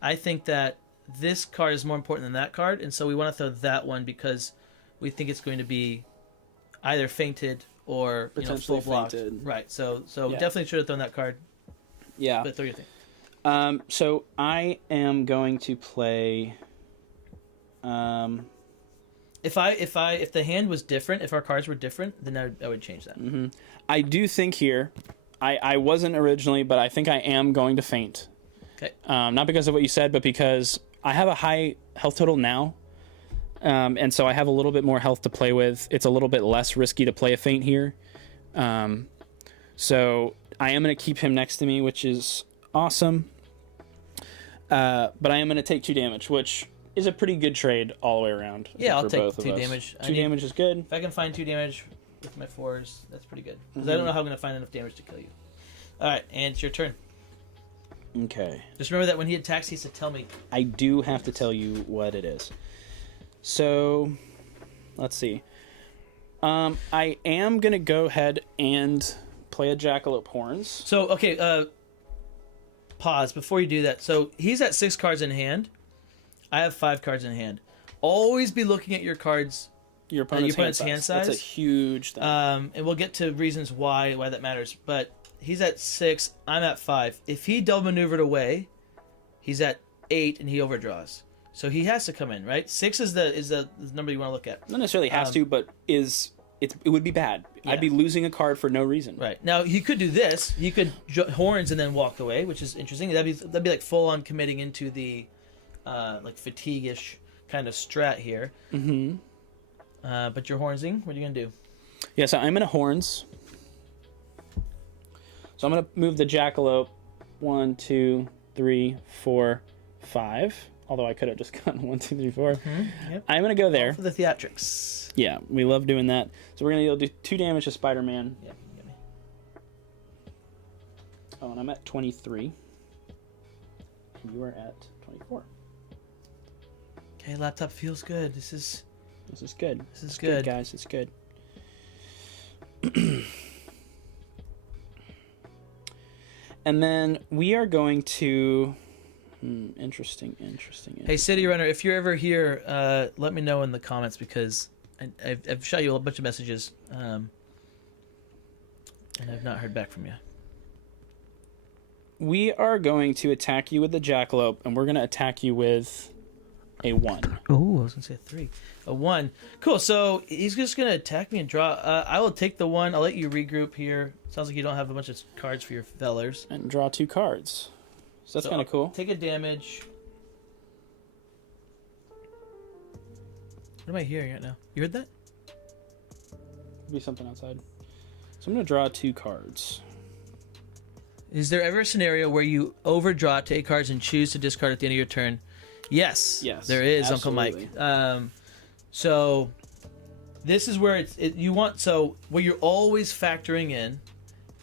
I think that this card is more important than that card, and so we want to throw that one because we think it's going to be either feinted or potentially full blocked. feinted. Right. So Yeah. definitely should have thrown that card. Yeah. But throw your thing. So I am going to play. If the hand was different, if our cards were different, then I would change that. Mm-hmm. I do think here, I wasn't originally, but I think I am going to feint. Okay. Not because of what you said, but because I have a high health total now, and so I have a little bit more health to play with. It's a little bit less risky to play a feint here. So I am going to keep him next to me, which is awesome. But I am going to take 2 damage, which is a pretty good trade all the way around. Yeah, I'll for take both of 2 us. damage. 2 damage is good. If I can find 2 damage with my 4s, that's pretty good. Because I don't know how I'm going to find enough damage to kill you. All right, and it's your turn. Okay. Just remember that when he attacks, he has to tell me. I do have to tell you what it is. So, let's see. I am going to go ahead and play a Jackalope Horns. So, okay, pause before you do that. So, he's at 6 cards in hand. I have 5 cards in hand. Always be looking at your cards. Your opponent's hand size. That's a huge thing. And we'll get to reasons why that matters. But he's at 6. I'm at 5. If he double maneuvered away, he's at 8 and he overdraws. So he has to come in, right? 6 is the number you want to look at. Not necessarily has to, but is it would be bad. Yeah. I'd be losing a card for no reason. Right. Now, he could do this. He could horns and then walk away, which is interesting. That'd be like full on committing into the like fatigue-ish kind of strat here. Mm-hmm. But you're hornsing. What are you going to do? Yeah, so I'm going to horns. So I'm going to move the jackalope 1, 2, 3, 4, 5. Although I could have just gotten 1, 2, 3, 4. Mm-hmm. Yep. I'm going to go there. All for the theatrics. Yeah, we love doing that. So we're going to do 2 damage to Spider-Man. Yep. Oh, and I'm at 23. You are at 24. Okay, laptop feels good. This is good. This is It's good. guys. It's good. And then we are going to... Interesting. Hey, City Runner, if you're ever here, let me know in the comments because I've shot you a bunch of messages, and I've not heard back from you. We are going to attack you with the jackalope, and we're going to attack you with a 1. Oh, I was going to say a 3. A 1. Cool, so he's just going to attack me and draw. I will take the 1. I'll let you regroup here. Sounds like you don't have a bunch of cards for your fellers. And draw 2 cards. So that's kind of cool. Take a damage. What am I hearing right now? You heard that? Could be something outside. So I'm going to draw 2 cards. Is there ever a scenario where you overdraw, take cards, and choose to discard at the end of your turn? Yes. Yes. There is, absolutely. Uncle Mike. So this is where you want. So what you're always factoring in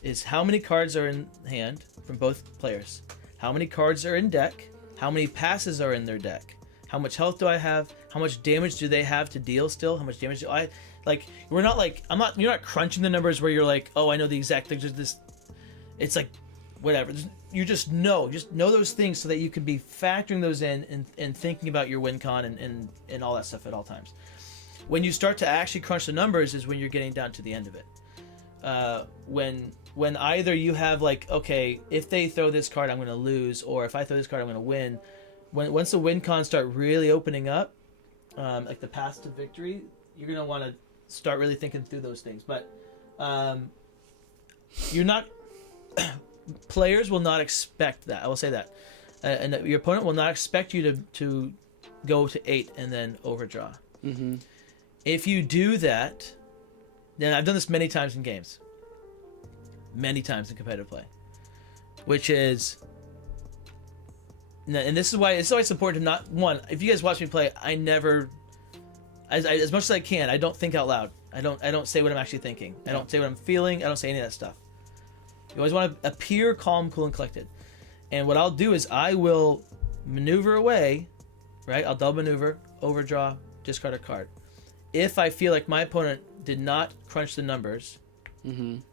is how many cards are in hand from both players, how many cards are in deck, how many passes are in their deck, how much health do I have, how much damage do they have to deal still, how much damage do I like. We're not like you're not crunching the numbers where you're like, oh, I know the exact things. This, it's like whatever. You just know those things so that you can be factoring those in and thinking about your win con and all that stuff at all times. When you start to actually crunch the numbers is when you're getting down to the end of it. When either you have like, okay, if they throw this card, I'm going to lose, or if I throw this card, I'm going to win. Once the win cons start really opening up, like the path to victory, you're going to want to start really thinking through those things. But you're not... Players will not expect that. I will say that. And your opponent will not expect you to go to 8 and then overdraw. Mm-hmm. If you do that, then I've done this many times in games. Many times in competitive play. Which is... And this is why it's always important to not... One, if you guys watch me play, I never... As much as I can, I don't think out loud. I don't say what I'm actually thinking. I don't say what I'm feeling. I don't say any of that stuff. You always want to appear calm, cool, and collected. And what I'll do is I will maneuver away, right? I'll double maneuver, overdraw, discard a card. If I feel like my opponent did not crunch the numbers, and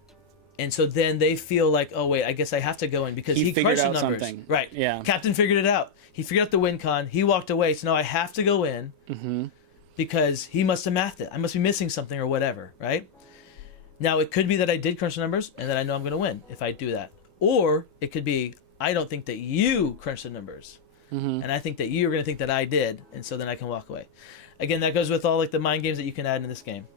so then they feel like, oh wait, I guess I have to go in because he figured crunched the out numbers. something. Right. Yeah. Captain figured it out. He figured out the win con. He walked away, so now I have to go in because he must have mathed it. I must be missing something or whatever, right? Now, it could be that I did crunch the numbers and that I know I'm going to win if I do that. Or it could be, I don't think that you crunched the numbers. And I think that you're going to think that I did, and so then I can walk away. Again, that goes with all like the mind games that you can add in this game.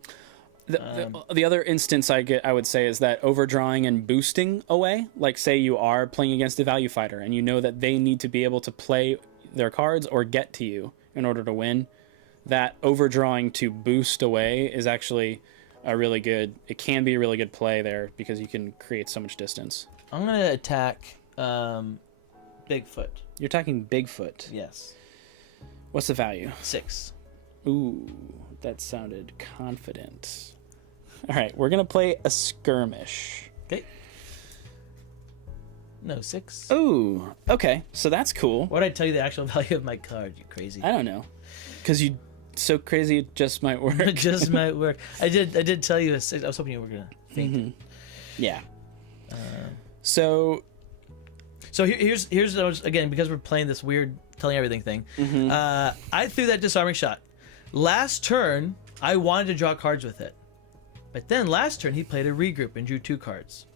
The other instance I would say is that overdrawing and boosting away. Like, say you are playing against a value fighter and you know that they need to be able to play their cards or get to you in order to win. That overdrawing to boost away is actually... it can be a really good play there because you can create so much distance. I'm going to attack Bigfoot. You're attacking Bigfoot. Yes. What's the value? 6. Ooh, that sounded confident. All right, we're going to play a skirmish. Okay. No, 6. Ooh, okay, so that's cool. Why did I tell you the actual value of my card, you crazy? I don't know. Because you... So crazy, it just might work. It just might work. I did tell you a 6. I was hoping you were gonna think it. Yeah. So here's again, because we're playing this weird telling everything thing. I threw that disarming shot. Last turn, I wanted to draw cards with it, but then last turn he played a regroup and drew 2 cards.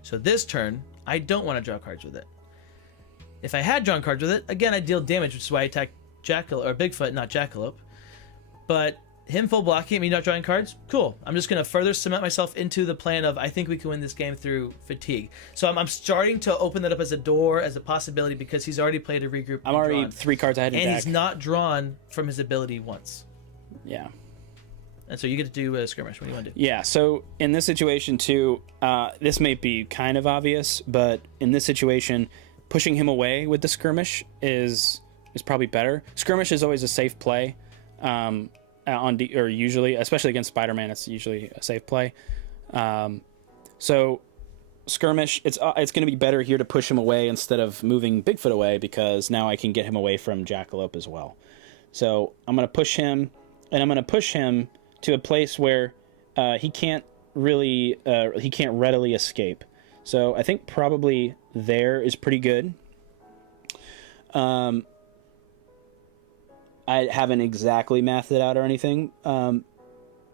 So this turn, I don't want to draw cards with it. If I had drawn cards with it, again I deal damage, which is why I attacked Bigfoot, not Jackalope. But him full blocking, me not drawing cards, cool. I'm just going to further cement myself into the plan of I think we can win this game through fatigue. So I'm starting to open that up as a door, as a possibility, because he's already played a regroup. I'm already drawn. 3 cards ahead in and deck. he's not drawn from his ability once. Yeah. And so you get to do a skirmish. What do you want to do? Yeah, so in this situation too, this may be kind of obvious, but in this situation, pushing him away with the skirmish is probably better. Skirmish is always a safe play. Or usually, especially against Spider-Man, it's usually a safe play. So skirmish, it's going to be better here to push him away instead of moving Bigfoot away, because now I can get him away from Jackalope as well. So I'm going to push him, and I'm going to push him to a place where he can't readily escape. So I think probably there is pretty good. I haven't exactly mathed it out or anything.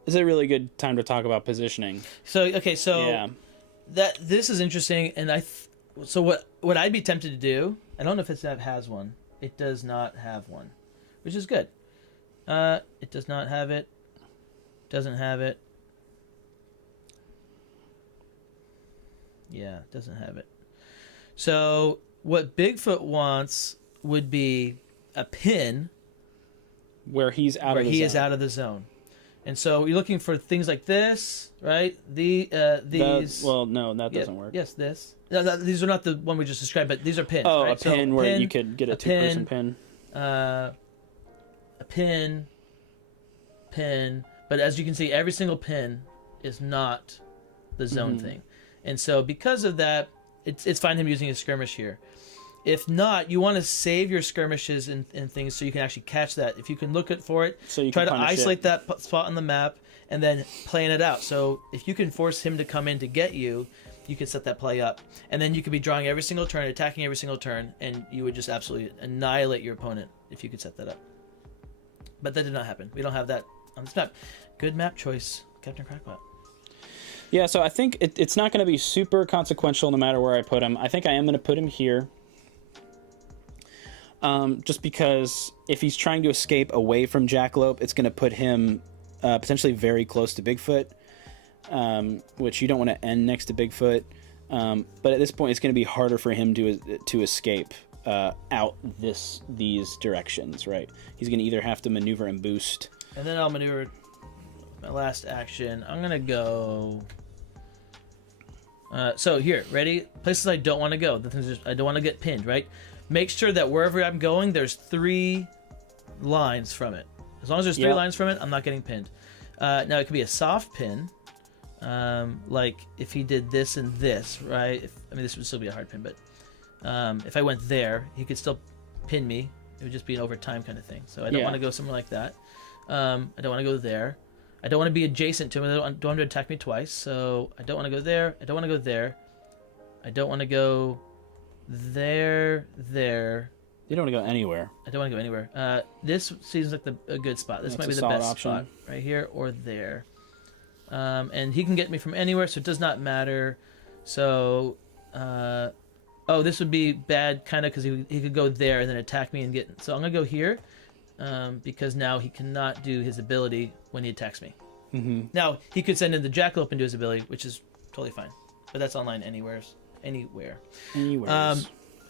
Is it a really good time to talk about positioning? So yeah. This is interesting, and so what I'd be tempted to do. I don't know if it has one. It does not have one, which is good. It does not have it. Doesn't have it. Yeah, doesn't have it. So what Bigfoot wants would be a pin where he's out where of the he zone. is out of the zone. And so you're looking for things like this, right? These. Well, no, that doesn't work. Yes, this. No, these are not the one we just described, but these are pins. Oh, right? a pin where you could get a two-person pin. A pin. But as you can see, every single pin is not the zone thing. And so because of that, it's fine him using a skirmish here. If not, you want to save your skirmishes and things so you can actually catch that. If you can look for it, so you try can to isolate that spot on the map and then plan it out. So if you can force him to come in to get you, you can set that play up. And then you could be drawing every single turn, attacking every single turn, and you would just absolutely annihilate your opponent if you could set that up. But that did not happen. We don't have that on this map. Good map choice, Captain Crockpot. Yeah, so I think it's not going to be super consequential no matter where I put him. I think I am going to put him here. Just because if he's trying to escape away from Jackalope, it's going to put him potentially very close to Bigfoot, which you don't want to end next to Bigfoot. But at this point, it's going to be harder for him to escape out these directions, right? He's going to either have to maneuver and boost. And then I'll maneuver my last action. I'm going to go... so here, ready? Places I don't want to go. The things I don't want to get pinned, right? Make sure that wherever I'm going, there's 3 lines from it. As long as there's 3 lines from it, I'm not getting pinned. Now, it could be a soft pin. Like, if he did this and this, right? This would still be a hard pin, but if I went there, he could still pin me. It would just be an overtime kind of thing. So I don't want to go somewhere like that. I don't want to go there. I don't want to be adjacent to him. I don't want him to attack me twice. So I don't want to go there. I don't want to go there. I don't want to go... there. You don't want to go anywhere. I don't want to go anywhere. This seems like a good spot. This might be the best spot. Right here or there. And he can get me from anywhere, so it does not matter. So, this would be bad kind of because he could go there and then attack me and get... So I'm going to go here because now he cannot do his ability when he attacks me. Mm-hmm. Now, he could send in the Jackalope and do his ability, which is totally fine. But that's online anywhere.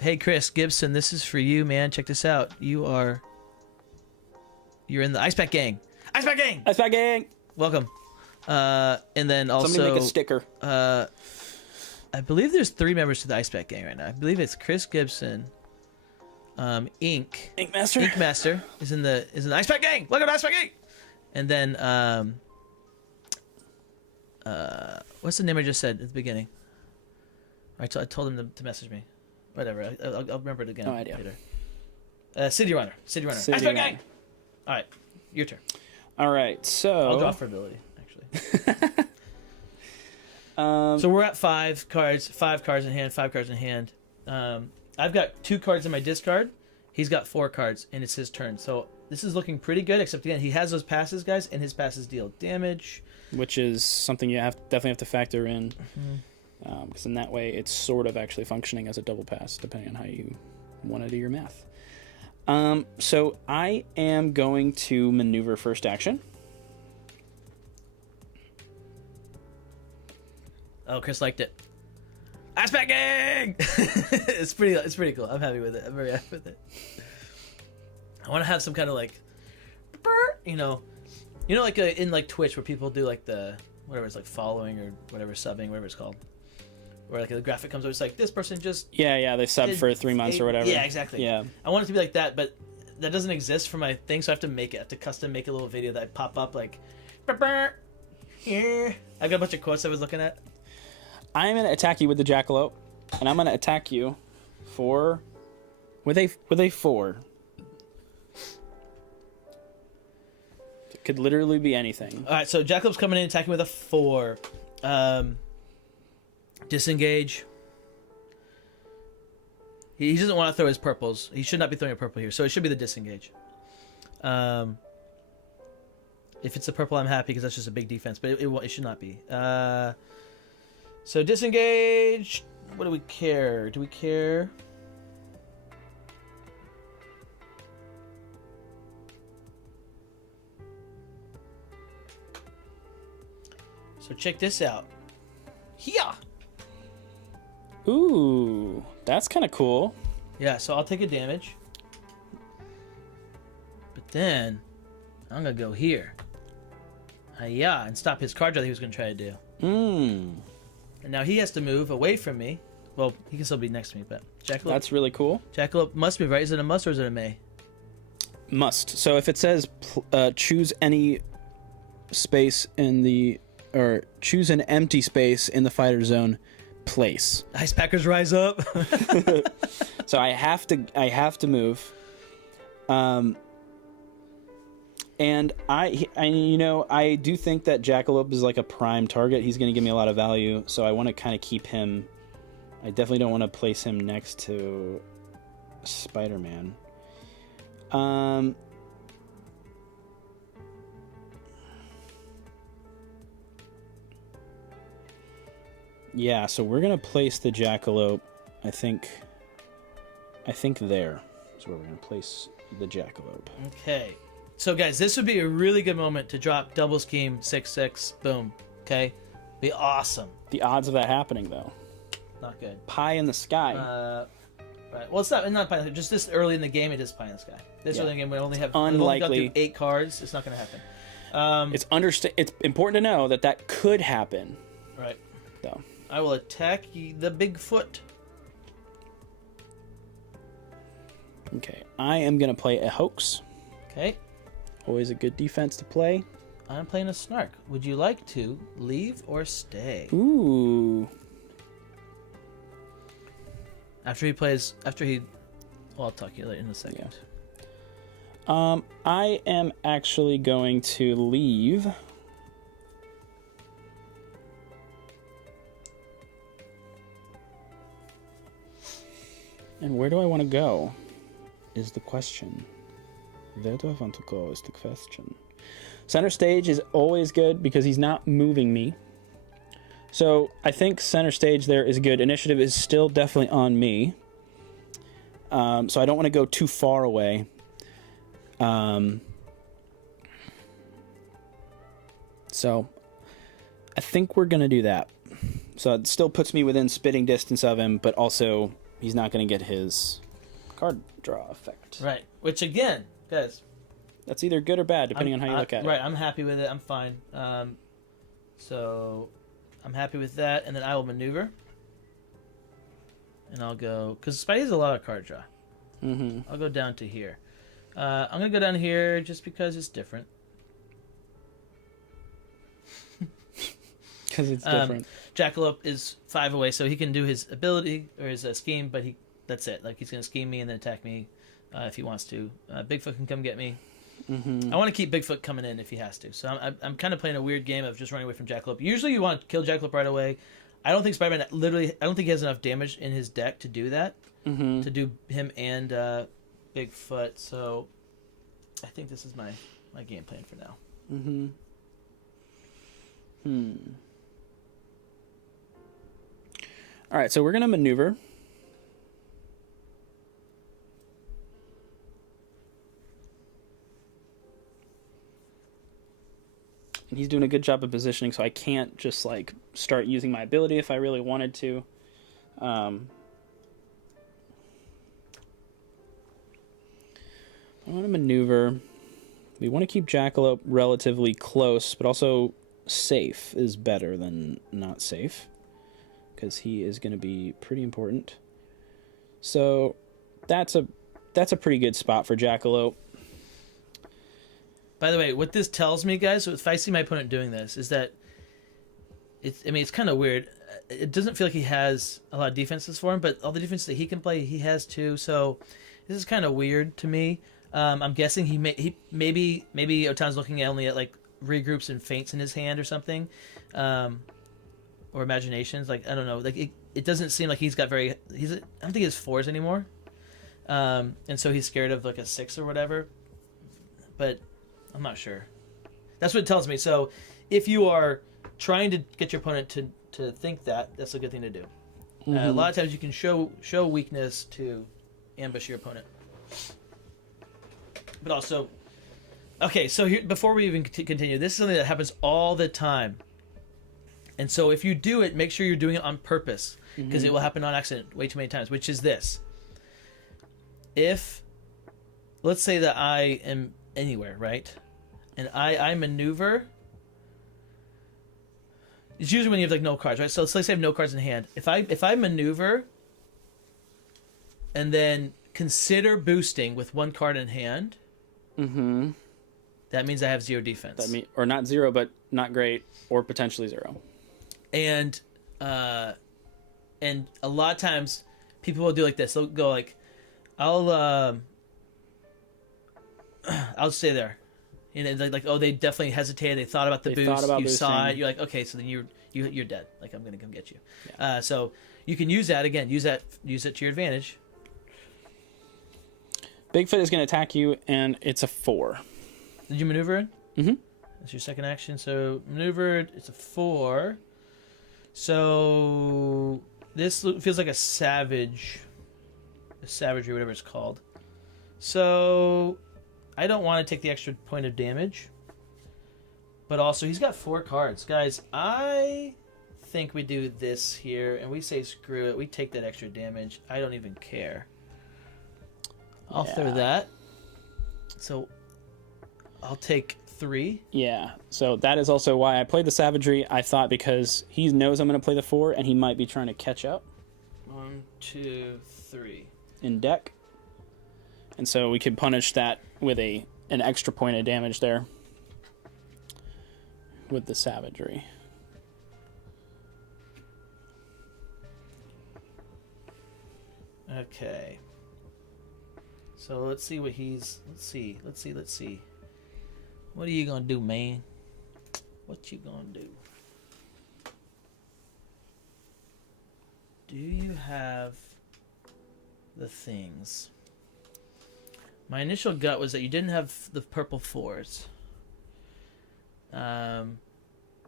Hey Chris Gibson, this is for you, man. Check this out. You're in the Icepack Gang. Icepack Gang. Welcome. And then also somebody make a sticker. I believe there's 3 members to the Icepack Gang right now. I believe it's Chris Gibson, Inkmaster is in the Icepack Gang. Welcome to Icepack Gang. And then what's the name I just said at the beginning? I told him to message me. Whatever. I'll remember it again later. City Runner. Icepack Gang. All right. Your turn. All right. So I'll draw for ability, actually. So we're at 5 cards. 5 cards in hand. 5 cards in hand. I've got 2 cards in my discard. He's got 4 cards, and it's his turn. So this is looking pretty good, except again, he has those passes, guys, and his passes deal damage. Which is something you definitely have to factor in. Mm-hmm. Because in that way, it's sort of actually functioning as a double pass, depending on how you want to do your math. So I am going to maneuver first action. Oh, Chris liked it. Ass packing. It's pretty cool. I'm happy with it. I'm very happy with it. I want to have some kind of like, like in like Twitch where people do like the whatever it's like following or whatever subbing, whatever it's called, where like the graphic comes up, it's like this person just Yeah, they subbed for 3 months or whatever. Yeah, exactly. Yeah, I want it to be like that, but that doesn't exist for my thing, so I have to custom make a little video that I pop up like, here. I got a bunch of quotes I was looking at. I'm gonna attack you with the jackalope, and I'm gonna attack you with a 4. It could literally be anything. All right, so Jackalope's coming in attacking with a 4. Disengage. He doesn't want to throw his purples. He should not be throwing a purple here, so it should be the disengage. If it's a purple, I'm happy because that's just a big defense, but it should not be. So disengage. What do we care? Do we care? So check this out. Here. Ooh, that's kind of cool. Yeah, so I'll take a damage. But then I'm gonna go here. Hiya, and stop his card draw that he was gonna try to do. And now he has to move away from me. Well, he can still be next to me, but Jackalope. That's really cool. Jackalope must move, right? Is it a must or is it a may? Must. So if it says choose any space in the, or choose an empty space in the fighter zone, place. Ice Packers rise up. So I have to move. And I do think that Jackalope is like a prime target. He's going to give me a lot of value, so I want to kind of keep him. I definitely don't want to place him next to Spider-Man. Yeah, so we're going to place the Jackalope, I think there is where we're going to place the Jackalope. Okay. So guys, this would be a really good moment to drop double scheme 6/6. Boom. Okay, be awesome. The odds of that happening, though, Not good. pie in the sky. Right. Well, it's not pie. Just this early in the game, it is pie in the sky. This early in the game, we only have Unlikely. We've only got through 8 cards. It's not going to happen. It's important to know that could happen. Right. Though. I will attack the Bigfoot. Okay, I am gonna play a hoax. Okay. Always a good defense to play. I'm playing a snark. Would you like to leave or stay? Ooh. Well, I'll talk to you later in a second. Yeah. I am actually going to leave. And where do I want to go? Is the question. Where do I want to go is the question. Center stage is always good because he's not moving me. So I think center stage there is good. Initiative is still definitely on me. So I don't want to go too far away. So I think we're going to do that. So it still puts me within spitting distance of him, but also he's not going to get his card draw effect. Right. Which again, guys, that's either good or bad, depending on how you look at it. Right. I'm happy with it. I'm fine. So I'm happy with that, and then I will maneuver, and I'll go because Spidey has a lot of card draw. Mm-hmm. I'll go down to here. I'm gonna go down here just because it's different. Because it's different. Jackalope is 5 away, so he can do his ability or his scheme, but that's it. Like he's gonna scheme me and then attack me if he wants to. Bigfoot can come get me. Mm-hmm. I want to keep Bigfoot coming in if he has to. So I'm kind of playing a weird game of just running away from Jackalope. Usually you want to kill Jackalope right away. I don't think Spider-Man I don't think he has enough damage in his deck to do that. Mm-hmm. To do him and Bigfoot. So I think this is my game plan for now. Mm-hmm. All right, so we're gonna maneuver. and he's doing a good job of positioning, so I can't just like start using my ability if I really wanted to. I want to maneuver. We want to keep Jackalope relatively close, but also safe is better than not safe, because he is going to be pretty important. So that's a pretty good spot for Jackalope. By the way, what this tells me, guys, if I see my opponent doing this, is that it's kind of weird. It doesn't feel like he has a lot of defenses for him, but all the defenses that he can play, he has too. So this is kind of weird to me. I'm guessing maybe O-Town's looking only at like regroups and feints in his hand or something, or imaginations. Like, I don't know. Like it doesn't seem like he's got I don't think he has 4s anymore, and so he's scared of like a 6 or whatever. But I'm not sure. That's what it tells me. So if you are trying to get your opponent to think that, that's a good thing to do. Mm-hmm. A lot of times you can show weakness to ambush your opponent. But also, okay, so here, before we even continue, this is something that happens all the time. And so if you do it, make sure you're doing it on purpose, because it will happen on accident way too many times, which is this. If, let's say that I am anywhere, right? And I maneuver. It's usually when you have like no cards, right? So let's say I have no cards in hand. If I maneuver and then consider boosting with 1 card in hand, that means I have 0 defense. Or not 0, but not great, or potentially 0. And a lot of times people will do like this. They'll go like, I'll stay there. And like, oh, they definitely hesitated. They thought about the boost. You saw it. You're like, okay, so then you're dead. Like, I'm gonna come get you. Yeah. So you can use that again. Use it to your advantage. Bigfoot is going to attack you, and it's a 4. Did you maneuver it? Mm-hmm. That's your second action. So maneuvered. It's a 4. So this feels like a savagery, whatever it's called. So I don't want to take the extra point of damage. But also, he's got 4 cards. Guys, I think we do this here, and we say screw it. We take that extra damage. I don't even care. I'll throw that. So I'll take 3. Yeah, so that is also why I played the savagery. I thought because he knows I'm going to play the 4, and he might be trying to catch up. 1, 2, 3. In deck. And so we could punish that with an extra point of damage there. With the savagery. Okay. So let's see what he's... Let's see. What are you gonna do, man? What you gonna do? Do you have the things? My initial gut was that you didn't have the purple 4s.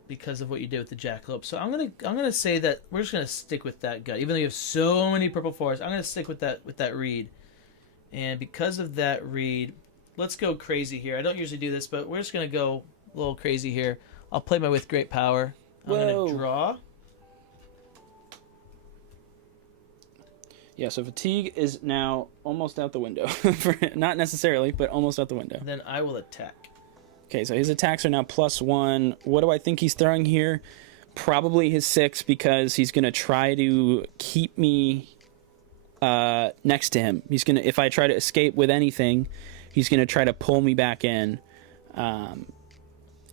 Because of what you did with the Jackalope. So I'm gonna say that we're just gonna stick with that gut. Even though you have so many purple 4s, I'm gonna stick with that read. And because of that read, let's go crazy here. I don't usually do this, but we're just going to go a little crazy here. I'll play my With Great Power. I'm going to draw. Yeah, so fatigue is now almost out the window. Not necessarily, but almost out the window. Then I will attack. Okay, so his attacks are now +1. What do I think he's throwing here? Probably his 6, because he's going to try to keep me next to him. He's gonna, if I try to escape with anything, he's gonna try to pull me back in,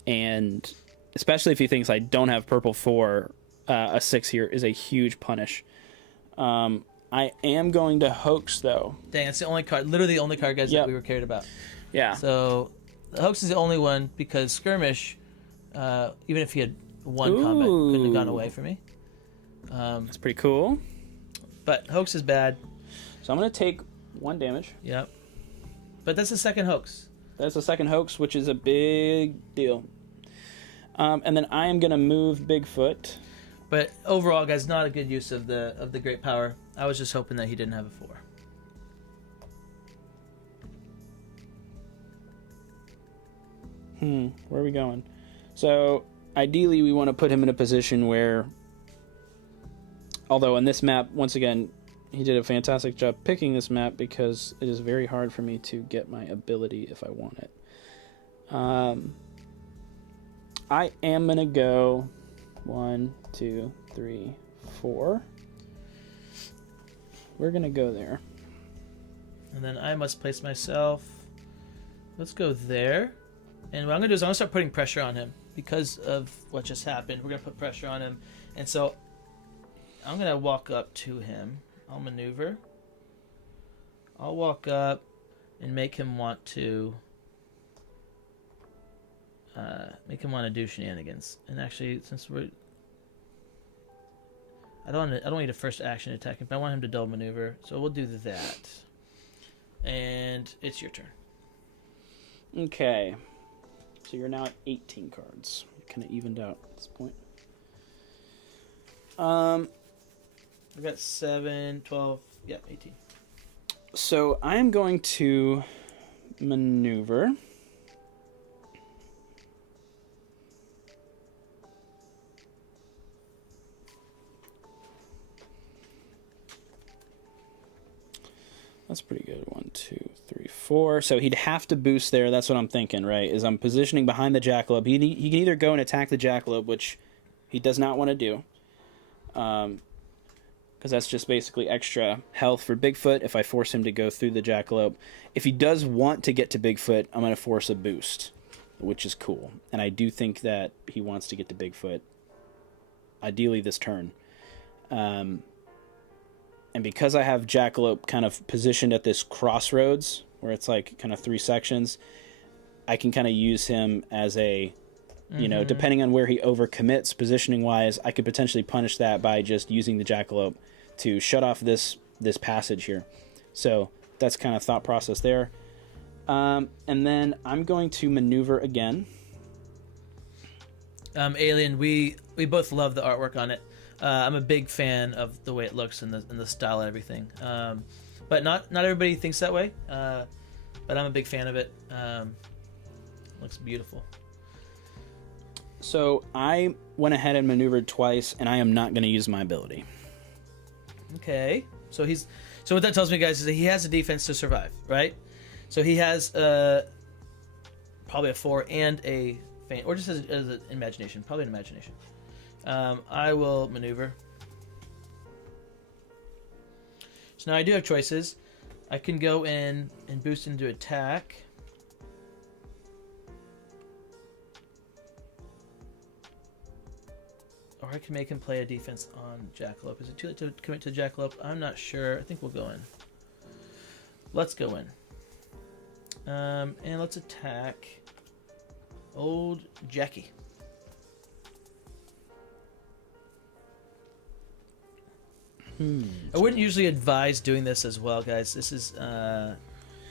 and especially if he thinks I don't have purple 4, a 6 here is a huge punish. I am going to hoax though. Dang, it's the only card, literally the only card, guys, that we were cared about. Yeah. So the hoax is the only one, because skirmish, even if he had 1 combat, couldn't have gone away from me. That's pretty cool. But hoax is bad. So I'm going to take 1 damage. Yep. But that's the second hoax. That's the second hoax, which is a big deal. And then I am going to move Bigfoot. But overall, guys, not a good use of the Great Power. I was just hoping that he didn't have a 4. Where are we going? So ideally we want to put him in a position where, although on this map, once again, he did a fantastic job picking this map because it is very hard for me to get my ability if I want it. I am going to go 1, 2, 3, 4. We're going to go there. And then I must place myself. Let's go there. And what I'm going to do is I'm going to start putting pressure on him. Because of what just happened, we're going to put pressure on him. And so I'm going to walk up to him. I'll maneuver. I'll walk up and make him want to do shenanigans. And actually, since I don't need a first action attack him, but I want him to double maneuver. So we'll do that. And it's your turn. Okay. So you're now at 18 cards. You're kind of evened out at this point. I've got 7, 12, 18. So I'm going to maneuver. That's pretty good. 1, 2, 3, 4. So he'd have to boost there. That's what I'm thinking, right? Is I'm positioning behind the jackalope. He can either go and attack the jackalope, which he does not want to do. Because that's just basically extra health for Bigfoot if I force him to go through the jackalope. If he does want to get to Bigfoot, I'm going to force a boost, which is cool. And I do think that he wants to get to Bigfoot, ideally this turn. And because I have jackalope kind of positioned at this crossroads, where it's like kind of 3 sections, I can kind of use him as a... You know, depending on where he overcommits positioning-wise, I could potentially punish that by just using the jackalope to shut off this passage here. So that's kind of thought process there. And then I'm going to maneuver again. Alien, we both love the artwork on it. I'm a big fan of the way it looks and the style and everything. But not everybody thinks that way. But I'm a big fan of it. Looks beautiful. So I went ahead and maneuvered twice, and I am not going to use my ability. Okay. So what that tells me, guys, is that he has a defense to survive, right? So he has probably a 4 and a feint, or just as an imagination, probably an imagination. I will maneuver. So now I do have choices. I can go in and boost into attack. Or I can make him play a defense on Jackalope. Is it too late to commit to Jackalope? I'm not sure. I think we'll go in. Let's go in. And let's attack old Jackie. I wouldn't usually advise doing this as well, guys. This is...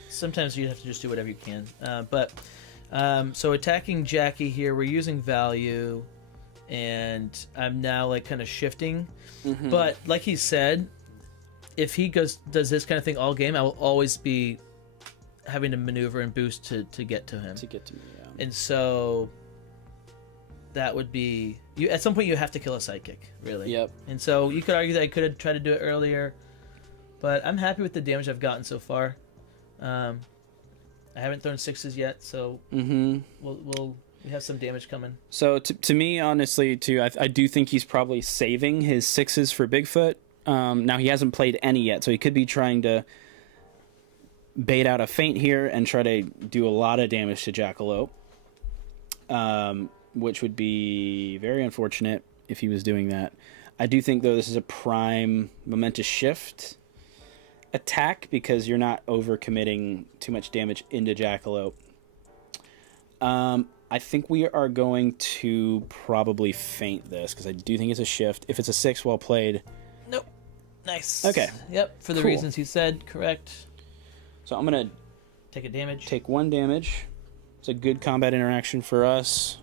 sometimes you have to just do whatever you can. So attacking Jackie here, we're using value... And I'm now like kind of shifting, but like he said, if he does this kind of thing all game, I will always be having to maneuver and boost to get to him. To get to me, yeah. And so that would be you. At some point, you have to kill a sidekick, really. Yep. And so you could argue that I could have tried to do it earlier, but I'm happy with the damage I've gotten so far. I haven't thrown 6s yet, so we have some damage coming. So to me, honestly, too, I do think he's probably saving his 6s for Bigfoot. Now, he hasn't played any yet, so he could be trying to bait out a feint here and try to do a lot of damage to Jackalope, which would be very unfortunate if he was doing that. I do think, though, this is a prime momentous shift attack because you're not overcommitting too much damage into Jackalope. I think we are going to probably feint this because I do think it's a shift. If it's a 6, well played. Nope. Nice. Okay. Yep. For the reasons he said, correct. So I'm gonna take a damage. Take 1 damage. It's a good combat interaction for us.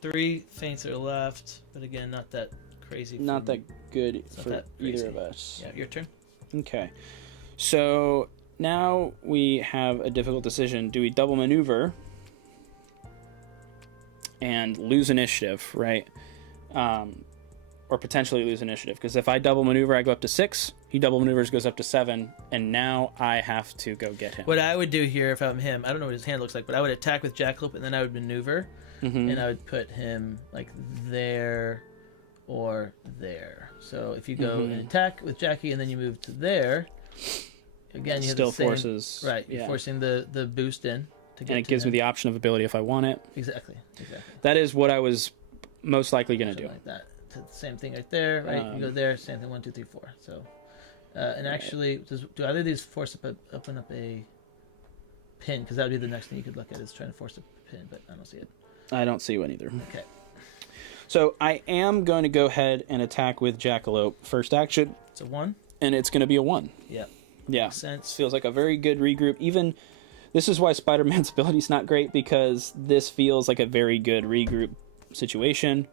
3 feints are left, but again, not that crazy. Not that good for that either of us. Yeah, your turn. Okay. So now we have a difficult decision. Do we double maneuver? and lose initiative, right? Or potentially lose initiative, because if I double maneuver, I go up to 6. He double maneuvers, goes up to 7, and now I have to go get him. What I would do here if I'm him, I don't know what his hand looks like, but I would attack with Jackalope, and then I would maneuver, and I would put him like there or there. So if you go and attack with Jackie, and then you move to there, again you have still the same, forces, right? You're forcing the boost in to get and it to gives him. me the option of ability if I want it. Exactly. That is what I was most likely going to do. Like that. Same thing right there, right? You go there, same thing. 1, 2, 3, 4. So, and actually, do either of these force open up a pin? Because that would be the next thing you could look at, is trying to force a pin, but I don't see it. I don't see one either. Okay. So I am going to go ahead and attack with Jackalope first action. It's a 1. And it's going to be a 1. Yeah. Yeah. Makes sense. Feels like a very good regroup. Even this is why Spider-Man's ability is not great, because this feels like a very good regroup situation,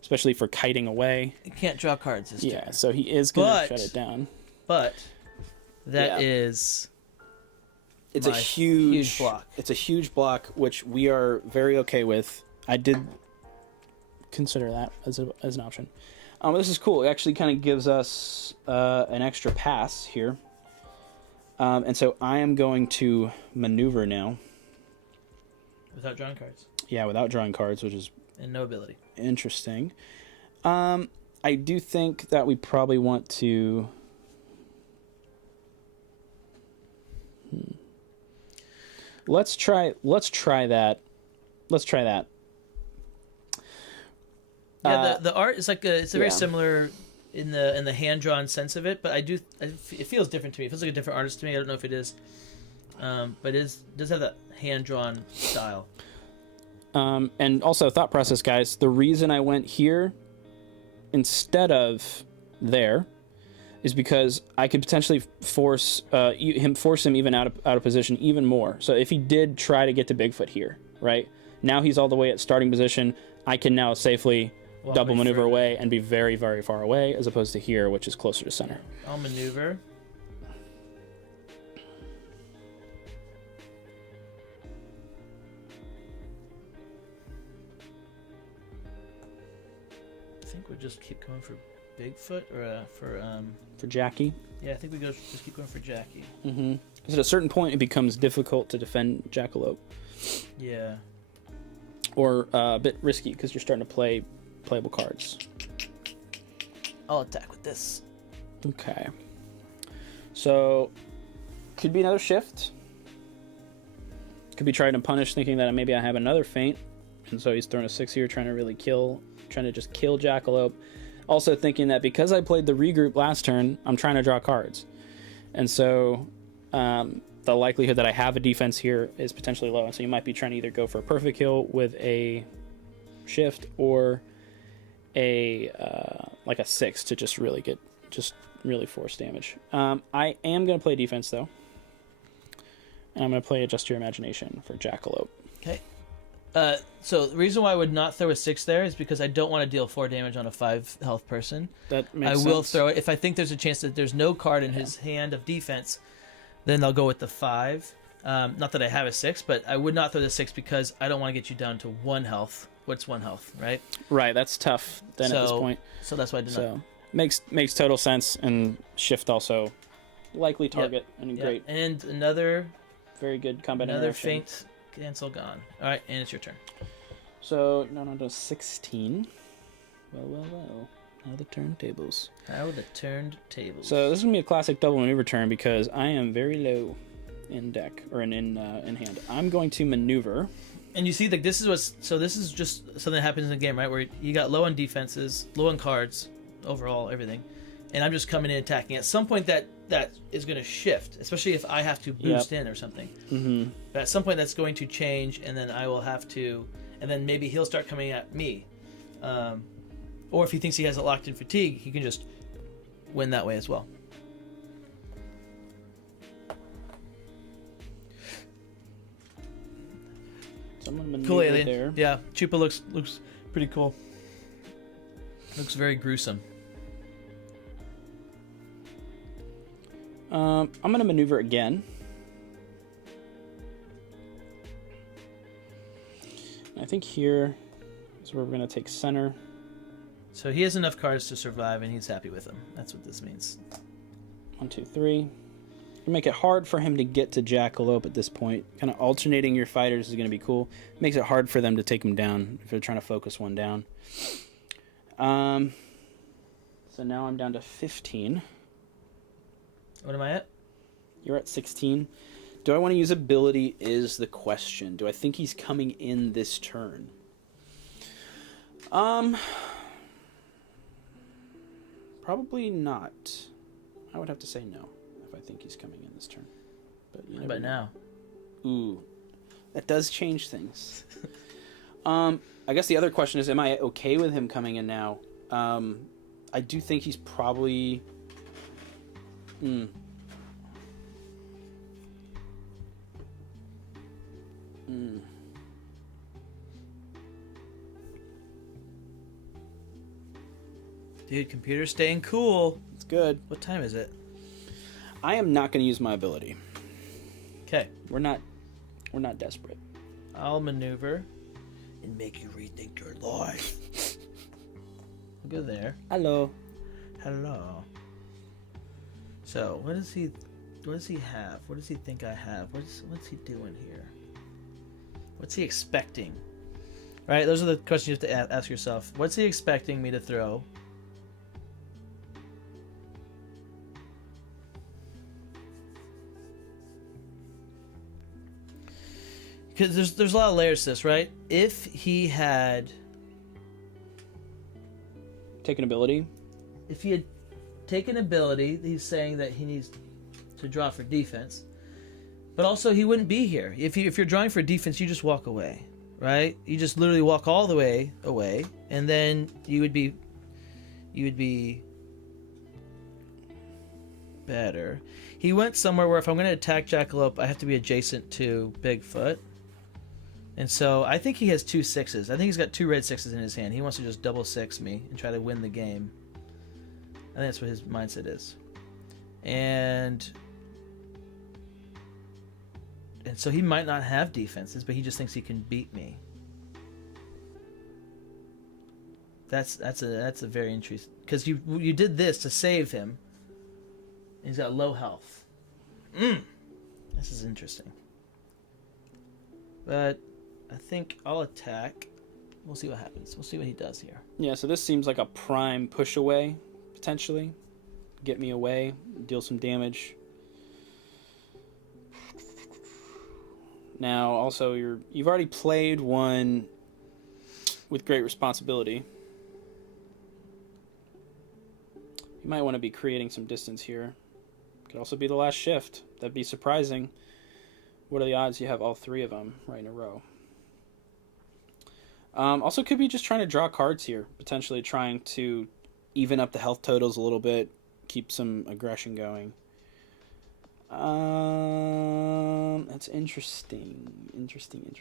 especially for kiting away. You can't draw cards this turn. So he is going to shut it down. But that is it's a huge block. It's a huge block, which we are very okay with. I did consider that as an option. This is cool. It actually kind of gives us an extra pass here. And so I am going to maneuver now. Without drawing cards. Yeah, without drawing cards, which is... And no ability. Interesting. I do think that we probably want to... Let's try that. Yeah, the art is like it's a very similar in the hand drawn sense of it, but it feels different to me. It feels like a different artist to me. I don't know if it is, but it does have that hand drawn style. And also thought process, guys. The reason I went here instead of there is because I could potentially force him even out of position even more. So if he did try to get to Bigfoot here, right now he's all the way at starting position, I can now safely double maneuver away and be very, very far away, as opposed to here, which is closer to center. I'll maneuver. I think we'll just keep going for Bigfoot or for Jackie. Yeah, I think we just keep going for Jackie. Mm-hmm. Because at a certain point, it becomes difficult to defend Jackalope. Yeah. Or a bit risky because you're starting to play playable cards. I'll attack with this. Okay. So, could be another shift. Could be trying to punish, thinking that maybe I have another feint, and so he's throwing a 6 here, trying to just kill Jackalope. Also thinking that because I played the regroup last turn, I'm trying to draw cards, and so the likelihood that I have a defense here is potentially low, and so you might be trying to either go for a perfect kill with a shift or a like a 6 to just really force damage. I am going to play defense though, and I'm going to play Adjust Your Imagination for Jackalope. Okay. So the reason why I would not throw a 6 there is because I don't want to deal 4 damage on a 5 health person. That makes sense. I will throw it if I think there's a chance that there's no card in his hand of defense. Then I'll go with the 5. Not that I have a 6, but I would not throw the 6 because I don't want to get you down to 1 health. What's 1 health, right? Right, that's tough then at this point. So that's why I did not. Makes total sense, and shift also likely target and great. And another very good combat another interaction. feint cancel gone. All right, and it's your turn. So no, 16. Well. How the turntables. How the turned tables. So this is gonna be a classic double maneuver turn because I am very low in deck or in hand. I'm going to maneuver. And you see, like this is just something that happens in the game, right? Where you got low on defenses, low on cards, overall everything, and I'm just coming in attacking. At some point, that is going to shift, especially if I have to boost in or something. Mm-hmm. But at some point, that's going to change, and then I will have to, and then maybe he'll start coming at me, or if he thinks he has a locked-in fatigue, he can just win that way as well. Cool alien. There. Yeah, Chupa looks pretty cool. Looks very gruesome. I'm gonna maneuver again. I think here So we're going to take center. So he has enough cards to survive, and he's happy with them. That's what this means. 1, 2, 3. Make it hard for him to get to Jackalope at this point. Kind of alternating your fighters is going to be cool. Makes it hard for them to take him down if they're trying to focus one down. So now I'm down to 15. What am I at? You're at 16. Do I want to use ability is the question. Do I think he's coming in this turn? Probably not. I would have to say no if I think he's coming in this turn. But you never But know. now. Ooh, that does change things. I guess the other question is, am I okay with him coming in now? I do think he's probably... Dude, computer's staying cool. It's good. What time is it? I am not going to use my ability. Okay. We're not desperate. I'll maneuver and make you rethink your life. I'll go there. Hello. Hello. So, what does he have? What does he think I have? What's he doing here? What's he expecting? Right? Those are the questions you have to ask yourself. What's he expecting me to throw? Because there's a lot of layers to this, right? If he had Take an ability. if he had taken ability, he's saying that he needs to draw for defense. But also, he wouldn't be here. If you're drawing for defense, you just walk away, right? You just literally walk all the way away, and then you would be better. He went somewhere where if I'm going to attack Jackalope, I have to be adjacent to Bigfoot. And so I think he has 2 6s. I think he's got 2 red 6s in his hand. He wants to just double 6 me and try to win the game. I think that's what his mindset is. And so he might not have defenses, but he just thinks he can beat me. That's a very interesting, because you did this to save him. And he's got low health. This is interesting. But I think I'll attack. We'll see what happens. We'll see what he does here. Yeah, so this seems like a prime push away, potentially. Get me away, deal some damage. Now, also, you've already played one with great responsibility. You might want to be creating some distance here. Could also be the last shift. That'd be surprising. What are the odds you have all 3 of them right in a row? Also could be just trying to draw cards here. Potentially trying to even up the health totals a little bit. Keep some aggression going. That's interesting. Interesting.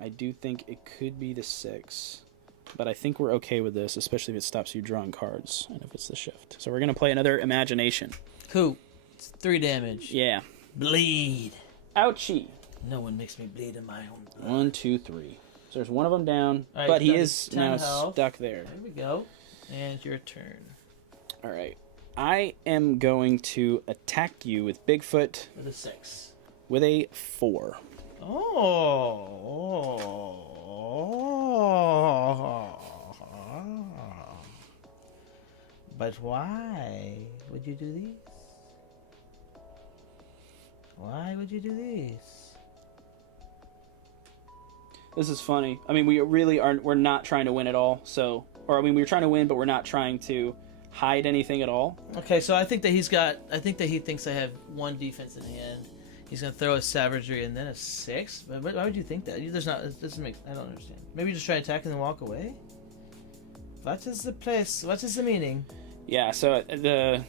I do think it could be the 6. But I think we're okay with this, especially if it stops you drawing cards. And if it's the shift. So we're going to play another Imagination. Cool. It's 3 damage. Yeah. Bleed. Ouchie. No one makes me bleed in my own blood. 1, 2, 3. So there's one of them down, Right, but he down is to 10 now health. stuck there. There we go. And your turn. All right. I am going to attack you with Bigfoot With a 6. with a 4. But why would you do these? Why would you do these? This is funny. I mean, we really aren't. We're not trying to win at all. So, or I mean, we're trying to win, but we're not trying to hide anything at all. Okay, so I think that he thinks I have 1 defense in hand. He's gonna throw a savagery and then a 6. But why would you think that? There's not. It doesn't make. I don't understand. Maybe you just try to attack and then walk away. What is the place? What is the meaning? Yeah. So the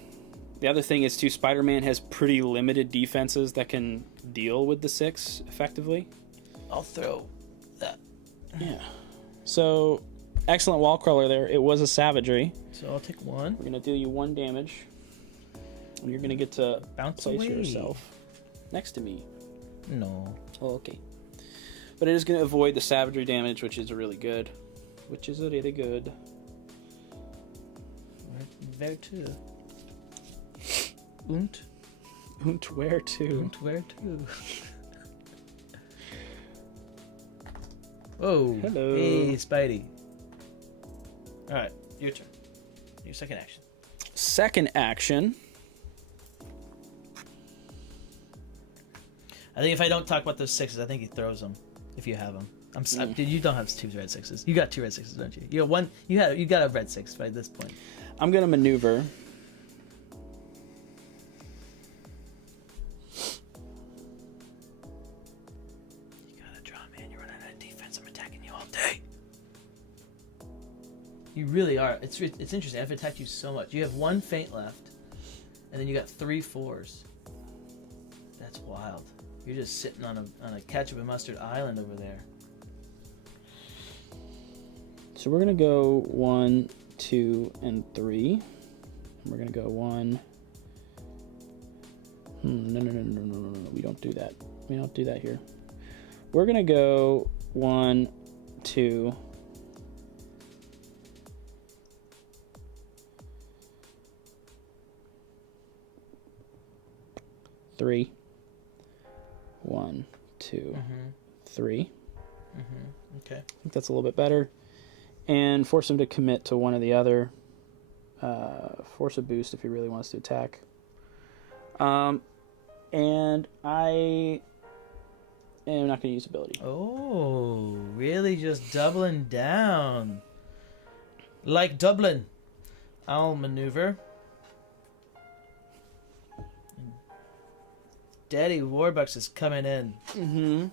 other thing is too. Spider-Man has pretty limited defenses that can deal with the 6 effectively. I'll throw that. Yeah. So excellent wall crawler there. It was a savagery. So I'll take 1. We're gonna deal you 1 damage. And you're gonna get to Bounce place away. yourself next to me. No. Oh, okay. But it is going to avoid the savagery damage, which is really good. which is really good. Where to? Und Where to? Und where to? Whoa. Hello. Hey, Spidey. All right, your turn. Your second action. Second action. I think if I don't talk about those sixes, I think he throws them. If you have them, dude, you don't have two red sixes. You got two red sixes, don't you? You got one. You got a red six by this point. I'm gonna maneuver. You gotta draw, man. You're running out of defense. I'm attacking you all day. You really are. It's interesting. I've attacked you so much. You have one feint left, and then you got 3 4s. That's wild. You're just sitting on a ketchup and mustard island over there. So we're gonna go 1, 2, and 3. And we're gonna go 1. No. We don't do that. We don't do that here. We're gonna go 1, 2. 3. 1, 2, 3. Okay. I think that's a little bit better. And force him to commit to one or the other. Force a boost if he really wants to attack. And I am not going to use ability. Oh, really? Just doubling down. Like Dublin. I'll maneuver. Daddy Warbucks is coming in. Mm-hmm.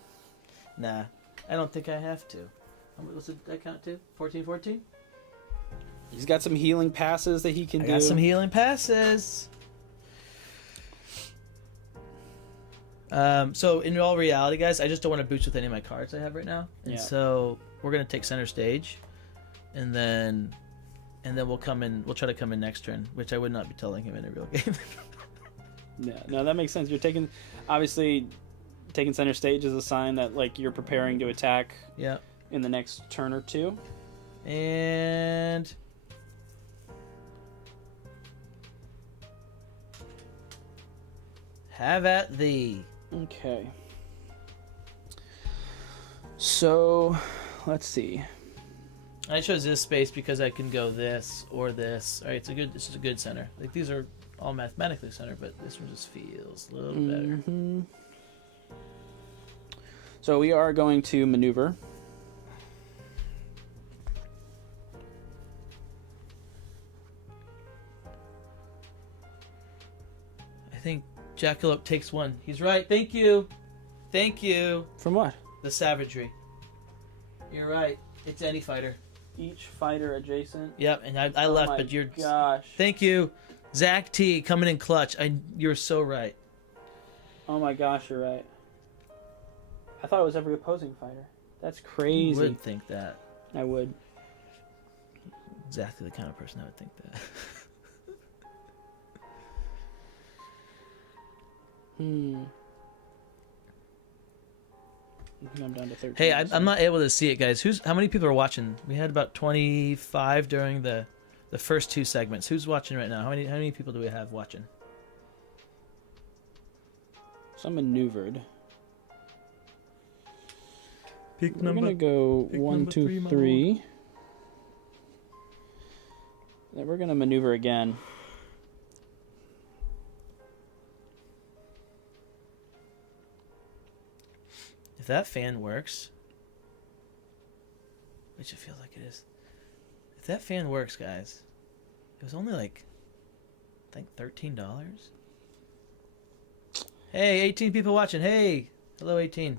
Nah, I don't think I have to. What's that count to? 14? He's got some healing passes that he can I do. got some healing passes. So in all reality, guys, I just don't want to boost with any of my cards I have right now. And so we're gonna take center stage, and then we'll come in. We'll try to come in next turn, which I would not be telling him in a real game. Yeah, no, that makes sense. You're taking center stage is a sign that like you're preparing to attack. Yeah. In the next turn or two. And have at thee. Okay. So, let's see. I chose this space because I can go this or this. All right, this is a good center. Like these are all mathematically center, but this one just feels a little better. So we are going to maneuver. I think Jackalope takes one. He's right. Thank you. Thank you. From what? The savagery. You're right. It's any fighter. Each fighter adjacent. Yep, and I left, but you're. Gosh. Thank you, Zach T. Coming in clutch. You're so right. Oh my gosh, you're right. I thought it was every opposing fighter. That's crazy. You wouldn't think that. I would. Exactly the kind of person I would think that. I think I'm down to 13. Hey, I'm not able to see it, guys. How many people are watching? We had about 25 during the first 2 segments. Who's watching right now? How many people do we have watching? So I'm maneuvered. We're gonna go 1, 2, 3. Then we're gonna maneuver again. If that fan works, which it feels like it is, if that fan works, guys, it was only like, I think $13. Hey, 18 people watching. Hey, hello, 18.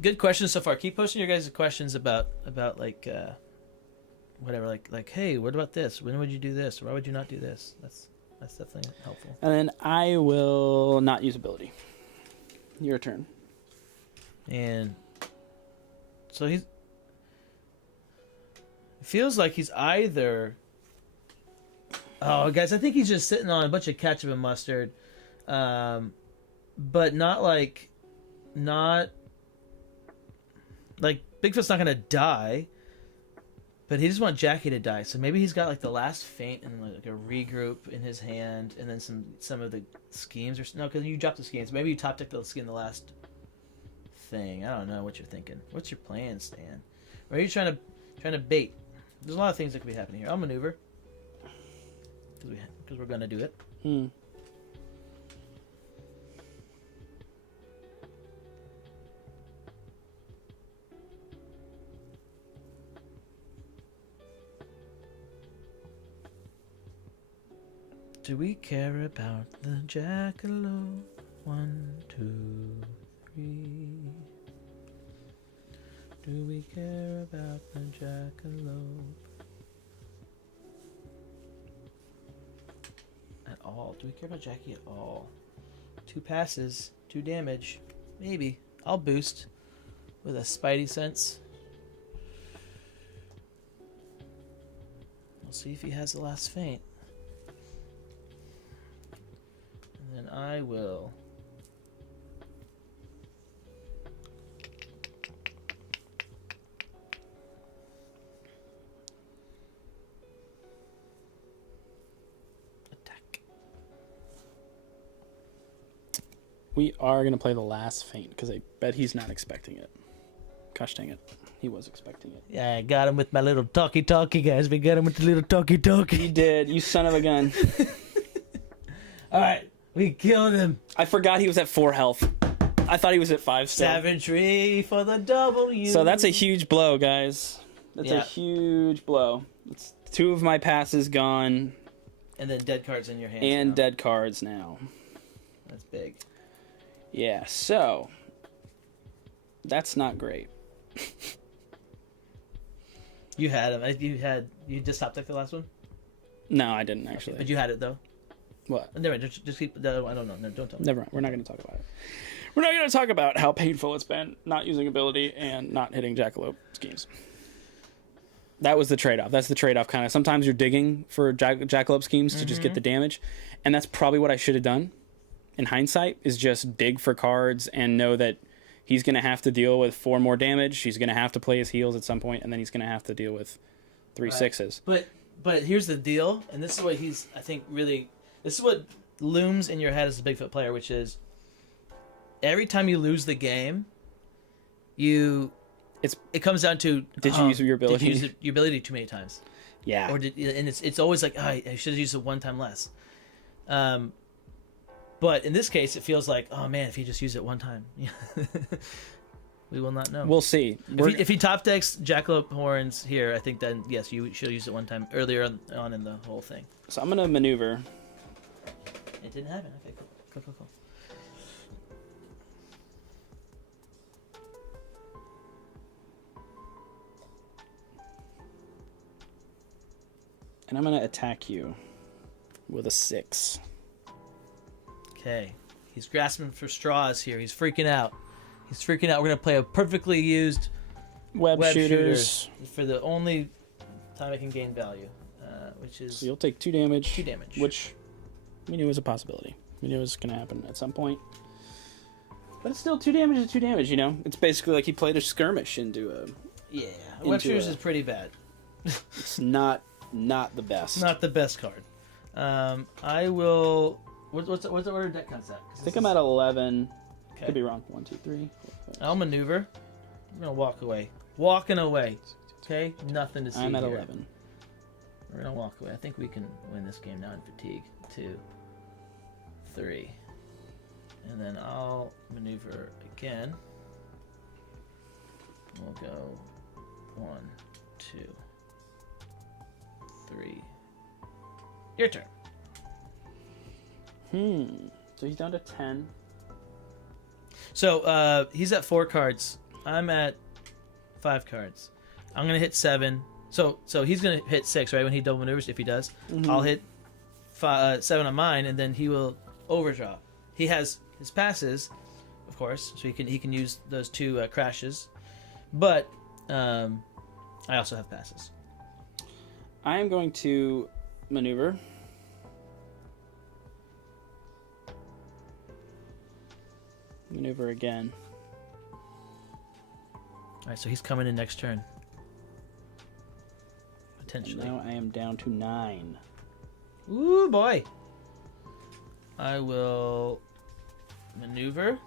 Good questions so far. Keep posting your guys' questions about like whatever, like hey, what about this? When would you do this? Why would you not do this? That's definitely helpful. And then I will not use ability. Your turn. And so it feels like he's either. Oh, guys, I think he's just sitting on a bunch of ketchup and mustard, but not like Bigfoot's not gonna die, but he just wants Jackie to die. So maybe he's got like the last feint and like a regroup in his hand, and then some of the schemes or no, because you dropped the schemes. Maybe you top deck the skin the last thing. I don't know what you're thinking. What's your plan, Stan? Or are you trying to bait? There's a lot of things that could be happening here. I'll maneuver because we're gonna do it. Do we care about the jackalope? 1, 2, 3. Do we care about the jackalope at all? Do we care about Jackie at all? 2 passes, 2 damage. Maybe. I'll boost with a spidey sense. We'll see if he has the last feint. And then I will attack. We are going to play the last feint because I bet he's not expecting it. Gosh dang it. He was expecting it. Yeah, I got him with my little talkie, guys. We got him with the little talkie. You did. You son of a gun. All right. We killed him. I forgot he was at 4 health. I thought he was at 5 still. Savagery for the W. So that's a huge blow, guys. That's a Yeah. huge blow. It's 2 of my passes gone. And then dead cards in your hands. And now. dead cards now. That's big. Yeah, so that's not great. You had him. You just top decked the last one? No, I didn't actually. But you had it though. What? Never mind. Just keep. No, I don't know. No, don't tell me. Never mind. We're not going to talk about it. We're not going to talk about how painful it's been not using ability and not hitting jackalope schemes. That was the trade-off. That's the trade-off kind of. Sometimes you're digging for jackalope schemes to just get the damage, and that's probably what I should have done in hindsight, is just dig for cards and know that he's going to have to deal with 4 more damage. He's going to have to play his heals at some point, and then he's going to have to deal with 3 6s. But here's the deal, and this is what he's, I think, really... This is what looms in your head as a Bigfoot player, which is every time you lose the game, it comes down to did you use your ability? Did you use your ability too many times? Yeah. And it's always like, I should have used it 1 time less. But in this case, it feels like, oh man, if he just used it 1 time, we will not know. We'll see. If he top decks jackalope horns here, I think then yes, you should have used it 1 time earlier on in the whole thing. So I'm going to maneuver. It didn't happen. Okay, cool. And I'm going to attack you with a 6. Okay. He's grasping for straws here. He's freaking out. We're going to play a perfectly used Web shooters. for the only time I can gain value, which is... So you'll take 2 damage. 2 damage. Which we knew was a possibility. We knew it was going to happen at some point. But it's still 2 damage is 2 damage, you know? It's basically like he played a skirmish into a... Yeah. Web shooters is pretty bad. It's not the best. Not the best card. I will... What's the order deck counts at? I think I'm at 11. Okay. Could be wrong. 1, 2, 3, 4, 5. I'll maneuver. I'm going to walk away. Walking away. Okay? Nothing to see I'm at here. 11. We're going to walk away. I think we can win this game now in fatigue. 2, 3. And then I'll maneuver again. We'll go 1, 2, 3. Your turn. So he's down to 10. So he's at 4 cards. I'm at 5 cards. I'm gonna hit 7. So he's gonna hit 6, right? When he double maneuvers, if he does, I'll hit 7 on mine, and then he will overdraw. He has his passes, of course, so he can use those 2 crashes. But I also have passes. I am going to maneuver. Maneuver again. right, so he's coming in next turn. Potentially. Now I am down to 9. Ooh, boy. I will maneuver.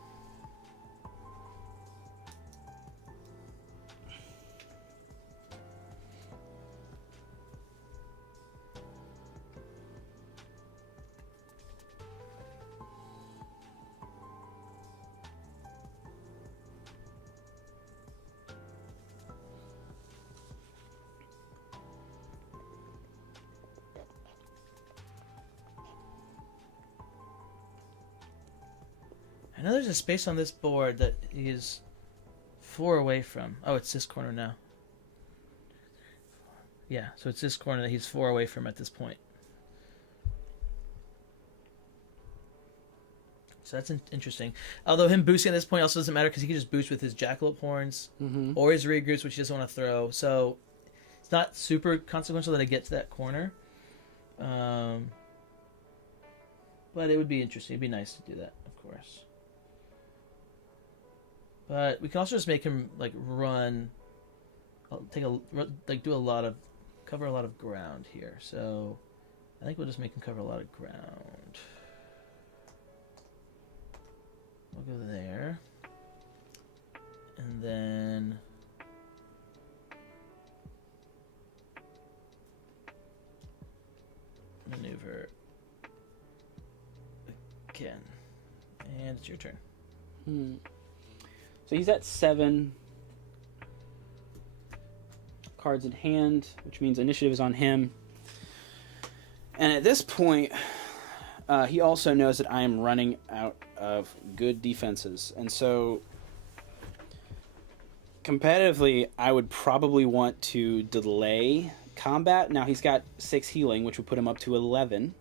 I know there's a space on this board that he is 4 away from. Oh, it's this corner now. Yeah, so it's this corner that he's 4 away from at this point. So that's interesting. Although him boosting at this point also doesn't matter because he can just boost with his Jackalope Horns or his regroups, which he doesn't want to throw. So it's not super consequential that I get to that corner. But it would be interesting. It'd be nice to do that, of course. But we can also just make him like run, cover a lot of ground here. So I think we'll just make him cover a lot of ground. We'll go there, and then maneuver again, and it's your turn. So he's at 7 cards in hand, which means initiative is on him. And at this point, he also knows that I am running out of good defenses. And so, competitively, I would probably want to delay combat. Now, he's got 6 healing, which would put him up to 11.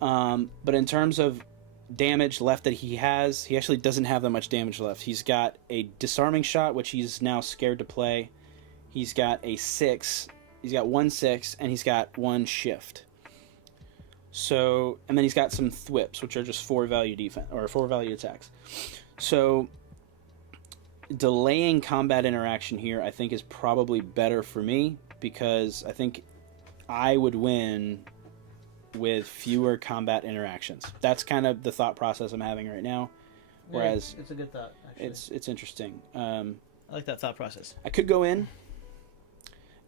But in terms of damage left that he has, he actually doesn't have that much damage left. He's got a disarming shot, which he's now scared to play. He's got a 6. He's got 1 6, and he's got 1 shift. So, and then he's got some thwips, which are just 4 value defense or 4 value attacks. So, delaying combat interaction here, I think, is probably better for me because I think I would win with fewer combat interactions. That's kind of the thought process I'm having right now. Whereas it's a good thought. Actually, it's interesting. I like that thought process. I could go in,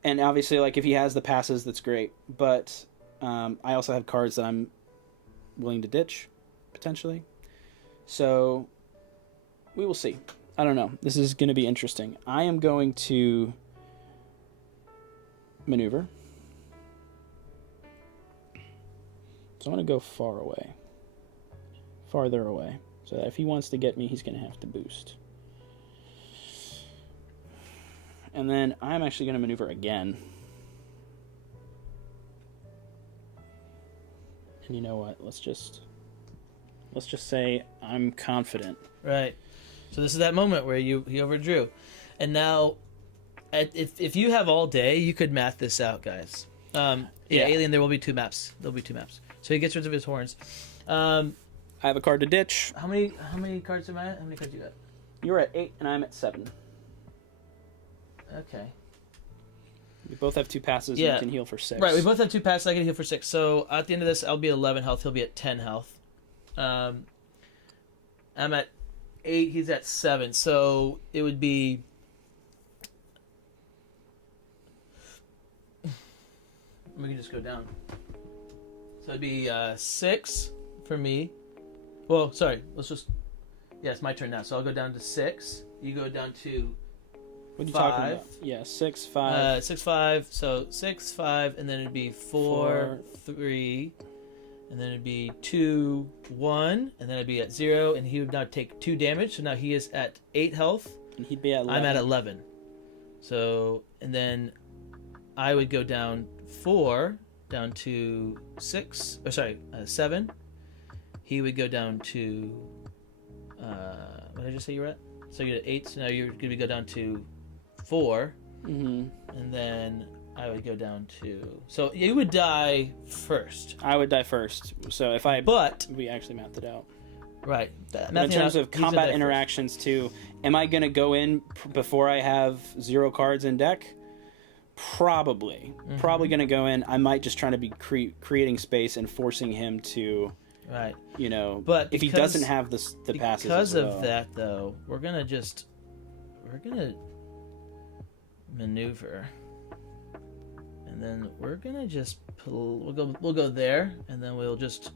and obviously, like if he has the passes, that's great. But I also have cards that I'm willing to ditch potentially. So we will see. I don't know. This is going to be interesting. I am going to maneuver. So I'm going to go far away. Farther away. So that if he wants to get me, he's going to have to boost. And then I'm actually going to maneuver again. And you know what? Let's just say I'm confident. Right. So this is that moment where he overdrew. And now, if you have all day, you could math this out, guys. Yeah, Alien, there will be 2 maps. There'll be 2 maps. So he gets rid of his horns. I have a card to ditch. How many cards am I at? How many cards you got? You're at 8 and I'm at 7. Okay. We both have 2 passes and you can heal for 6. Right, we both have 2 passes, I can heal for 6. So at the end of this, I'll be 11 health, he'll be at 10 health. I'm at 8, he's at 7. So it would be... We can just go down. So it'd be 6 for me. Well, sorry, let's just... Yeah, it's my turn now. So I'll go down to 6. You go down to What are you 5. talking about? Yeah, 6, 5. 6, 5. So 6, 5, and then it'd be 4, 3, and then it'd be 2, 1, and then it'd be at 0, and he would now take 2 damage. So now he is at 8 health. And he'd be at 11. I'm at 11. So, and then I would go down 4, down to 6, or sorry, 7. He would go down to, what did I just say you were at? So you're at 8, so now you're going to go down to 4. Mm-hmm. And then I would go down to... So you would die first. I would die first. So if I... But... We actually mapped it out. Right. In terms of combat interactions too, Am I going to go in before I have 0 cards in deck? Probably. Probably going to go in. I might just try to be creating space and forcing him to, Right. you know, But if he doesn't have the passes because as well. of that, though, we're gonna maneuver, and then we're gonna just we'll go there, and then we'll just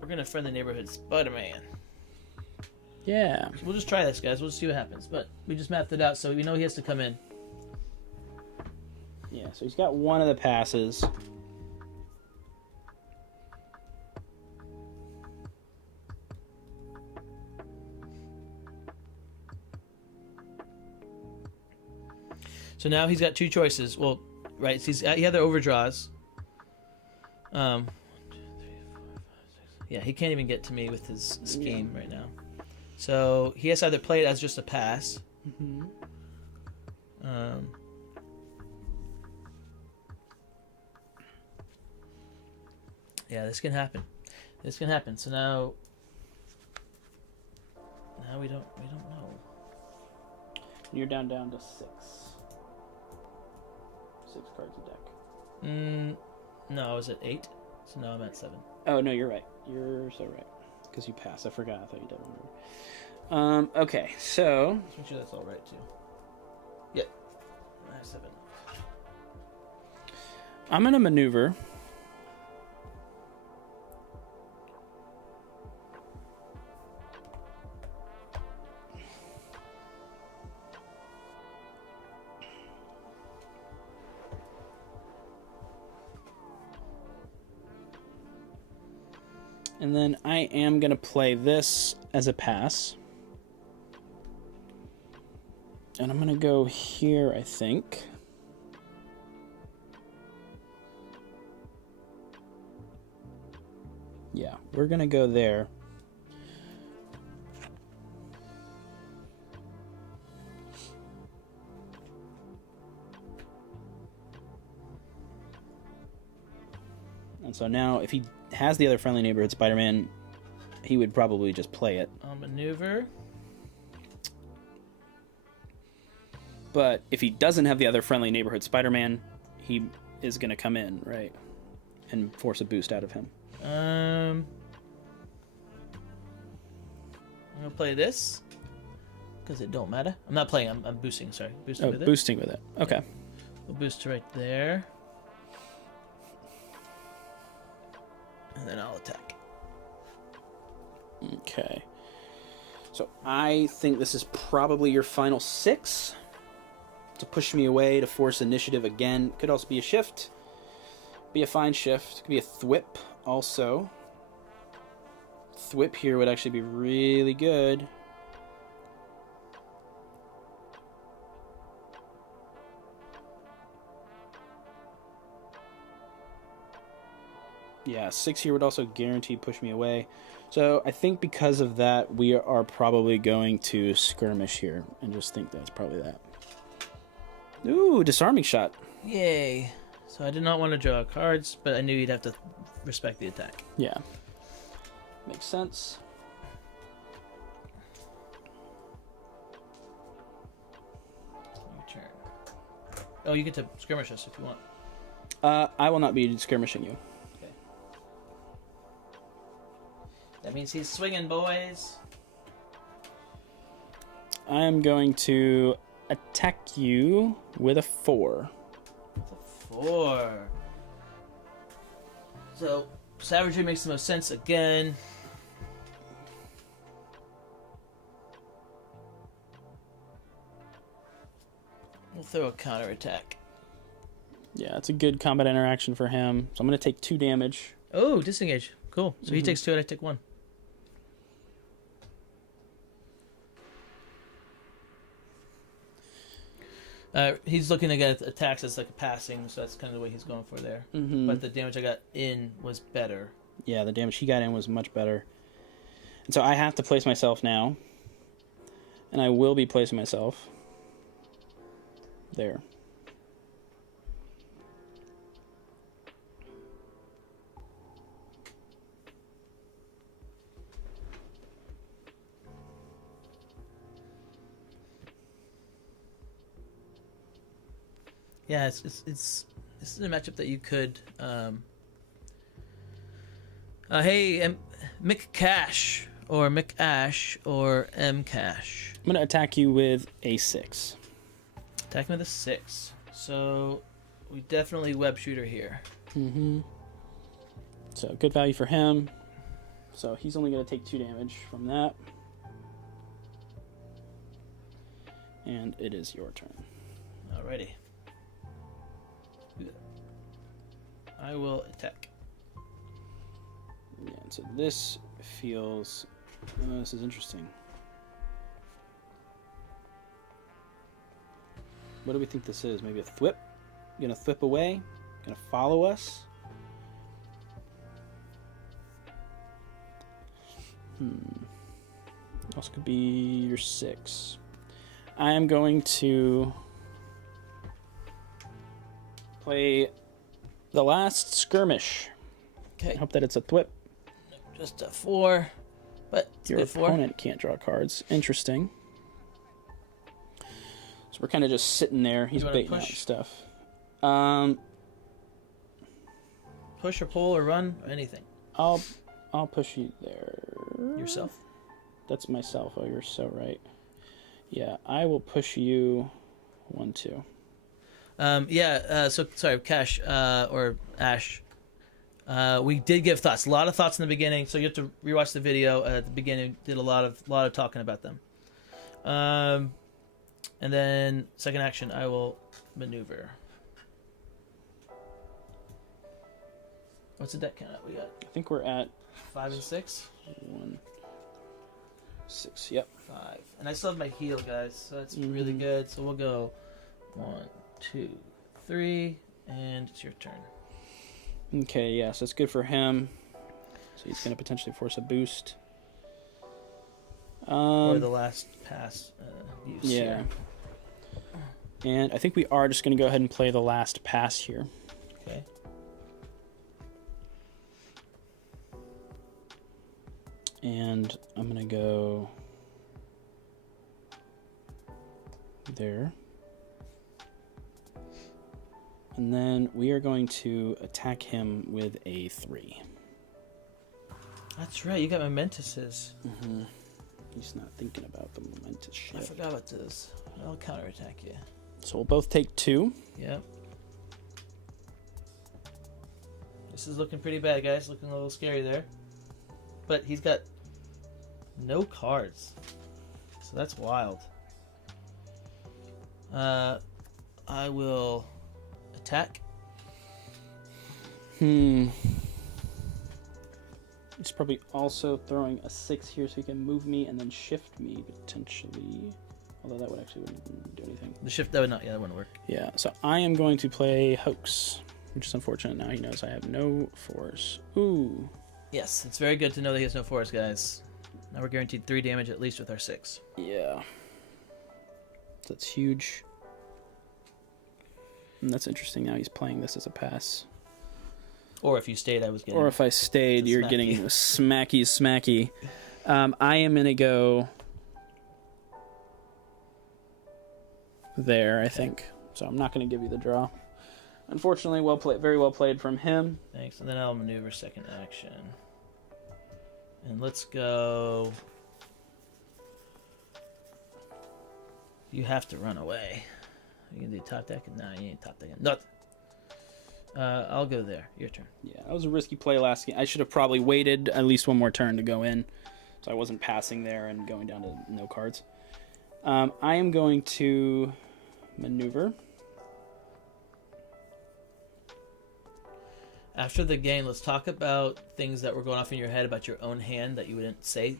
we're gonna friendly neighborhood Spider-Man. Yeah. So we'll just try this, guys. We'll just see what happens. But we just mapped it out, so we know he has to come in. Yeah, so he's got one of the passes. So now he's got 2 choices. Well, right, so he had the overdraws. 1, 2, 3, 4, 5, 6. Yeah, he can't even get to me with his scheme right now. So he has to either play it as just a pass. Yeah, this can happen. This can happen. So now we don't know. You're down to 6. 6 cards in deck. No, I was at 8. So now I'm at 7. Oh, no, you're right. You're so right. Because you passed. I forgot. I thought you did one more. Okay, so... Let's make sure that's all right, too. Yep. I have 7. I'm going to maneuver. And then I am going to play this as a pass. And I'm going to go here, I think. Yeah, we're going to go there. And so now, if he has the other friendly neighborhood Spider-Man, he would probably just play it. I'll maneuver. But if he doesn't have the other friendly neighborhood Spider-Man, he is going to come in, right? And force a boost out of him. I'm going to play this. Because it don't matter. I'm not playing, I'm boosting, sorry. Boosting with it. Boosting with it. Okay. We'll boost to right there. And then I'll attack. Okay. So I think this is probably your final 6. To push me away, to force initiative again. Could also be a shift. Be a fine shift. Could be a thwip also. Thwip here would actually be really good. Yeah, 6 here would also guarantee push me away. So I think because of that, we are probably going to skirmish here. And just think that's probably that. Ooh, disarming shot. Yay. So I did not want to draw cards, but I knew you'd have to respect the attack. Yeah. Makes sense. Your turn. Oh, you get to skirmish us if you want. I will not be skirmishing you. Okay. That means he's swinging, boys. I am going to attack you with a 4. 4. So, savagery makes the most sense again. We'll throw a counterattack. Yeah, it's a good combat interaction for him. So I'm going to take 2 damage. Oh, disengage. Cool. So he takes 2 and I take 1. He's looking to get attacks as like a passing, so that's kind of the way he's going for there. But the damage I got in was better. Yeah, the damage he got in was much better. And so I have to place myself now. And I will be placing myself. There. yeah, this is a matchup that you could. Hey, Mick Cash or Mick Ash or M Cash. I'm gonna attack you with a 6. Attacking with a 6. So we definitely web shooter here. Mm-hmm. So good value for him. So he's only gonna take 2 damage from that. And it is your turn. Alrighty. I will attack. Yeah, so this feels... this is interesting. What do we think this is? Maybe a thwip? Gonna thwip away? Gonna follow us? Also could be your 6. I am going to play the last skirmish. Okay. I hope that it's a thwip. Just a 4. But it's Your good 4. opponent can't draw cards. Interesting. So we're kind of just sitting there. He's You wanna baiting out push? stuff. Push or pull or run or anything. I'll push you there. Yourself. That's myself. Oh, you're so right. Yeah, I will push you 1, 2. So sorry, Cash or Ash. We did give thoughts. A lot of thoughts in the beginning, so you have to rewatch the video. At the beginning, did a lot of talking about them. And then second action, I will maneuver. What's the deck count at? We got I think we're at 5 and 6. 1, 6. Yep. 5, and I still have my heal, guys, so that's really good. So we'll go 1, 2, 3, and it's your turn. Okay, yeah, so it's good for him. So he's going to potentially force a boost. Or the last pass use. Yeah. Here. And I think we are just going to go ahead and play the last pass here. Okay. And I'm going to go there. And then we are going to attack him with a 3. That's right, you got Momentuses. He's not thinking about the momentous I shit. forgot about this. I'll counterattack you. So we'll both take 2. Yep. This is looking pretty bad, guys. Looking a little scary there. But he's got no cards. So that's wild. I will attack. He's probably also throwing a 6 here so he can move me and then shift me potentially. Although that would actually wouldn't do anything. The shift, that would not, yeah, that wouldn't work. Yeah, so I am going to play Hoax, which is unfortunate. Now he knows I have no force. Ooh. Yes, it's very good to know that he has no force, guys. Now we're guaranteed 3 damage at least with our 6. Yeah. That's huge. And that's interesting. Now he's playing this as a pass. Or if you stayed, I was getting... Or if I stayed, you're smacky. getting smacky. I am going to go there, I think. So I'm not going to give you the draw. Unfortunately, well played, very well played from him. Thanks, and then I'll maneuver second action. And let's go... You have to run away. You can do top deck? No, you ain't top deck. Nothing. I'll go there. Your turn. Yeah, that was a risky play last game. I should have probably waited at least one more turn to go in. So I wasn't passing there and going down to no cards. I am going to maneuver. After the game, let's talk about things that were going off in your head about your own hand that you wouldn't say.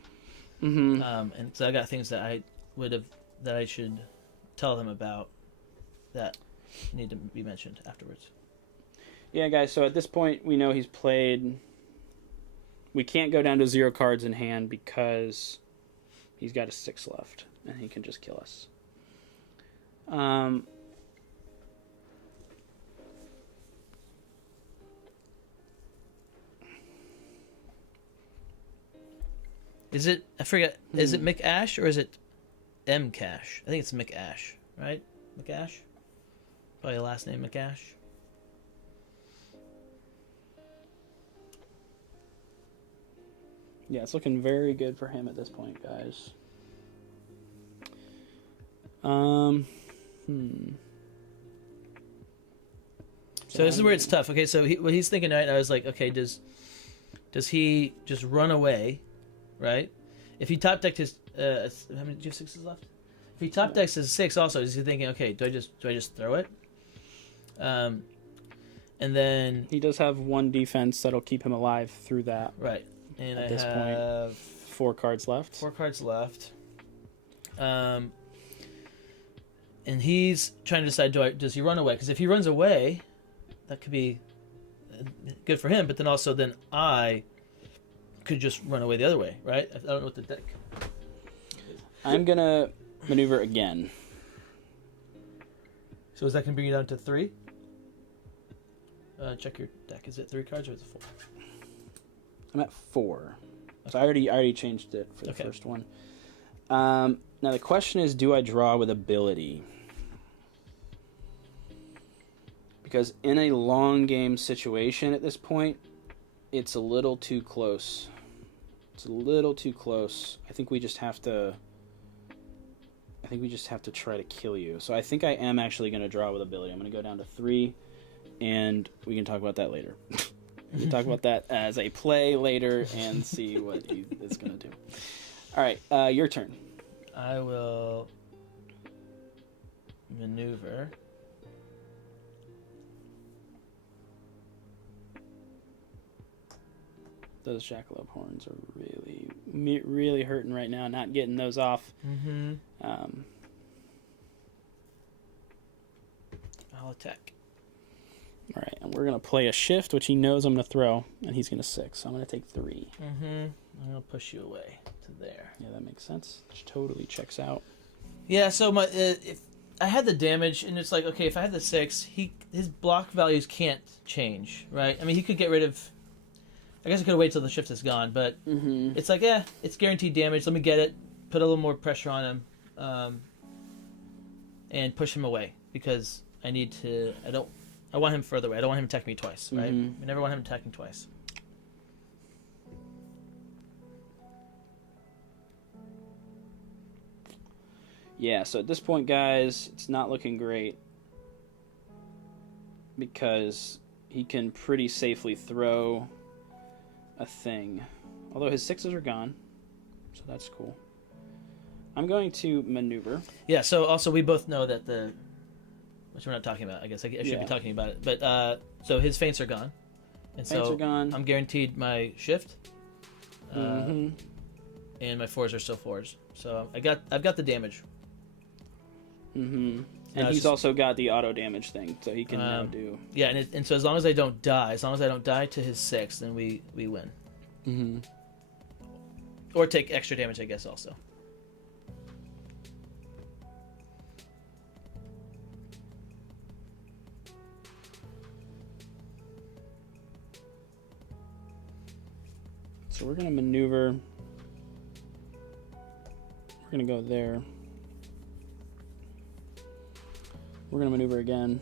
Mm-hmm. And so I got things that I should tell them about that need to be mentioned afterwards. Yeah, guys, so at this point, we know he's played... We can't go down to 0 cards in hand because he's got a 6 left, and he can just kill us. Is it... I forget. Is it Mick Ash or is it M Cash? I think it's Mick Ash, right? Mick Ash? Probably last name McAsh. Yeah, it's looking very good for him at this point, guys. So this is where it's tough. Okay, so what he's thinking, right? I was like, okay, does he just run away, right? If he top decked his, how many do you have sixes left? If he top decks his 6, also, is he thinking, okay, do I just throw it? And then he does have 1 defense that'll keep him alive through that. right, and At I this have point, 4 cards left. 4 cards left. And he's trying to decide, does he run away? Because if he runs away, that could be good for him. But then also, I could just run away the other way, right? I don't know what the deck. I'm gonna maneuver again. So is that going to bring you down to 3? Check your deck. Is it 3 cards or is it 4? I'm at 4. So I already changed it for the first one. Now the question is, do I draw with ability? Because in a long game situation at this point, it's a little too close. It's a little too close. I think we just have to try to kill you. So I think I am actually going to draw with ability. I'm going to go down to 3, and we can talk about that later. We can talk about that as a play later and see what he is going to do. All right, your turn. I will maneuver. Those jackalope horns are really hurting right now. Not getting those off. Mm-hmm. I'll attack. All right, and we're gonna play a shift, which he knows I'm gonna throw, and he's gonna 6. So I'm gonna take 3. Mm-hmm. I'm gonna push you away to there. Yeah, that makes sense. Which totally checks out. Yeah. So my if I had the damage, and it's like, okay, if I had the 6, his block values can't change, right? I mean, he could get rid of. I guess I could wait till the shift is gone, but it's like, it's guaranteed damage. Let me get it, put a little more pressure on him, and push him away because I need to. I want him further away. I don't want him attacking me twice, right? I never want him attacking twice. Yeah. So at this point, guys, it's not looking great because he can pretty safely throw a thing, although his 6s are gone, so that's cool. I'm going to maneuver. Yeah, so also we both know that which we're not talking about, I guess I should be talking about it, but so his feints are gone, and feints are gone. I'm guaranteed my shift, and my 4s are still 4s, so I've got the damage. And he's also got the auto damage thing, so he can now do. Yeah, and so as long as I don't die to his 6, then we win. Or take extra damage, I guess, also. So we're gonna maneuver. We're gonna go there. We're going to maneuver again.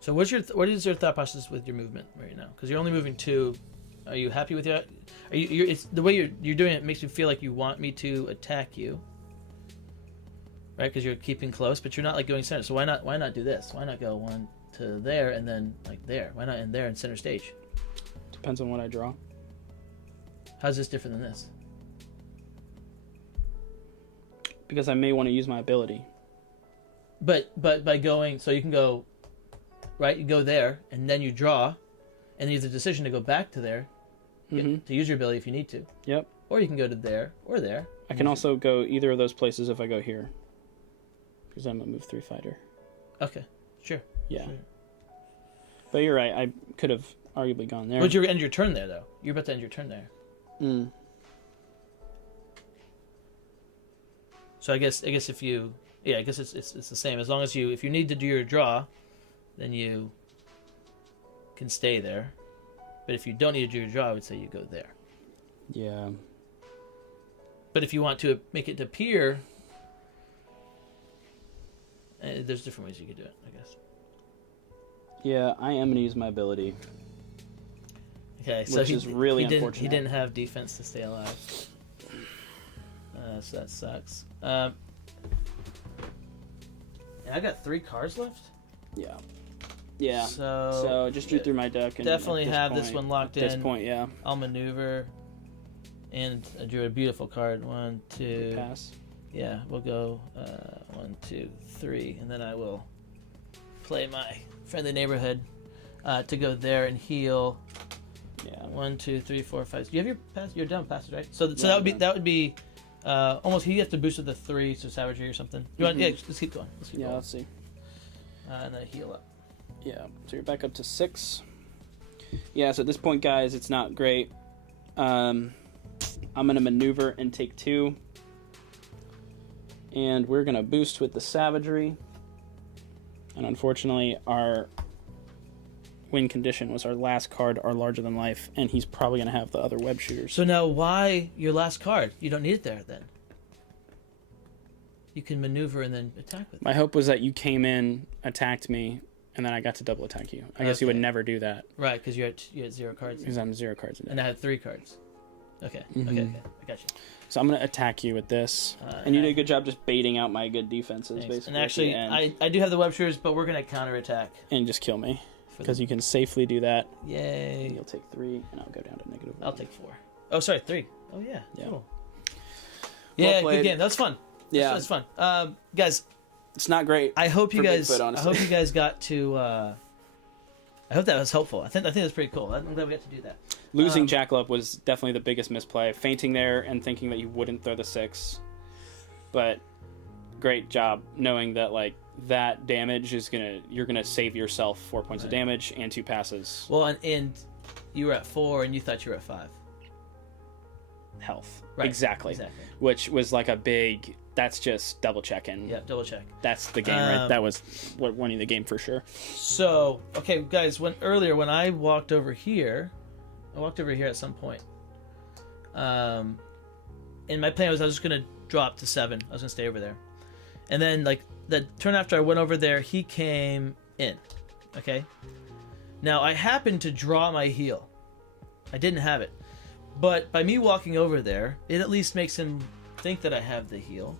So what is your thought process with your movement right now? Because you're only moving 2. Are you happy with your? Are you? It's the way you're doing it makes me feel like you want me to attack you, right? Because you're keeping close, but you're not like going center. So why not do this? Why not go 1 to there and then like there? Why not in there in center stage? Depends on what I draw. How's this different than this? Because I may want to use my ability. But by going, so you can go, right? You go there, and then you draw, and then you have the decision to go back to there, to use your ability if you need to. Yep. Or you can go to there, or there. I can also go either of those places if I go here. Because I'm a move 3 fighter. Okay, sure. Yeah. Sure. But you're right, I could have arguably gone there. But you end your turn there, though. You're about to end your turn there. So I guess if you, I guess it's the same. As long as if you need to do your draw, then you can stay there. But if you don't need to do your draw, I would say you go there. Yeah. But if you want to make it appear There's different ways you could do it, I guess. Yeah, I am gonna use my ability. Okay, so Which is really he unfortunate. didn't have defense to stay alive. So that sucks. And I got 3 cards left. Yeah. Yeah. So just drew through my deck. And definitely at have point, this one locked in. At this point, yeah. I'll maneuver. And I drew a beautiful card. 1, 2. Pass. Yeah, we'll go 1, 2, 3, and then I will play my friendly neighborhood to go there and heal. Yeah. 1, 2, 3, 4, 5. Do you have your pass? You're done passes, right? So Yeah, that would be almost. You have to boost with the 3, so savagery or something. You want? Yeah, let's keep going. Let's see. And then heal up. Yeah. So you're back up to 6. Yeah. So at this point, guys, it's not great. I'm gonna maneuver and take 2. And we're going to boost with the savagery. And unfortunately, our win condition was our last card, our larger than life. And he's probably going to have the other web shooters. So now why your last card? You don't need it there then. You can maneuver and then attack with it. My hope was that you came in, attacked me, and then I got to double attack you. I guess you would never do that. Right, because you had 0 cards. Because I'm 0 cards in And I had 3 cards. Okay, Mm-hmm. okay, I got you. So I'm going to attack you with this. And you did a good job just baiting out my good defenses, Thanks. basically. And actually, I do have the web shooters, but we're going to counterattack. And just kill me. Because you can safely do that. Yay. And you'll take 3, and I'll go down to -1. I'll take 4. Oh, sorry, 3. Oh, yeah. Yeah. Cool. Yeah, played. good game. That was fun. Yeah. That's fun. Guys, it's not great. I hope you for guys. Bigfoot, I honestly. hope you guys got to. I hope that was helpful. I think that's pretty cool. I'm glad we got to do that. Losing Jackalope was definitely the biggest misplay. Fainting there and thinking that you wouldn't throw the 6. But great job knowing that like that damage is you're gonna save yourself 4 points of damage and 2 passes. Well, and you were at 4 and you thought you were at 5. Health. Right. Exactly. Which was like a big. That's just double checking. Yeah, double check. That's the game, right? That was what winning the game for sure. So, okay, guys, when I walked over here, at some point. And my plan was I was just gonna drop to 7. I was gonna stay over there, and then like the turn after I went over there, he came in. Okay. Now I happened to draw my heal. I didn't have it, but by me walking over there, it at least makes him think that I have the heal.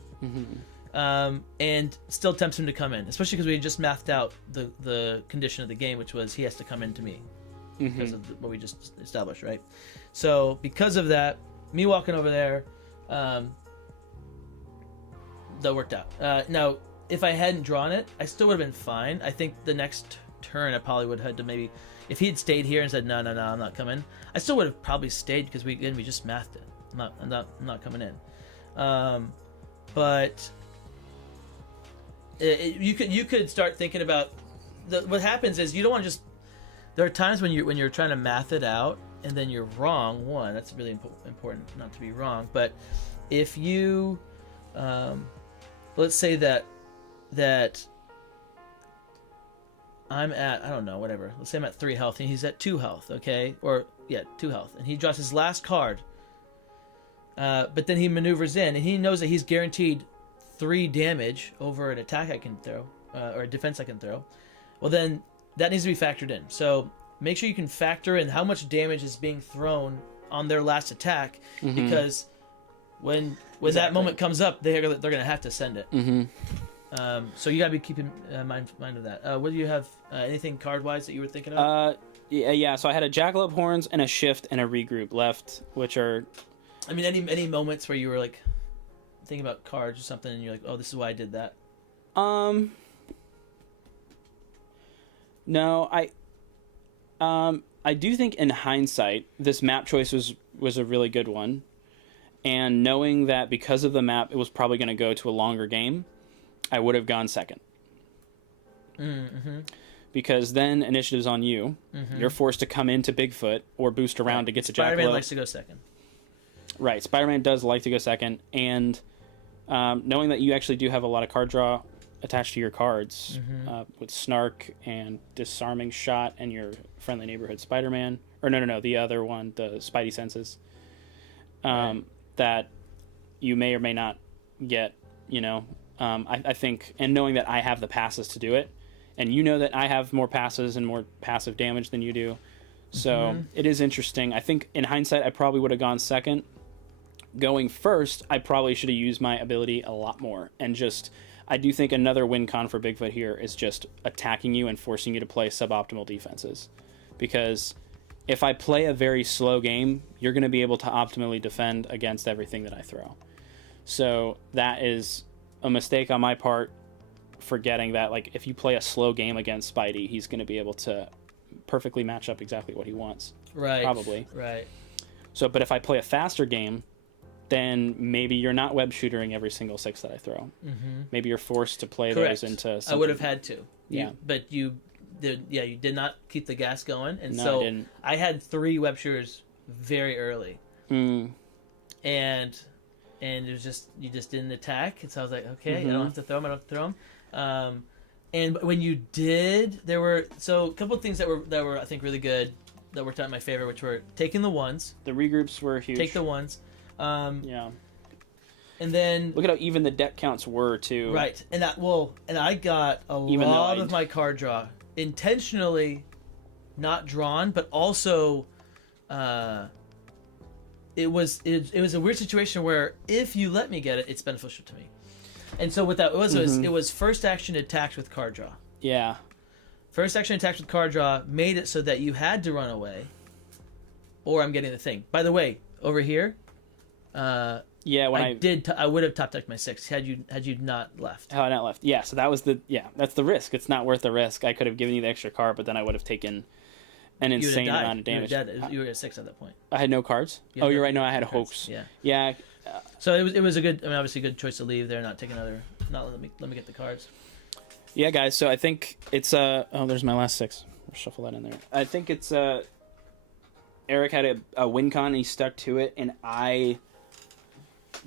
And still tempts him to come in, especially because we just mathed out the condition of the game, which was he has to come into me because of what we just established, right? So because of that, me walking over there, that worked out. Now, if I hadn't drawn it, I still would have been fine. I think the next turn I probably would have had to maybe, if he had stayed here and said no, I'm not coming, I still would have probably stayed because we just mathed it. I'm not coming in. But you could start thinking about what happens is you don't want to just. There are times when you're trying to math it out and then you're wrong. One, that's really important not to be wrong. But if you, let's say that I'm at, I don't know, whatever. Let's say I'm at 3 health and he's at 2 health. Okay, 2 health, and he draws his last card. But then he maneuvers in, and he knows that he's guaranteed 3 damage over an attack I can throw, or a defense I can throw. Well, then that needs to be factored in. So make sure you can factor in how much damage is being thrown on their last attack, because when that moment comes up, they're gonna have to send it. So you gotta be keeping mind of that. What do you have? Anything card wise that you were thinking of? Yeah. So I had a Jackalope Horns and a Shift and a Regroup left, which are. I mean, any moments where you were like thinking about cards or something, and you're like, "Oh, this is why I did that." No, I do think in hindsight, this map choice was a really good one, and knowing that because of the map, it was probably going to go to a longer game, I would have gone second. Because then initiative's on you. You're forced to come into Bigfoot or boost around to get to Jackalope. Spider-Man likes to go second. Right, Spider-Man does like to go second, and knowing that you actually do have a lot of card draw attached to your cards with Snark and Disarming Shot and your Friendly Neighborhood Spider-Man, or no, the other one, the Spidey Senses, that you may or may not get, I think, and knowing that I have the passes to do it, and you know that I have more passes and more passive damage than you do, so it is interesting. I think in hindsight, I probably would have gone second. Going first, I probably should have used my ability a lot more, and just, I do think another win con for Bigfoot here is just attacking you and forcing you to play suboptimal defenses, because if I play a very slow game, you're going to be able to optimally defend against everything that I throw. So that is a mistake on my part, forgetting that, like, if you play a slow game against Spidey, he's going to be able to perfectly match up exactly what he wants. Right. Probably. Right. So, but if I play a faster game, then maybe you're not web shooting every single 6 that I throw. Maybe you're forced to play Correct. those into something. I would have had to. Yeah. But you did not keep the gas going, and No, so I didn't. I had 3 web shooters very early, and it was just, you just didn't attack, and so I was like, okay, I don't have to throw them. And when you did, there were a couple of things that were I think really good, that worked out in my favor, which were taking the ones. The regroups were huge. Take the ones. Yeah. And then Look at how even the deck counts were too. right, and I got Even though lot I- of my card draw intentionally not drawn, but also it was a weird situation where if you let me get it, it's beneficial to me. And so what that was it was first action attacks with card draw. Yeah. First action attacks with card draw made it so that you had to run away, or I'm getting the thing. By the way, over here, Yeah. When I would have top decked my 6 had you not left. How I not left. Yeah. So that was that's the risk. It's not worth the risk. I could have given you the extra card, but then I would have taken an You would insane have died. amount of damage. You were dead. You were at 6 at that point. I had no cards. You had You're no- right. No, I had a no cards. hoax. Yeah. Yeah. So it was a good. I mean, obviously, a good choice to leave there, not take another. Not let me get the cards. Yeah, guys. So I think it's there's my last 6. We'll shuffle that in there. I think it's Eric had a win con and he stuck to it, and I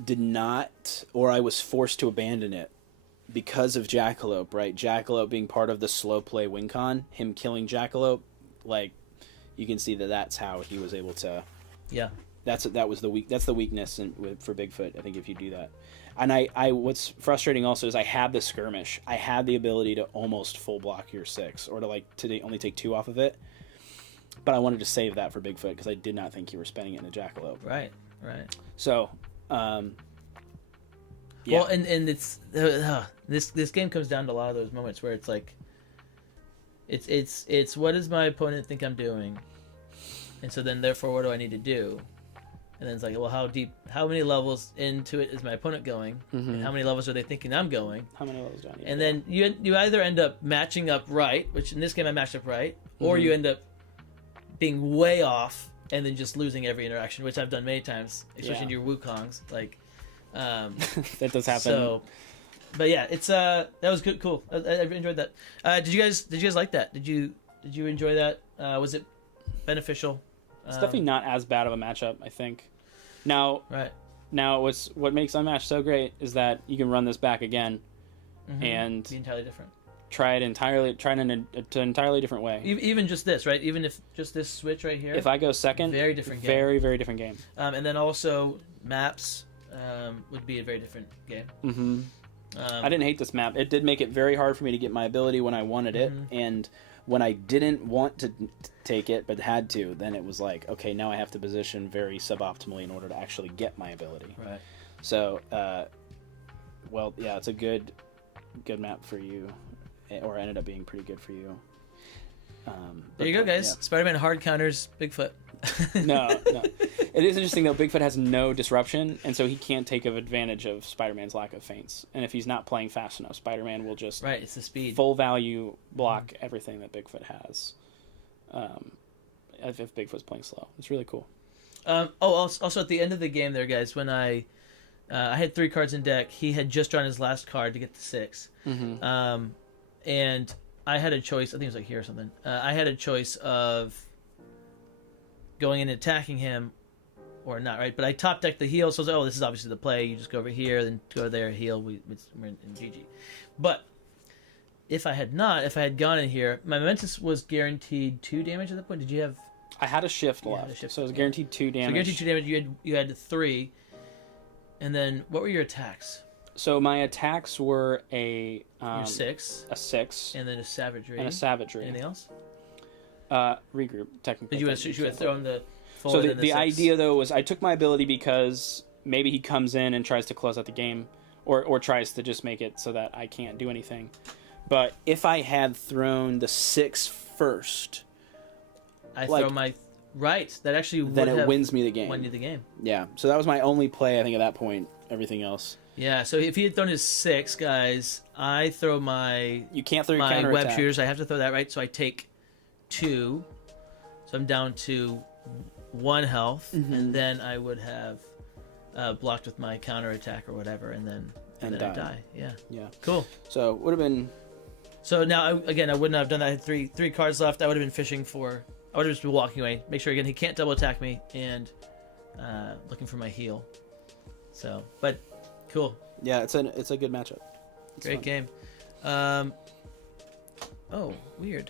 did not, or I was forced to abandon it because of Jackalope. Right, Jackalope being part of the slow play win con, him killing Jackalope, like you can see that's how he was able to. Yeah. That's the weakness for Bigfoot. I think if you do that, and I what's frustrating also is I had the skirmish. I had the ability to almost full block your 6, or to only take 2 off of it. But I wanted to save that for Bigfoot because I did not think you were spending it in a Jackalope. Right. So, yeah. Well, and it's this game comes down to a lot of those moments where it's like, it's what does my opponent think I'm doing, and so then therefore what do I need to do. And then it's like, well, how many levels into it is my opponent going? And how many levels are they thinking I'm going? How many levels do I need? And then you either end up matching up right, which in this game I matched up right, or you end up being way off and then just losing every interaction, which I've done many times, especially in your Wukongs. Like, that does happen. So, but yeah, it's that was good, cool. I enjoyed that. Did you guys like that? Did you enjoy that? Was it beneficial? It's definitely not as bad of a matchup, I think. Now, what makes Unmatched so great is that you can run this back again and be entirely different. Try it in an entirely different way. Even just this, right? Even if just this switch right here. If I go second, very different game. Very, very different game. And then also maps would be a very different game. I didn't hate this map. It did make it very hard for me to get my ability when I wanted it, and when I didn't want to take it but had to, then it was like, okay, now I have to position very suboptimally in order to actually get my ability. Right. So, well, yeah, it's a good map for you, or ended up being pretty good for you. There you go, guys. Yeah. Spider-Man hard counters Bigfoot. No. It is interesting, though. Bigfoot has no disruption, and so he can't take advantage of Spider-Man's lack of feints. And if he's not playing fast enough, Spider-Man will just it's the speed. full value block everything that Bigfoot has. If Bigfoot's playing slow, it's really cool. Also at the end of the game there, guys, when I had 3 cards in deck, he had just drawn his last card to get to 6. And I had a choice. I think it was like here or something. I had a choice of going in and attacking him or not, right? But I top decked the heal, so I was like, oh, this is obviously the play. You just go over here, then go there, heal. We're in GG. But if I had gone in here, my Momentous was guaranteed 2 damage at that point. Did you have? I had a shift left, so it was guaranteed 2 damage. So guaranteed 2 damage. You had 3, and then what were your attacks? So my attacks were Your 6, a 6, and then a savagery. and a savagery. Anything else? Regroup, technically. But you would throw in the So forward and the 6. idea, though, was I took my ability because maybe he comes in and tries to close out the game, or tries to just make it so that I can't do anything. But if I had thrown the 6 first, I like, throw my... Right, that actually would then it have wins me the game. won you the game. Yeah, so that was my only play, I think, at that point. Everything else. Yeah, so if he had thrown his 6, guys, I throw my... You can't throw your my counter web attack. shooters. I have to throw that, right? So I take 2. So I'm down to 1 health, and then I would have blocked with my counter attack or whatever, and then I die. Yeah. Yeah. Cool. So would have been. So now again, I wouldn't have done that. I had three cards left. I would have been fishing for. I would have just been walking away. Make sure again he can't double attack me, and looking for my heal. So, but cool. Yeah, it's a good matchup. It's Great fun. game. Oh, weird.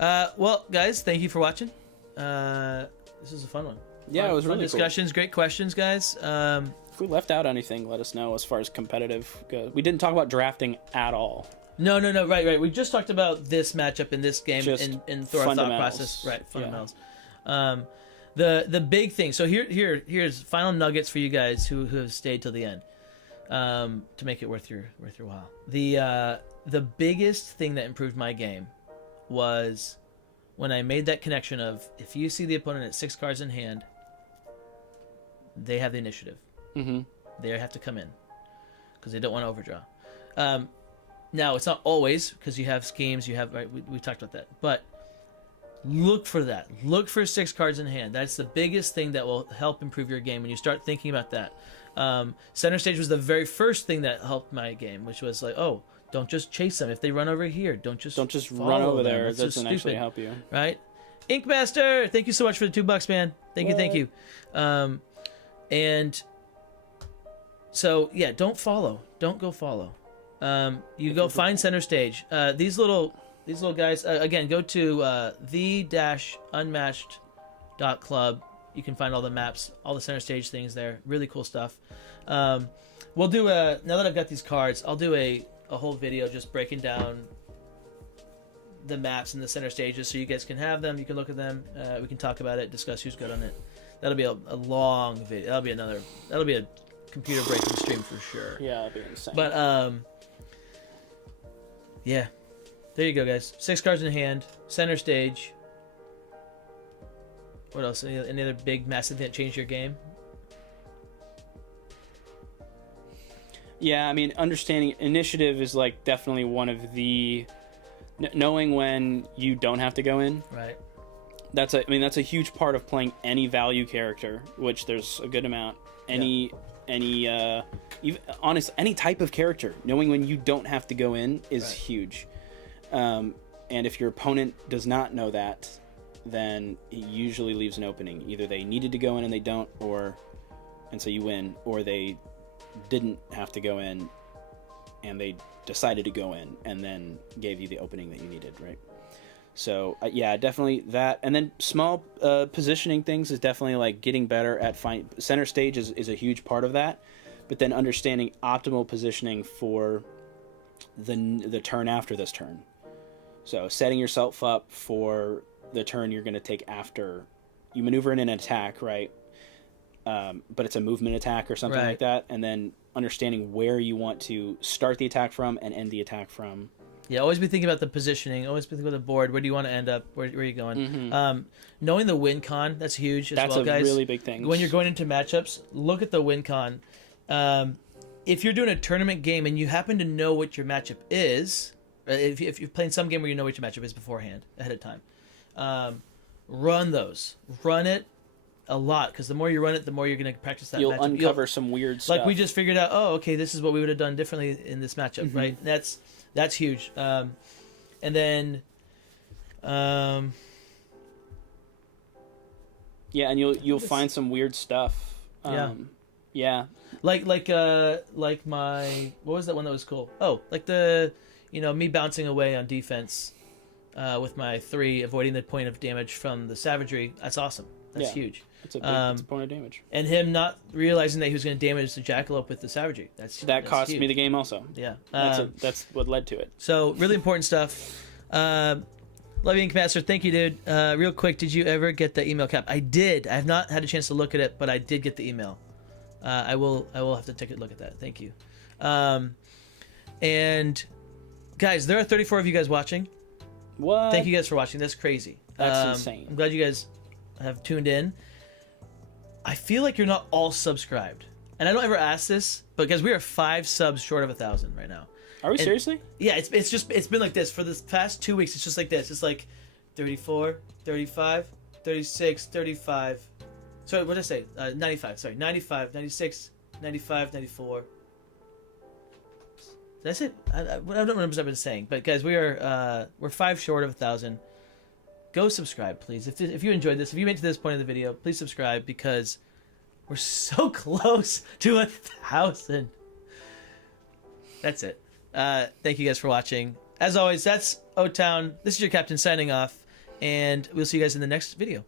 Well, guys, thank you for watching. This was a fun one. Yeah, it was fun really discussions. Great questions, guys. If we left out anything, let us know as far as competitive goes. We didn't talk about drafting at all. No. Right. We just talked about this matchup in this game Just and through our thought fundamentals. process. Right, fundamentals. Yeah. The big thing. So here's final nuggets for you guys who have stayed till the end. To make it worth your while. The biggest thing that improved my game was when I made that connection of if you see the opponent at 6 cards in hand, they have the initiative. Mm-hmm. They have to come in because they don't want to overdraw. Now it's not always because you have schemes. You have right. We talked about that, but look for that. Look for 6 cards in hand. That's the biggest thing that will help improve your game when you start thinking about that. Center stage was the very first thing that helped my game, which was like, oh, don't just chase them. If they run over here, don't just run over them. there. It That's so doesn't actually stupid, help you. right? Inkmaster, thank you so much for the $2, man. Thank you. And so yeah, don't follow. Don't go follow. You go find center stage. These little guys. Again, go to the-unmatched.club. You can find all the maps, all the center stage things there. Really cool stuff. We'll do now that I've got these cards, I'll do a whole video just breaking down the maps and the center stages so you guys can have them. You can look at them. We can talk about it, discuss who's good on it. That'll be a long video. That'll be a computer breaking stream for sure. Yeah, that'd be insane. But yeah, there you go, guys. 6 cards in hand, center stage. What else? Any other big, massive thing that changed your game? Yeah, I mean, understanding initiative is like definitely one of the knowing when you don't have to go in. Right. That's a huge part of playing any value character, which there's a good amount. Any even honest any type of character, knowing when you don't have to go in is huge. And if your opponent does not know that, then it usually leaves an opening. Either they needed to go in and they don't, and so you win, or they didn't have to go in and they decided to go in and then gave you the opening that you needed, right? So yeah, definitely that. And then small positioning things is definitely like getting better at center stage is a huge part of that, but then understanding optimal positioning for the turn after this turn. So setting yourself up for the turn you're going to take after you maneuver in an attack, right? But it's a movement attack or something like that, and then understanding where you want to start the attack from and end the attack from. Yeah, always be thinking about the positioning. Always be thinking about the board. Where do you want to end up? Where are you going? Mm-hmm. Knowing the win con, that's huge as well, guys. That's a really big thing. When you're going into matchups, look at the win con. If you're doing a tournament game and you happen to know what your matchup is, if you're playing some game where you know what your matchup is beforehand, ahead of time, run those. Run it a lot, because the more you run it, the more you're going to practice that You'll matchup. uncover some weird stuff. Like we just figured out, oh, okay, this is what we would have done differently in this matchup, right? That's huge. And then, yeah, and you'll find some weird stuff. Yeah. Like my, what was that one that was cool? Oh, like me bouncing away on defense with my 3, avoiding the point of damage from the savagery. That's awesome. That's huge. It's a big point of damage. And him not realizing that he was going to damage the Jackalope with the savagery. That's cost huge. me the game also. Yeah. That's what led to it. So really important stuff. Love you, Ink Master. Thank you, dude. Real quick, did you ever get the email cap? I did. I have not had a chance to look at it, but I did get the email. I will have to take a look at that. Thank you. And guys, there are 34 of you guys watching. What? Thank you guys for watching. That's crazy. That's insane. I'm glad you guys have tuned in. I feel like you're not all subscribed, and I don't ever ask this, but because we are 5 subs short of 1,000 right now. Are we seriously? Yeah, it's been like this for the past 2 weeks. It's just like this. It's like 34, 35, 36, 35. Sorry, what did I say? 95. Sorry, 95, 96, 95, 94. Did I say? I don't remember what I've been saying, but guys, we're 5 short of 1,000. Go subscribe, please. If you enjoyed this, if you made it to this point of the video, please subscribe because we're so close to 1,000. That's it. Thank you guys for watching. As always, that's O-Town. This is your captain signing off, and we'll see you guys in the next video.